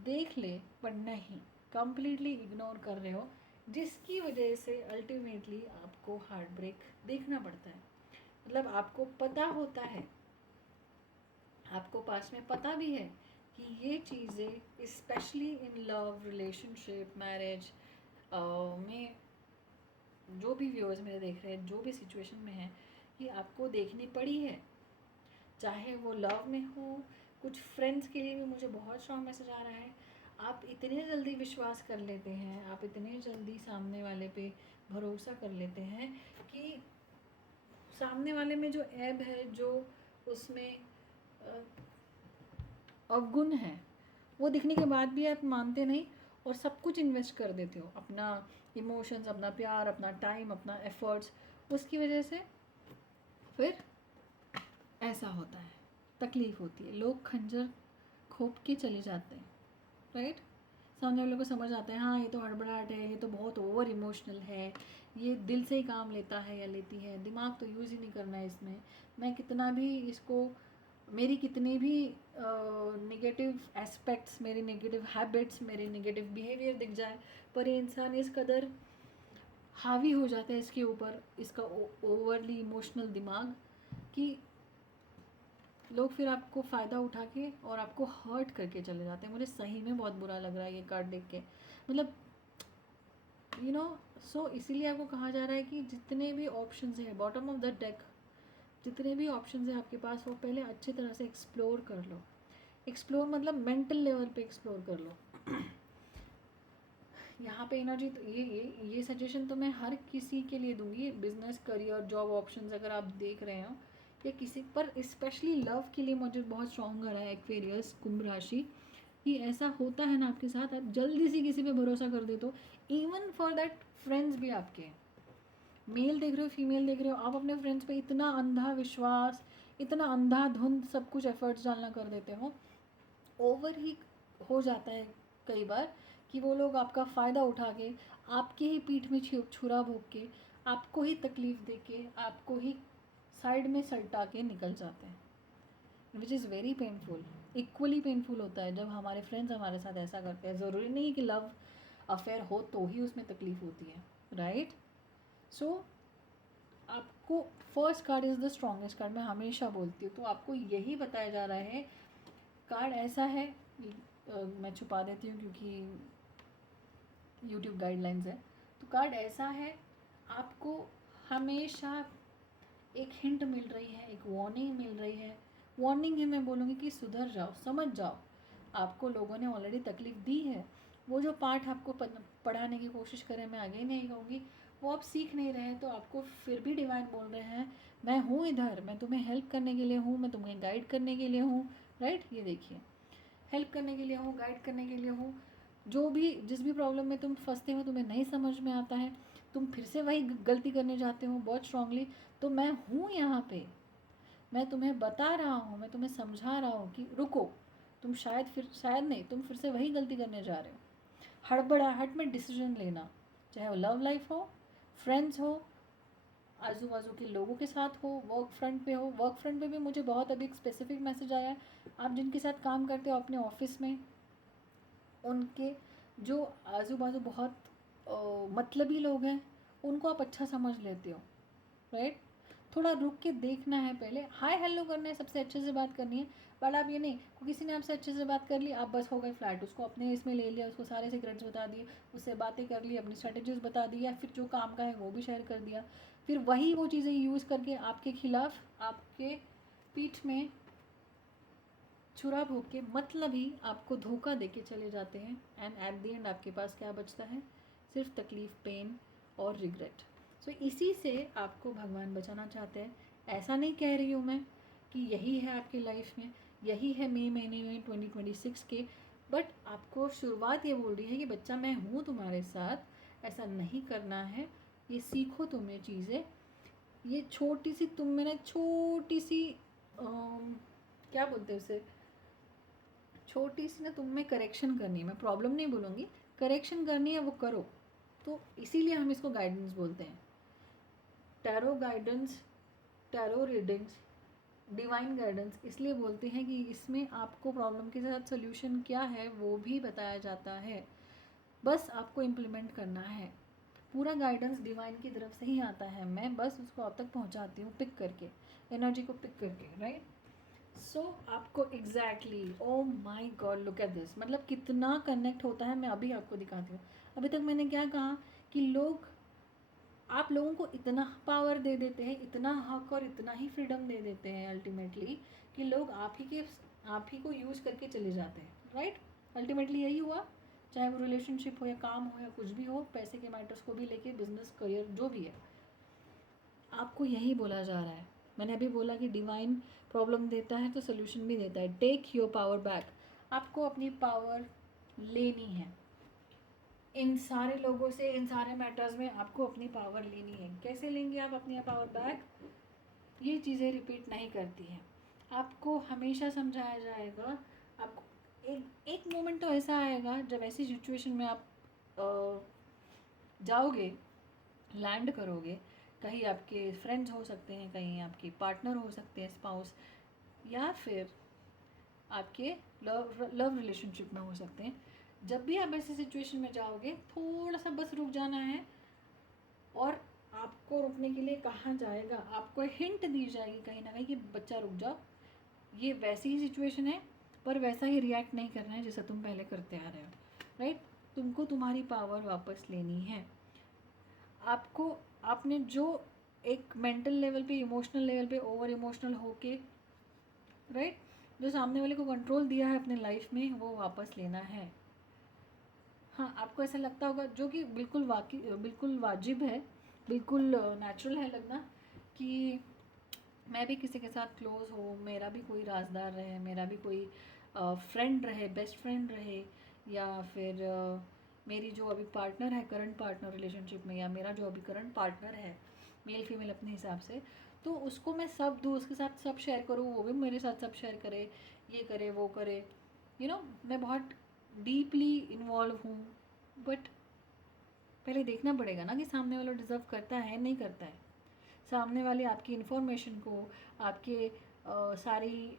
देख ले, पर नहीं, कंप्लीटली इग्नोर कर रहे हो, जिसकी वजह से अल्टीमेटली आपको हार्ट ब्रेक देखना पड़ता है। मतलब आपको पता होता है, आपको पास में पता भी है कि ये चीज़ें specially in love relationship marriage में, जो भी व्यूअर्स मेरे देख रहे हैं जो भी सिचुएशन में है, कि आपको देखनी पड़ी है, चाहे वो लव में हो। कुछ फ्रेंड्स के लिए भी मुझे बहुत स्ट्रॉन्ग मैसेज आ रहा है, आप इतने जल्दी विश्वास कर लेते हैं, आप इतने जल्दी सामने वाले पे भरोसा कर लेते हैं कि सामने वाले में जो ऐब है, जो उसमें अवगुण है, वो दिखने के बाद भी आप मानते नहीं और सब कुछ इन्वेस्ट कर देते हो, अपना इमोशंस, अपना प्यार, अपना टाइम, अपना एफर्ट्स, उसकी वजह से फिर ऐसा होता है, तकलीफ़ होती है, लोग खंजर खोप के चले जाते हैं, राइट? सामने वाले को समझ आता है हाँ ये तो हड़बड़ाहट है, ये तो बहुत ओवर इमोशनल है, ये दिल से ही काम लेता है या लेती है, दिमाग तो यूज़ ही नहीं करना है इसमें, मैं कितना भी इसको, मेरी कितनी भी नेगेटिव एस्पेक्ट्स, मेरी नेगेटिव हैबिट्स, मेरे नेगेटिव बिहेवियर दिख जाए, पर ये इंसान इस कदर हावी हो जाता है इसके ऊपर, इसका ओवरली इमोशनल दिमाग, कि लोग फिर आपको फ़ायदा उठा के और आपको हर्ट करके चले जाते हैं। मुझे सही में बहुत बुरा लग रहा है ये कार्ड देख के, मतलब सो इसीलिए आपको कहा जा रहा है कि जितने भी ऑप्शंस हैं बॉटम ऑफ द डेक, जितने भी ऑप्शंस हैं आपके पास, वो पहले अच्छी तरह से एक्सप्लोर कर लो। एक्सप्लोर मतलब मेंटल लेवल पे एक्सप्लोर कर लो। यहाँ पे एनर्जी तो ये सजेशन तो मैं हर किसी के लिए दूंगी, बिजनेस, करियर, जॉब ऑप्शंस अगर आप देख रहे हो, या किसी पर स्पेशली लव के लिए मुझे बहुत स्ट्रॉन्ग आ रहा है एक्वेरियस कुंभ राशि, कि ऐसा होता है ना आपके साथ, आप जल्दी से किसी पे भरोसा कर देते हो, इवन फॉर दैट फ्रेंड्स भी आपके, मेल देख रहे हो फीमेल देख रहे हो, आप अपने फ्रेंड्स पे इतना अंधा विश्वास, इतना अंधाधुंध सब कुछ एफर्ट्स डालना कर देते हो, ओवर ही हो जाता है कई बार, कि वो लोग आपका फ़ायदा उठा के आपके ही पीठ में छुरा भोंक के, आपको ही तकलीफ़ दे के, आपको ही साइड में सलटा के निकल जाते हैं, विच is very painful. Equally painful होता है जब हमारे फ्रेंड्स हमारे साथ ऐसा करते हैं। ज़रूरी नहीं है कि लव अफेयर हो तो ही उसमें तकलीफ़ होती है, राइट? सो आपको first card is the strongest card, मैं हमेशा बोलती हूँ, तो आपको यही बताया जा रहा है। कार्ड ऐसा है, मैं छुपा देती हूँ क्योंकि यूट्यूब गाइडलाइंस है, तो कार्ड ऐसा है, आपको हमेशा एक हिंट मिल रही है, एक वार्निंग मिल रही है। वार्निंग है, मैं बोलूँगी कि सुधर जाओ, समझ जाओ, आपको लोगों ने ऑलरेडी तकलीफ़ दी है। वो जो पाठ आपको पढ़ाने की कोशिश करें, मैं आगे ही नहीं कहूँगी, वो आप सीख नहीं रहे, तो आपको फिर भी डिवाइन बोल रहे हैं मैं हूँ इधर, मैं तुम्हें हेल्प करने के लिए हूँ, मैं तुम्हें गाइड करने के लिए हूँ, राइट। ये देखिए, हेल्प करने के लिए हूँ, गाइड करने के लिए हूँ। जो भी जिस भी प्रॉब्लम में तुम फंसते हो, तुम्हें नहीं समझ में आता है, तुम फिर से वही गलती करने जाते हो बहुत स्ट्रांगली, तो मैं हूँ यहाँ पे, मैं तुम्हें बता रहा हूँ, मैं तुम्हें समझा रहा हूँ कि रुको, तुम शायद नहीं, तुम फिर से वही गलती करने जा रहे हो। हड़बड़ाहट में डिसीजन लेना, चाहे वो लव लाइफ हो, फ्रेंड्स हो, आजू बाजू के लोगों के साथ हो, वर्क फ्रंट पे हो। वर्क फ्रंट पे भी मुझे बहुत अभी एक स्पेसिफिक मैसेज आया है, आप जिनके साथ काम करते हो अपने ऑफिस में, उनके जो आजू बाजू बहुत मतलबी लोग हैं, उनको आप अच्छा समझ लेते हो, राइट। थोड़ा रुक के देखना है, पहले हाय हेलो करना है, सबसे अच्छे से बात करनी है, बट आप ये नहीं किसी ने आपसे अच्छे से बात कर ली, आप बस हो गए फ्लैट, उसको अपने इसमें ले लिया, उसको सारे सीक्रेट्स बता दिए, उससे बातें कर ली, अपनी स्ट्रेटजीज बता दी, या फिर जो काम का है वो भी शेयर कर दिया, फिर वही वो चीज़ें यूज़ करके आपके खिलाफ, आपके पीठ में छुरा भोंक के, मतलब ही आपको धोखा दे के चले जाते हैं। एंड एट द एंड आपके पास क्या बचता है? सिर्फ तकलीफ़, पेन और रिग्रेट। सो इसी से आपको भगवान बचाना चाहते हैं। ऐसा नहीं कह रही हूँ मैं कि यही है आपकी लाइफ में, यही है मई महीने में 2026 के, बट आपको शुरुआत ये बोल रही है कि बच्चा मैं हूँ तुम्हारे साथ, ऐसा नहीं करना है, ये सीखो तुम्हें चीज़ें। ये छोटी सी तुम में ना, छोटी सी क्या बोलते हैं उसे, छोटी सी ना तुम में करेक्शन करनी है, मैं प्रॉब्लम नहीं बोलूँगी, करेक्शन करनी है, वो करो। तो इसीलिए हम इसको गाइडेंस बोलते हैं। Tarot guidance, tarot readings, divine guidance इसलिए बोलते हैं कि इसमें आपको प्रॉब्लम के साथ सोल्यूशन क्या है वो भी बताया जाता है, बस आपको इम्प्लीमेंट करना है। पूरा गाइडेंस डिवाइन की तरफ से ही आता है, मैं बस उसको आप तक पहुंचाती हूँ, पिक करके, एनर्जी को पिक करके, राइट। सो आपको exactly, oh my God look at this, मतलब कितना कनेक्ट होता है, मैं अभी आपको दिखाती हूँ। अभी तक मैंने क्या कहा कि लोग, आप लोगों को इतना पावर दे देते हैं, इतना हक और इतना ही फ्रीडम दे देते हैं अल्टीमेटली, कि लोग आप ही को यूज़ करके चले जाते हैं, राइट। अल्टीमेटली यही हुआ, चाहे वो रिलेशनशिप हो या काम हो या कुछ भी हो, पैसे के मैटर्स को भी लेके, बिजनेस, करियर, जो भी है, आपको यही बोला जा रहा है। मैंने अभी बोला कि डिवाइन प्रॉब्लम देता है तो सोल्यूशन भी देता है। टेक योर पावर बैक, आपको अपनी पावर लेनी है। इन सारे लोगों से, इन सारे मैटर्स में आपको अपनी पावर लेनी है। कैसे लेंगे आप अपनी पावर बैक? ये चीज़ें रिपीट नहीं करती हैं, आपको हमेशा समझाया जाएगा। आपको एक एक मोमेंट तो ऐसा आएगा जब ऐसी सिचुएशन में आप जाओगे, लैंड करोगे, कहीं आपके फ्रेंड्स हो सकते हैं, कहीं आपके पार्टनर हो सकते हैं, स्पाउस, या फिर आपके लव रिलेशनशिप में हो सकते हैं। जब भी आप ऐसी सिचुएशन में जाओगे, थोड़ा सा बस रुक जाना है, और आपको रुकने के लिए कहा जाएगा, आपको हिंट दी जाएगी कहीं ना कहीं कि बच्चा रुक जाओ, ये वैसी ही सिचुएशन है, पर वैसा ही रिएक्ट नहीं करना है जैसा तुम पहले करते आ रहे हो, राइट। तुमको तुम्हारी पावर वापस लेनी है। आपको, आपने जो एक मेंटल लेवल पे, इमोशनल लेवल पे ओवर इमोशनल होके, राइट, जो सामने वाले को कंट्रोल दिया है अपने लाइफ में, वो वापस लेना है। हाँ, आपको ऐसा लगता होगा, जो कि बिल्कुल वाजिब है, बिल्कुल नेचुरल है लगना, कि मैं भी किसी के साथ क्लोज़ हो, मेरा भी कोई राजदार रहे, मेरा भी कोई फ्रेंड रहे, बेस्ट फ्रेंड रहे, या फिर मेरी जो अभी पार्टनर है, करंट पार्टनर रिलेशनशिप में, या मेरा जो अभी करंट पार्टनर है, मेल फीमेल अपने हिसाब से, तो उसको मैं सब दूँ, उसके साथ सब शेयर करूँ, वो भी मेरे साथ सब शेयर करे, ये करे वो करे, मैं बहुत डीपली इन्वॉल्व हूँ। बट पहले देखना पड़ेगा ना कि सामने वाला डिज़र्व करता है नहीं करता है। सामने वाले आपकी इन्फॉर्मेशन को, आपके सारी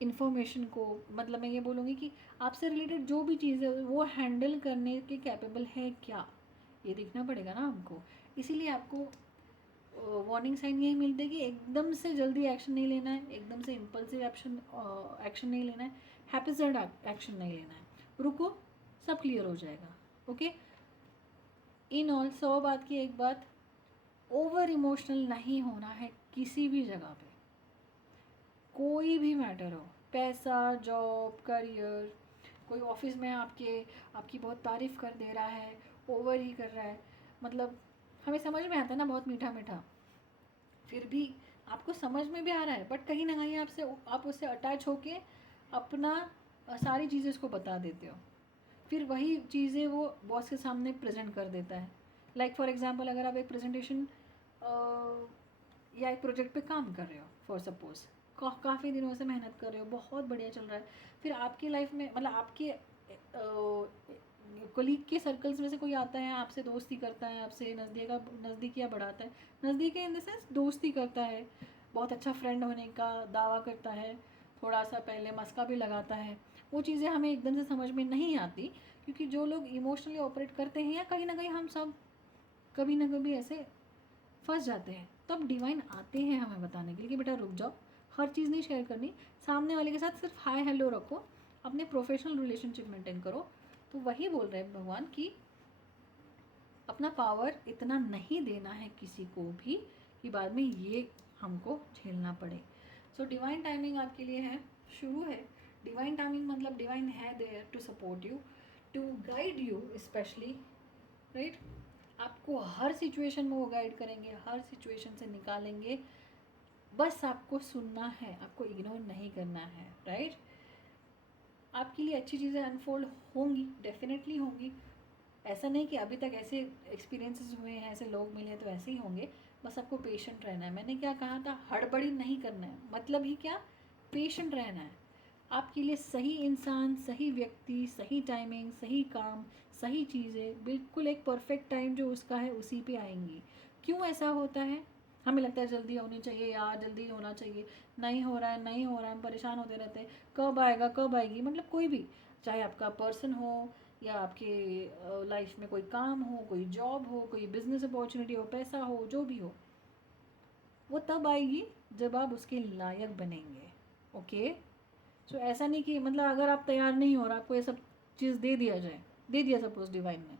इन्फॉर्मेशन को, मतलब मैं ये बोलूँगी कि आपसे रिलेटेड जो भी चीज़ है वो हैंडल करने के कैपेबल है क्या, ये देखना पड़ेगा ना हमको। इसीलिए आपको वार्निंग साइन यही मिलते हैं कि एकदम से जल्दी एक्शन नहीं लेना है, एकदम से इम्पल्सिव एक्शन नहीं लेना है, हैप्पीजेड एक्शन नहीं लेना है, रुको, सब क्लियर हो जाएगा, ओके। इन ऑल, 100 बात की एक बात, ओवर इमोशनल नहीं होना है किसी भी जगह पे, कोई भी मैटर हो, पैसा, जॉब, करियर, कोई ऑफिस में आपकी बहुत तारीफ़ कर दे रहा है, ओवर ही कर रहा है, मतलब हमें समझ में आता है ना बहुत मीठा मीठा, फिर भी आपको समझ में भी आ रहा है, बट कहीं ना कहीं आप उससे अटैच होके अपना सारी चीज़ें उसको बता देते हो, फिर वही चीज़ें वो बॉस के सामने प्रेजेंट कर देता है। लाइक फॉर एग्जांपल, अगर आप एक प्रेजेंटेशन या एक प्रोजेक्ट पे काम कर रहे हो फॉर सपोज, काफ़ी दिनों से मेहनत कर रहे हो, बहुत बढ़िया चल रहा है, फिर आपकी लाइफ में मतलब आपके कोलीग के सर्कल्स में से कोई आता है, आपसे दोस्ती करता है, आपसे नज़दीकियाँ बढ़ाता है, नज़दीकी इन द सेंस दोस्ती करता है, बहुत अच्छा फ्रेंड होने का दावा करता है, थोड़ा सा पहले मस्का भी लगाता है, वो चीज़ें हमें एकदम से समझ में नहीं आती, क्योंकि जो लोग इमोशनली ऑपरेट करते हैं या कहीं ना कहीं हम सब कभी ना कभी ऐसे फंस जाते हैं, तब डिवाइन आते हैं हमें बताने के लिए कि बेटा रुक जाओ, हर चीज़ नहीं शेयर करनी, सामने वाले के साथ सिर्फ हाय हेलो रखो, अपने प्रोफेशनल रिलेशनशिप मेंटेन करो। तो वही बोल रहे हैं भगवान कि अपना पावर इतना नहीं देना है किसी को भी कि बाद में ये हमको झेलना पड़े। सो डिवाइन टाइमिंग आपके लिए है, शुरू है। डिवाइन टाइमिंग मतलब डिवाइन है there to support you, to guide you specially, right. आपको हर सिचुएशन में वो गाइड करेंगे, हर सिचुएशन से निकालेंगे, बस आपको सुनना है, आपको इग्नोर नहीं करना है, राइट। आपके लिए अच्छी चीज़ें अनफोल्ड होंगी, डेफिनेटली होंगी, ऐसा नहीं कि अभी तक ऐसे एक्सपीरियंसेस हुए हैं, ऐसे लोग मिले हैं तो ऐसे ही होंगे, बस आपको पेशेंट रहना है। मैंने क्या कहा था, हड़बड़ी नहीं करना है, मतलब ही क्या, पेशेंट रहना है। आपके लिए सही इंसान, सही व्यक्ति, सही टाइमिंग, सही काम, सही चीज़ें, बिल्कुल एक परफेक्ट टाइम जो उसका है उसी पे आएंगी। क्यों ऐसा होता है, हमें लगता है जल्दी होनी चाहिए यार, जल्दी होना चाहिए, नहीं हो रहा है, नहीं हो रहा है, हम परेशान होते रहते हैं, कब आएगा कब आएगी, मतलब कोई भी, चाहे आपका पर्सन हो या आपके लाइफ में कोई काम हो, कोई जॉब हो, कोई बिजनेस अपॉर्चुनिटी हो, पैसा हो, जो भी हो, वो तब आएगी जब आप उसके लायक बनेंगे। ओके। सो ऐसा नहीं कि मतलब अगर आप तैयार नहीं हो और आपको ये सब चीज़ दे दिया जाए, दे दिया सपोज डिवाइन ने,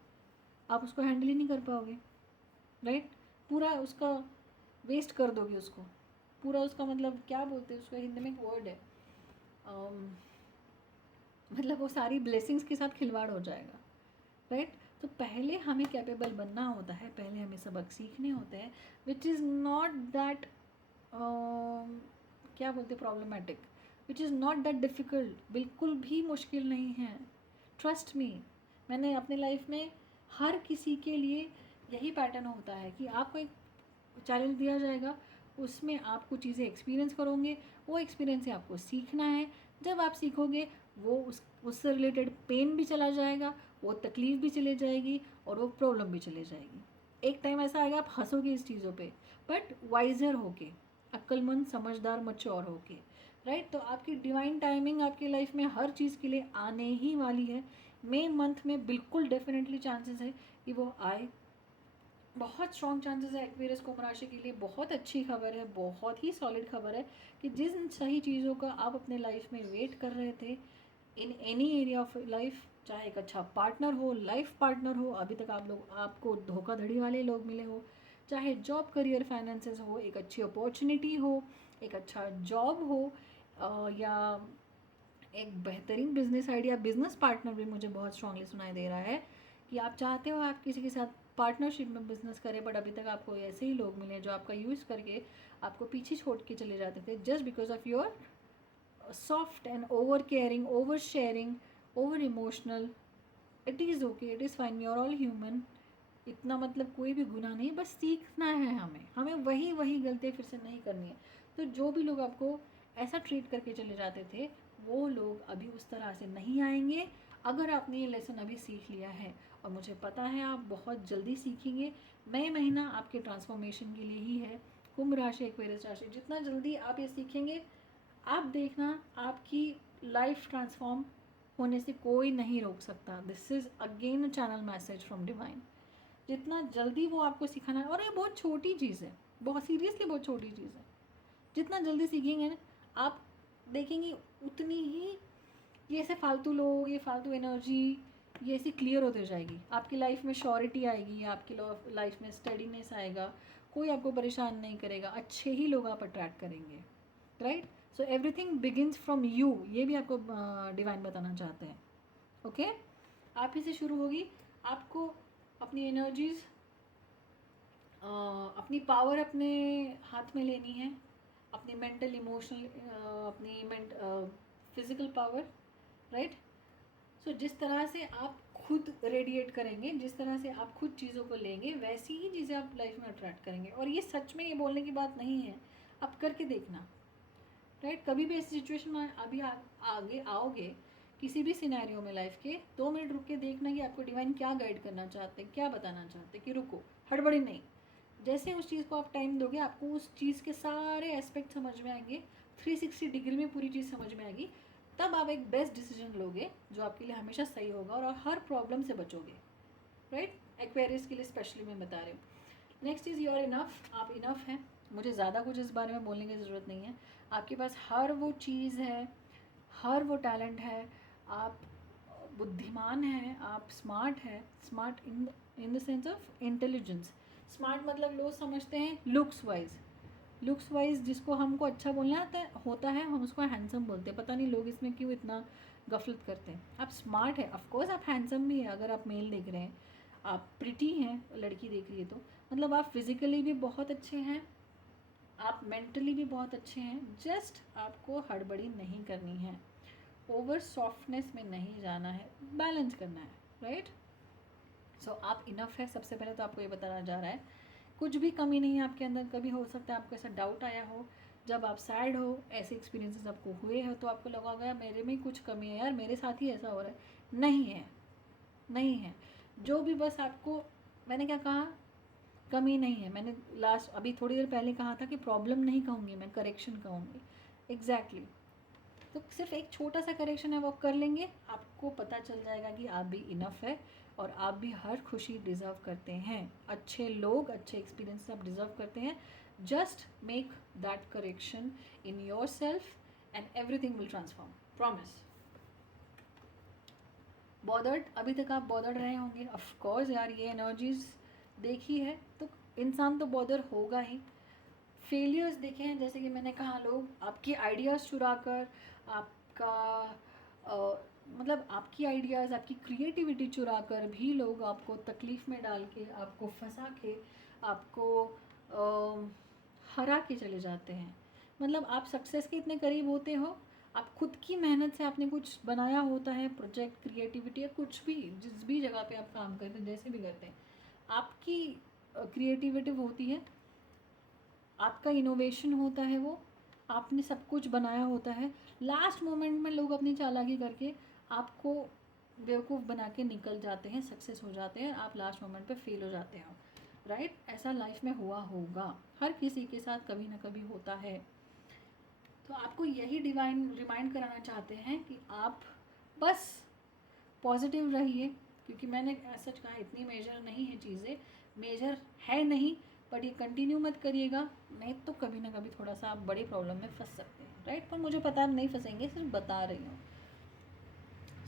आप उसको हैंडल ही नहीं कर पाओगे, राइट। पूरा उसका वेस्ट कर दोगे उसको, पूरा उसका मतलब क्या बोलते हैं उसका, हिंदी में एक वर्ड है, मतलब वो सारी ब्लेसिंग्स के साथ खिलवाड़ हो जाएगा, राइट। तो पहले हमें कैपेबल बनना होता है, पहले हमें सबक सीखने होते हैं, विच इज़ नॉट दैट क्या बोलते problematic, which is not that difficult, बिल्कुल भी मुश्किल नहीं है, ट्रस्ट मी। मैंने अपने लाइफ में हर किसी के लिए यही पैटर्न होता है कि आपको एक चैलेंज दिया जाएगा, उसमें आप कुछ चीज़ें एक्सपीरियंस करोगे, वो एक्सपीरियंस से आपको सीखना है, जब आप सीखोगे वो उससे रिलेटेड पेन भी चला जाएगा, वो तकलीफ़ भी चली जाएगी और वो प्रॉब्लम भी चली जाएगी। एक टाइम ऐसा आएगा आप हंसोगे इस चीज़ों पे, बट वाइजर होके, अक्लमंद, समझदार, मच्योर होके, राइट। तो आपकी डिवाइन टाइमिंग आपकी लाइफ में हर चीज़ के लिए आने ही वाली है। मई मंथ में बिल्कुल डेफिनेटली चांसेस है कि वो आए, बहुत स्ट्रॉन्ग चांसेस है एक्वेरियस कुंभ राशि के लिए। बहुत अच्छी खबर है, बहुत ही सॉलिड खबर है कि जिन सही चीज़ों का आप अपने लाइफ में वेट कर रहे थे in any area of life, चाहे एक अच्छा पार्टनर हो, लाइफ पार्टनर हो, अभी तक आपको धोखाधड़ी वाले लोग मिले हो, चाहे जॉब, करियर, फाइनेंसेस हो, एक अच्छी अपॉर्चुनिटी हो, एक अच्छा जॉब हो, या एक बेहतरीन बिजनेस आइडिया, बिजनेस पार्टनर भी मुझे बहुत स्ट्रांगली सुनाई दे रहा है कि आप चाहते हो आप किसी के साथ पार्टनरशिप में बिजनेस करें, बट अभी तक आपको ऐसे ही लोग मिले जो आपका यूज़ करके आपको पीछे छोड़ के चले जाते थे, just because of your soft and over caring, over sharing, over emotional. It is okay, it is fine, we are all human. इतना मतलब कोई भी गुनाह नहीं, बस सीखना है हमें, हमें वही वही गलतियाँ फिर से नहीं करनी है। तो जो भी लोग आपको ऐसा ट्रीट करके चले जाते थे, वो लोग अभी उस तरह से नहीं आएंगे, अगर आपने ये लेसन अभी सीख लिया है, और मुझे पता है आप बहुत जल्दी सीखेंगे। मई महीना आपके ट्रांसफॉर्मेशन के लिए ही है। कुंभ राशि, एक्वेरियस राशि, जितना जल्दी आप ये सीखेंगे, आप देखना आपकी लाइफ ट्रांसफॉर्म होने से कोई नहीं रोक सकता। This is again a channel message from divine. जितना जल्दी वो आपको सिखाना है, और ये बहुत छोटी चीज़ है, बहुत सीरियसली बहुत छोटी चीज़ है, जितना जल्दी सीखेंगे ना आप देखेंगे उतनी ही ये ऐसे फालतू लोग, ये फालतू एनर्जी ये ऐसी क्लियर होती जाएगी, आपकी लाइफ में श्योरिटी आएगी, आपकी लाइफ में स्टडीनेस आएगा, कोई आपको परेशान नहीं करेगा, अच्छे ही लोग आप अट्रैक्ट करेंगे, right. So everything begins from you, ये भी आपको डिवाइन बताना चाहते हैं। ओके, आप ही से शुरू होगी। आपको अपनी एनर्जीज, अपनी पावर अपने हाथ में लेनी है, अपनी मेंटल इमोशनल, अपनी फिजिकल पावर, राइट। सो जिस तरह से आप खुद रेडिएट करेंगे, जिस तरह से आप खुद चीज़ों को लेंगे, वैसी ही चीज़ें आप लाइफ में अट्रैक्ट करेंगे। और ये सच में ये बोलने की बात नहीं है, आप करके देखना, राइट। कभी भी ऐसी सिचुएशन में अभी आगे आओगे, किसी भी सिनेरियो में लाइफ के, 2 मिनट रुक के देखना कि आपको डिवाइन क्या गाइड करना चाहते हैं, क्या बताना चाहते हैं, कि रुको, हड़बड़ी नहीं। जैसे उस चीज़ को आप टाइम दोगे, आपको उस चीज़ के सारे एस्पेक्ट समझ में आएंगे, 360 डिग्री में पूरी चीज़ समझ में आएगी। तब आप एक बेस्ट डिसीजन लोगे जो आपके लिए हमेशा सही होगा और हर प्रॉब्लम से बचोगे, राइट। एक्वेरियस के लिए स्पेशली मैं बता रही हूँ। Next is you are enough, आप इनफ हैं। मुझे ज़्यादा कुछ इस बारे में बोलने की ज़रूरत नहीं है। आपके पास हर वो चीज़ है, हर वो टैलेंट है, आप बुद्धिमान हैं, आप स्मार्ट हैं। Smart in the sense of intelligence. Smart मतलब लोग समझते हैं लुक्स वाइज, लुक्स वाइज जिसको हमको अच्छा बोलना आता है होता है, हम उसको हैंडसम बोलते हैं। पता नहीं लोग इसमें क्यों इतना गफलत करते हैं। आप स्मार्ट है, ऑफकोर्स आप हैंडसम भी है। अगर आप मेल देख रहे हैं, आप प्रिटी हैं, लड़की देख रही है, तो मतलब आप फिजिकली भी बहुत अच्छे हैं, आप मेंटली भी बहुत अच्छे हैं। जस्ट आपको हड़बड़ी नहीं करनी है, ओवर सॉफ्टनेस में नहीं जाना है, बैलेंस करना है, राइट। सो आप इनफ है। सबसे पहले तो आपको ये बताना जा रहा है, कुछ भी कमी नहीं है आपके अंदर। कभी हो सकता है आपको ऐसा डाउट आया हो, जब आप सैड हो, ऐसे एक्सपीरियंसेस आपको हुए हो, तो आपको लगा होगा मेरे में कुछ कमी है यार, मेरे साथ ही ऐसा हो रहा है। नहीं है, नहीं है। जो भी बस आपको, मैंने क्या कहा, कमी नहीं है। मैंने लास्ट अभी थोड़ी देर पहले कहा था कि प्रॉब्लम नहीं कहूँगी मैं, करेक्शन कहूँगी। एग्जैक्टली। तो सिर्फ एक छोटा सा करेक्शन है, वो कर लेंगे, आपको पता चल जाएगा कि आप भी इनफ है और आप भी हर खुशी डिज़र्व करते हैं। अच्छे लोग, अच्छे एक्सपीरियंस आप डिज़र्व करते हैं। Just make that correction in your self and everything will transform, promise. Bothered, अभी तक आप बॉदर्ड रहे होंगे, ऑफकोर्स यार, ये एनर्जीज देखी है तो इंसान तो बॉदर होगा ही। फेलियर्स देखे हैं, जैसे कि मैंने कहा, लोग आपकी आइडियाज़ चुरा कर, आपका मतलब आपकी आइडियाज़, आपकी क्रिएटिविटी चुरा कर भी लोग आपको तकलीफ़ में डाल के, आपको फंसा के, आपको हरा के चले जाते हैं। मतलब आप सक्सेस के इतने करीब होते हो, आप खुद की मेहनत से आपने कुछ बनाया होता है, प्रोजेक्ट, क्रिएटिविटी या कुछ भी, जिस भी जगह पे आप काम करते हैं, जैसे भी करते हैं, आपकी क्रिएटिविटी होती है, आपका इनोवेशन होता है, वो आपने सब कुछ बनाया होता है। लास्ट मोमेंट में लोग अपनी चालाकी करके आपको बेवकूफ़ बना के निकल जाते हैं, सक्सेस हो जाते हैं, आप लास्ट मोमेंट पे फेल हो जाते हो, राइट। ऐसा लाइफ में हुआ होगा, हर किसी के साथ कभी ना कभी होता है। तो आपको यही डिवाइन रिमाइंड कराना चाहते हैं कि आप बस पॉजिटिव रहिए, क्योंकि मैंने सच कहा, इतनी मेजर नहीं है चीज़ें, मेजर है नहीं, बट ये कंटिन्यू मत करिएगा, नहीं तो कभी ना कभी थोड़ा सा आप बड़ी प्रॉब्लम में फंस सकते हैं, राइट। पर मुझे पता नहीं फंसेंगे, सिर्फ बता रही हूँ।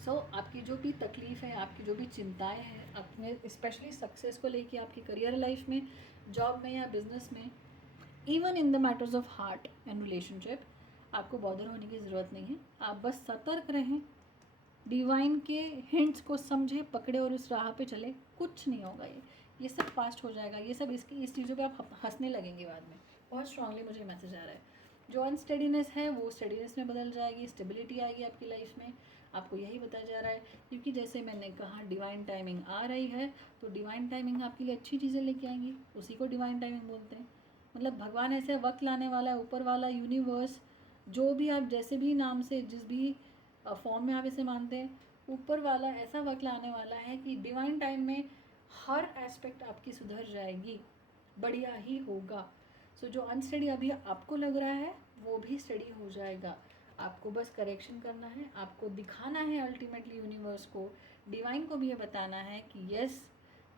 सो आपकी जो भी तकलीफ़ है, आपकी जो भी चिंताएं हैं, अपने स्पेशली सक्सेस को लेके, आपकी करियर लाइफ में, जॉब में या बिजनेस में, even in the matters of heart and relationship, आपको बॉदर होने की ज़रूरत नहीं है। आप बस सतर्क रहें, डिवाइन के हिंट्स को समझे, पकड़े और उस राह पे चले। कुछ नहीं होगा, ये सब पास्ट हो जाएगा। ये सब इस चीज़ों पे आप हंसने लगेंगे बाद में। बहुत स्ट्रांगली मुझे मैसेज आ रहा है, जो अनस्टेडीनेस है वो स्टेडीनेस में बदल जाएगी, स्टेबिलिटी आएगी आपकी लाइफ में। आपको यही बताया जा रहा है, क्योंकि जैसे मैंने कहा, डिवाइन टाइमिंग आ रही है, तो डिवाइन टाइमिंग आपके लिए अच्छी चीज़ें लेके आएंगी, उसी को डिवाइन टाइमिंग बोलते हैं। मतलब भगवान ऐसे वक्त लाने वाला है, ऊपर वाला, यूनिवर्स, जो भी आप जैसे भी नाम से, जिस भी फॉर्म में आप इसे मानते हैं, ऊपर वाला ऐसा वक्त लाने वाला है कि डिवाइन टाइम में हर एस्पेक्ट आपकी सुधर जाएगी, बढ़िया ही होगा। सो जो अनस्टडी अभी आपको लग रहा है, वो भी स्टडी हो जाएगा। आपको बस करेक्शन करना है, आपको दिखाना है अल्टीमेटली यूनिवर्स को, डिवाइन को भी ये बताना है कि यस,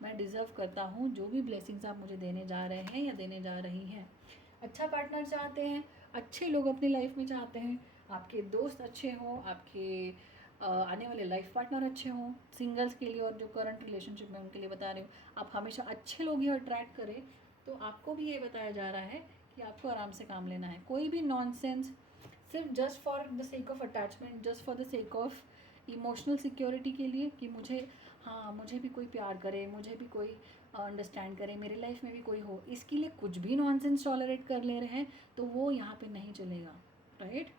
मैं डिज़र्व करता हूँ जो भी ब्लेसिंग्स आप मुझे देने जा रहे हैं या देने जा रही हैं। अच्छा पार्टनर चाहते हैं, अच्छे लोग अपनी लाइफ में चाहते हैं, आपके दोस्त अच्छे हों, आपके आने वाले लाइफ पार्टनर अच्छे हों, सिंगल्स के लिए और जो करंट रिलेशनशिप में उनके लिए बता रही हूँ, आप हमेशा अच्छे लोग ही अट्रैक्ट करें। तो आपको भी ये बताया जा रहा है कि आपको आराम से काम लेना है, कोई भी नॉनसेंस, सिर्फ just for the sake of attachment, just for the sake of emotional security के लिए, कि मुझे हाँ मुझे भी कोई प्यार करे, मुझे भी कोई अंडरस्टैंड करे, मेरे लाइफ में भी कोई हो, इसके लिए कुछ भी नॉनसेंस टॉलरेट कर ले रहे हैं तो वो यहाँ पे नहीं चलेगा, राइट।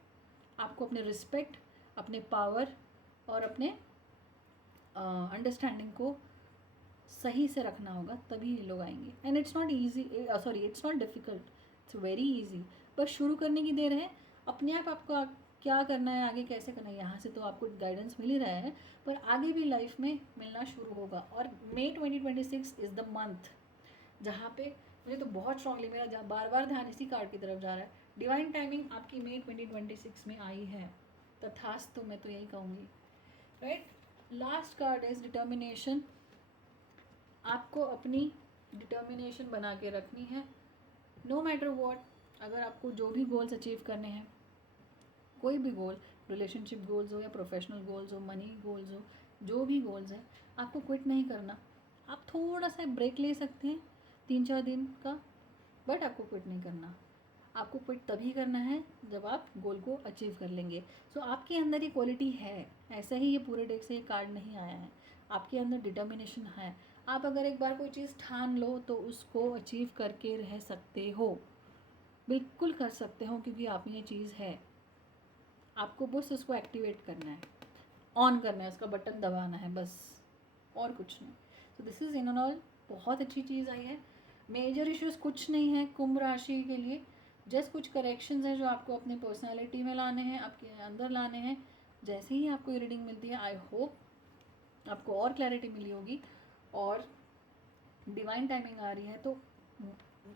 आपको अपने रिस्पेक्ट, अपने पावर और अपने अंडरस्टैंडिंग को सही से रखना होगा, तभी ये लोग आएंगे। And it's not easy, sorry it's not difficult, it's very easy. बस शुरू करने की देर है। अपने आप आपको क्या करना है, आगे कैसे करना है, यहाँ से तो आपको गाइडेंस मिल ही रहा है, पर आगे भी लाइफ में मिलना शुरू होगा। और मई 2026 इज़ द मंथ जहाँ पे मुझे तो बहुत स्ट्रांगली, मेरा बार बार ध्यान इसी कार्ड की तरफ जा रहा है। डिवाइन टाइमिंग आपकी मई 2026 में आई है, तथास्तु मैं तो यही कहूँगी, right. Last card is determination. आपको अपनी डिटर्मिनेशन बना के रखनी है, नो मैटर वॉट। अगर आपको जो भी गोल्स अचीव करने हैं, कोई भी गोल, रिलेशनशिप गोल्स हो या प्रोफेशनल गोल्स हो, मनी गोल्स हो, जो भी गोल्स हैं, आपको क्विट नहीं करना। आप थोड़ा सा ब्रेक ले सकते हैं 3-4 दिन का, बट आपको क्विट नहीं करना। आपको क्विट तभी करना है जब आप गोल को अचीव कर लेंगे। सो आपके अंदर ये क्वालिटी है, ऐसा ही ये पूरे डेक से ये कार्ड नहीं आया है, आपके अंदर डिटर्मिनेशन है। आप अगर एक बार कोई चीज़ ठान लो तो उसको अचीव करके रह सकते हो, बिल्कुल कर सकते हो, क्योंकि आप में ये चीज़ है। आपको बस उसको एक्टिवेट करना है, ऑन करना है, उसका बटन दबाना है, बस, और कुछ नहीं। तो दिस इज़ इन ऑल बहुत अच्छी चीज़ आई है। मेजर इश्यूज़ कुछ नहीं है कुंभ राशि के लिए, जस्ट कुछ करेक्शंस हैं जो आपको अपने पर्सनालिटी में लाने हैं, आपके अंदर लाने हैं। जैसे ही आपको ये रीडिंग मिलती है, आई होप आपको और क्लैरिटी मिली होगी। और डिवाइन टाइमिंग आ रही है, तो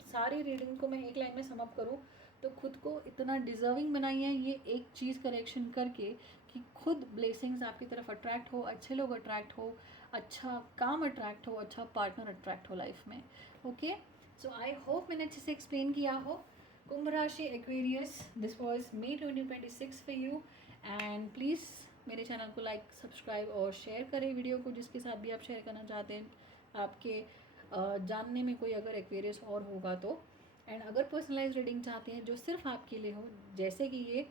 सारी रीडिंग को मैं एक लाइन में समअप करूँ तो खुद को इतना डिज़र्विंग बनाइए ये एक चीज़ करेक्शन करके, कि खुद ब्लेसिंग्स आपकी तरफ अट्रैक्ट हो, अच्छे लोग अट्रैक्ट हो, अच्छा काम अट्रैक्ट हो, अच्छा पार्टनर अट्रैक्ट हो लाइफ में। ओके, सो आई होप मैंने अच्छे से एक्सप्लेन किया हो। कुंभ राशि Aquarius, this was May 2026 for you. And please मेरे चैनल को लाइक, सब्सक्राइब और शेयर करें वीडियो को, जिसके साथ भी आप शेयर करना चाहते हैं, आपके जानने में कोई अगर एक्वेरियस और होगा तो। एंड अगर पर्सनलाइज रीडिंग चाहते हैं जो सिर्फ आपके लिए हो, जैसे कि ये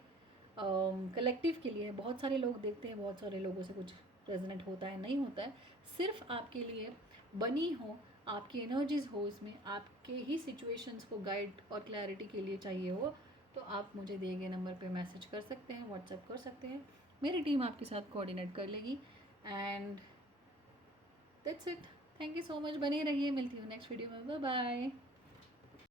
कलेक्टिव के लिए है, बहुत सारे लोग देखते हैं, बहुत सारे लोगों से कुछ रेजोनेट होता है, नहीं होता है, सिर्फ आपके लिए बनी हो, आपकी एनर्जीज हो, इसमें आपके ही सिचुएशंस को गाइड और क्लैरिटी के लिए चाहिए हो, तो आप मुझे दिए गए नंबर पे मैसेज कर सकते हैं, व्हाट्सएप कर सकते हैं, मेरी टीम आपके साथ कोऑर्डिनेट कर लेगी। And that's it, thank you so much, बने रहिए, मिलती हूँ नेक्स्ट वीडियो में, बाय बाय।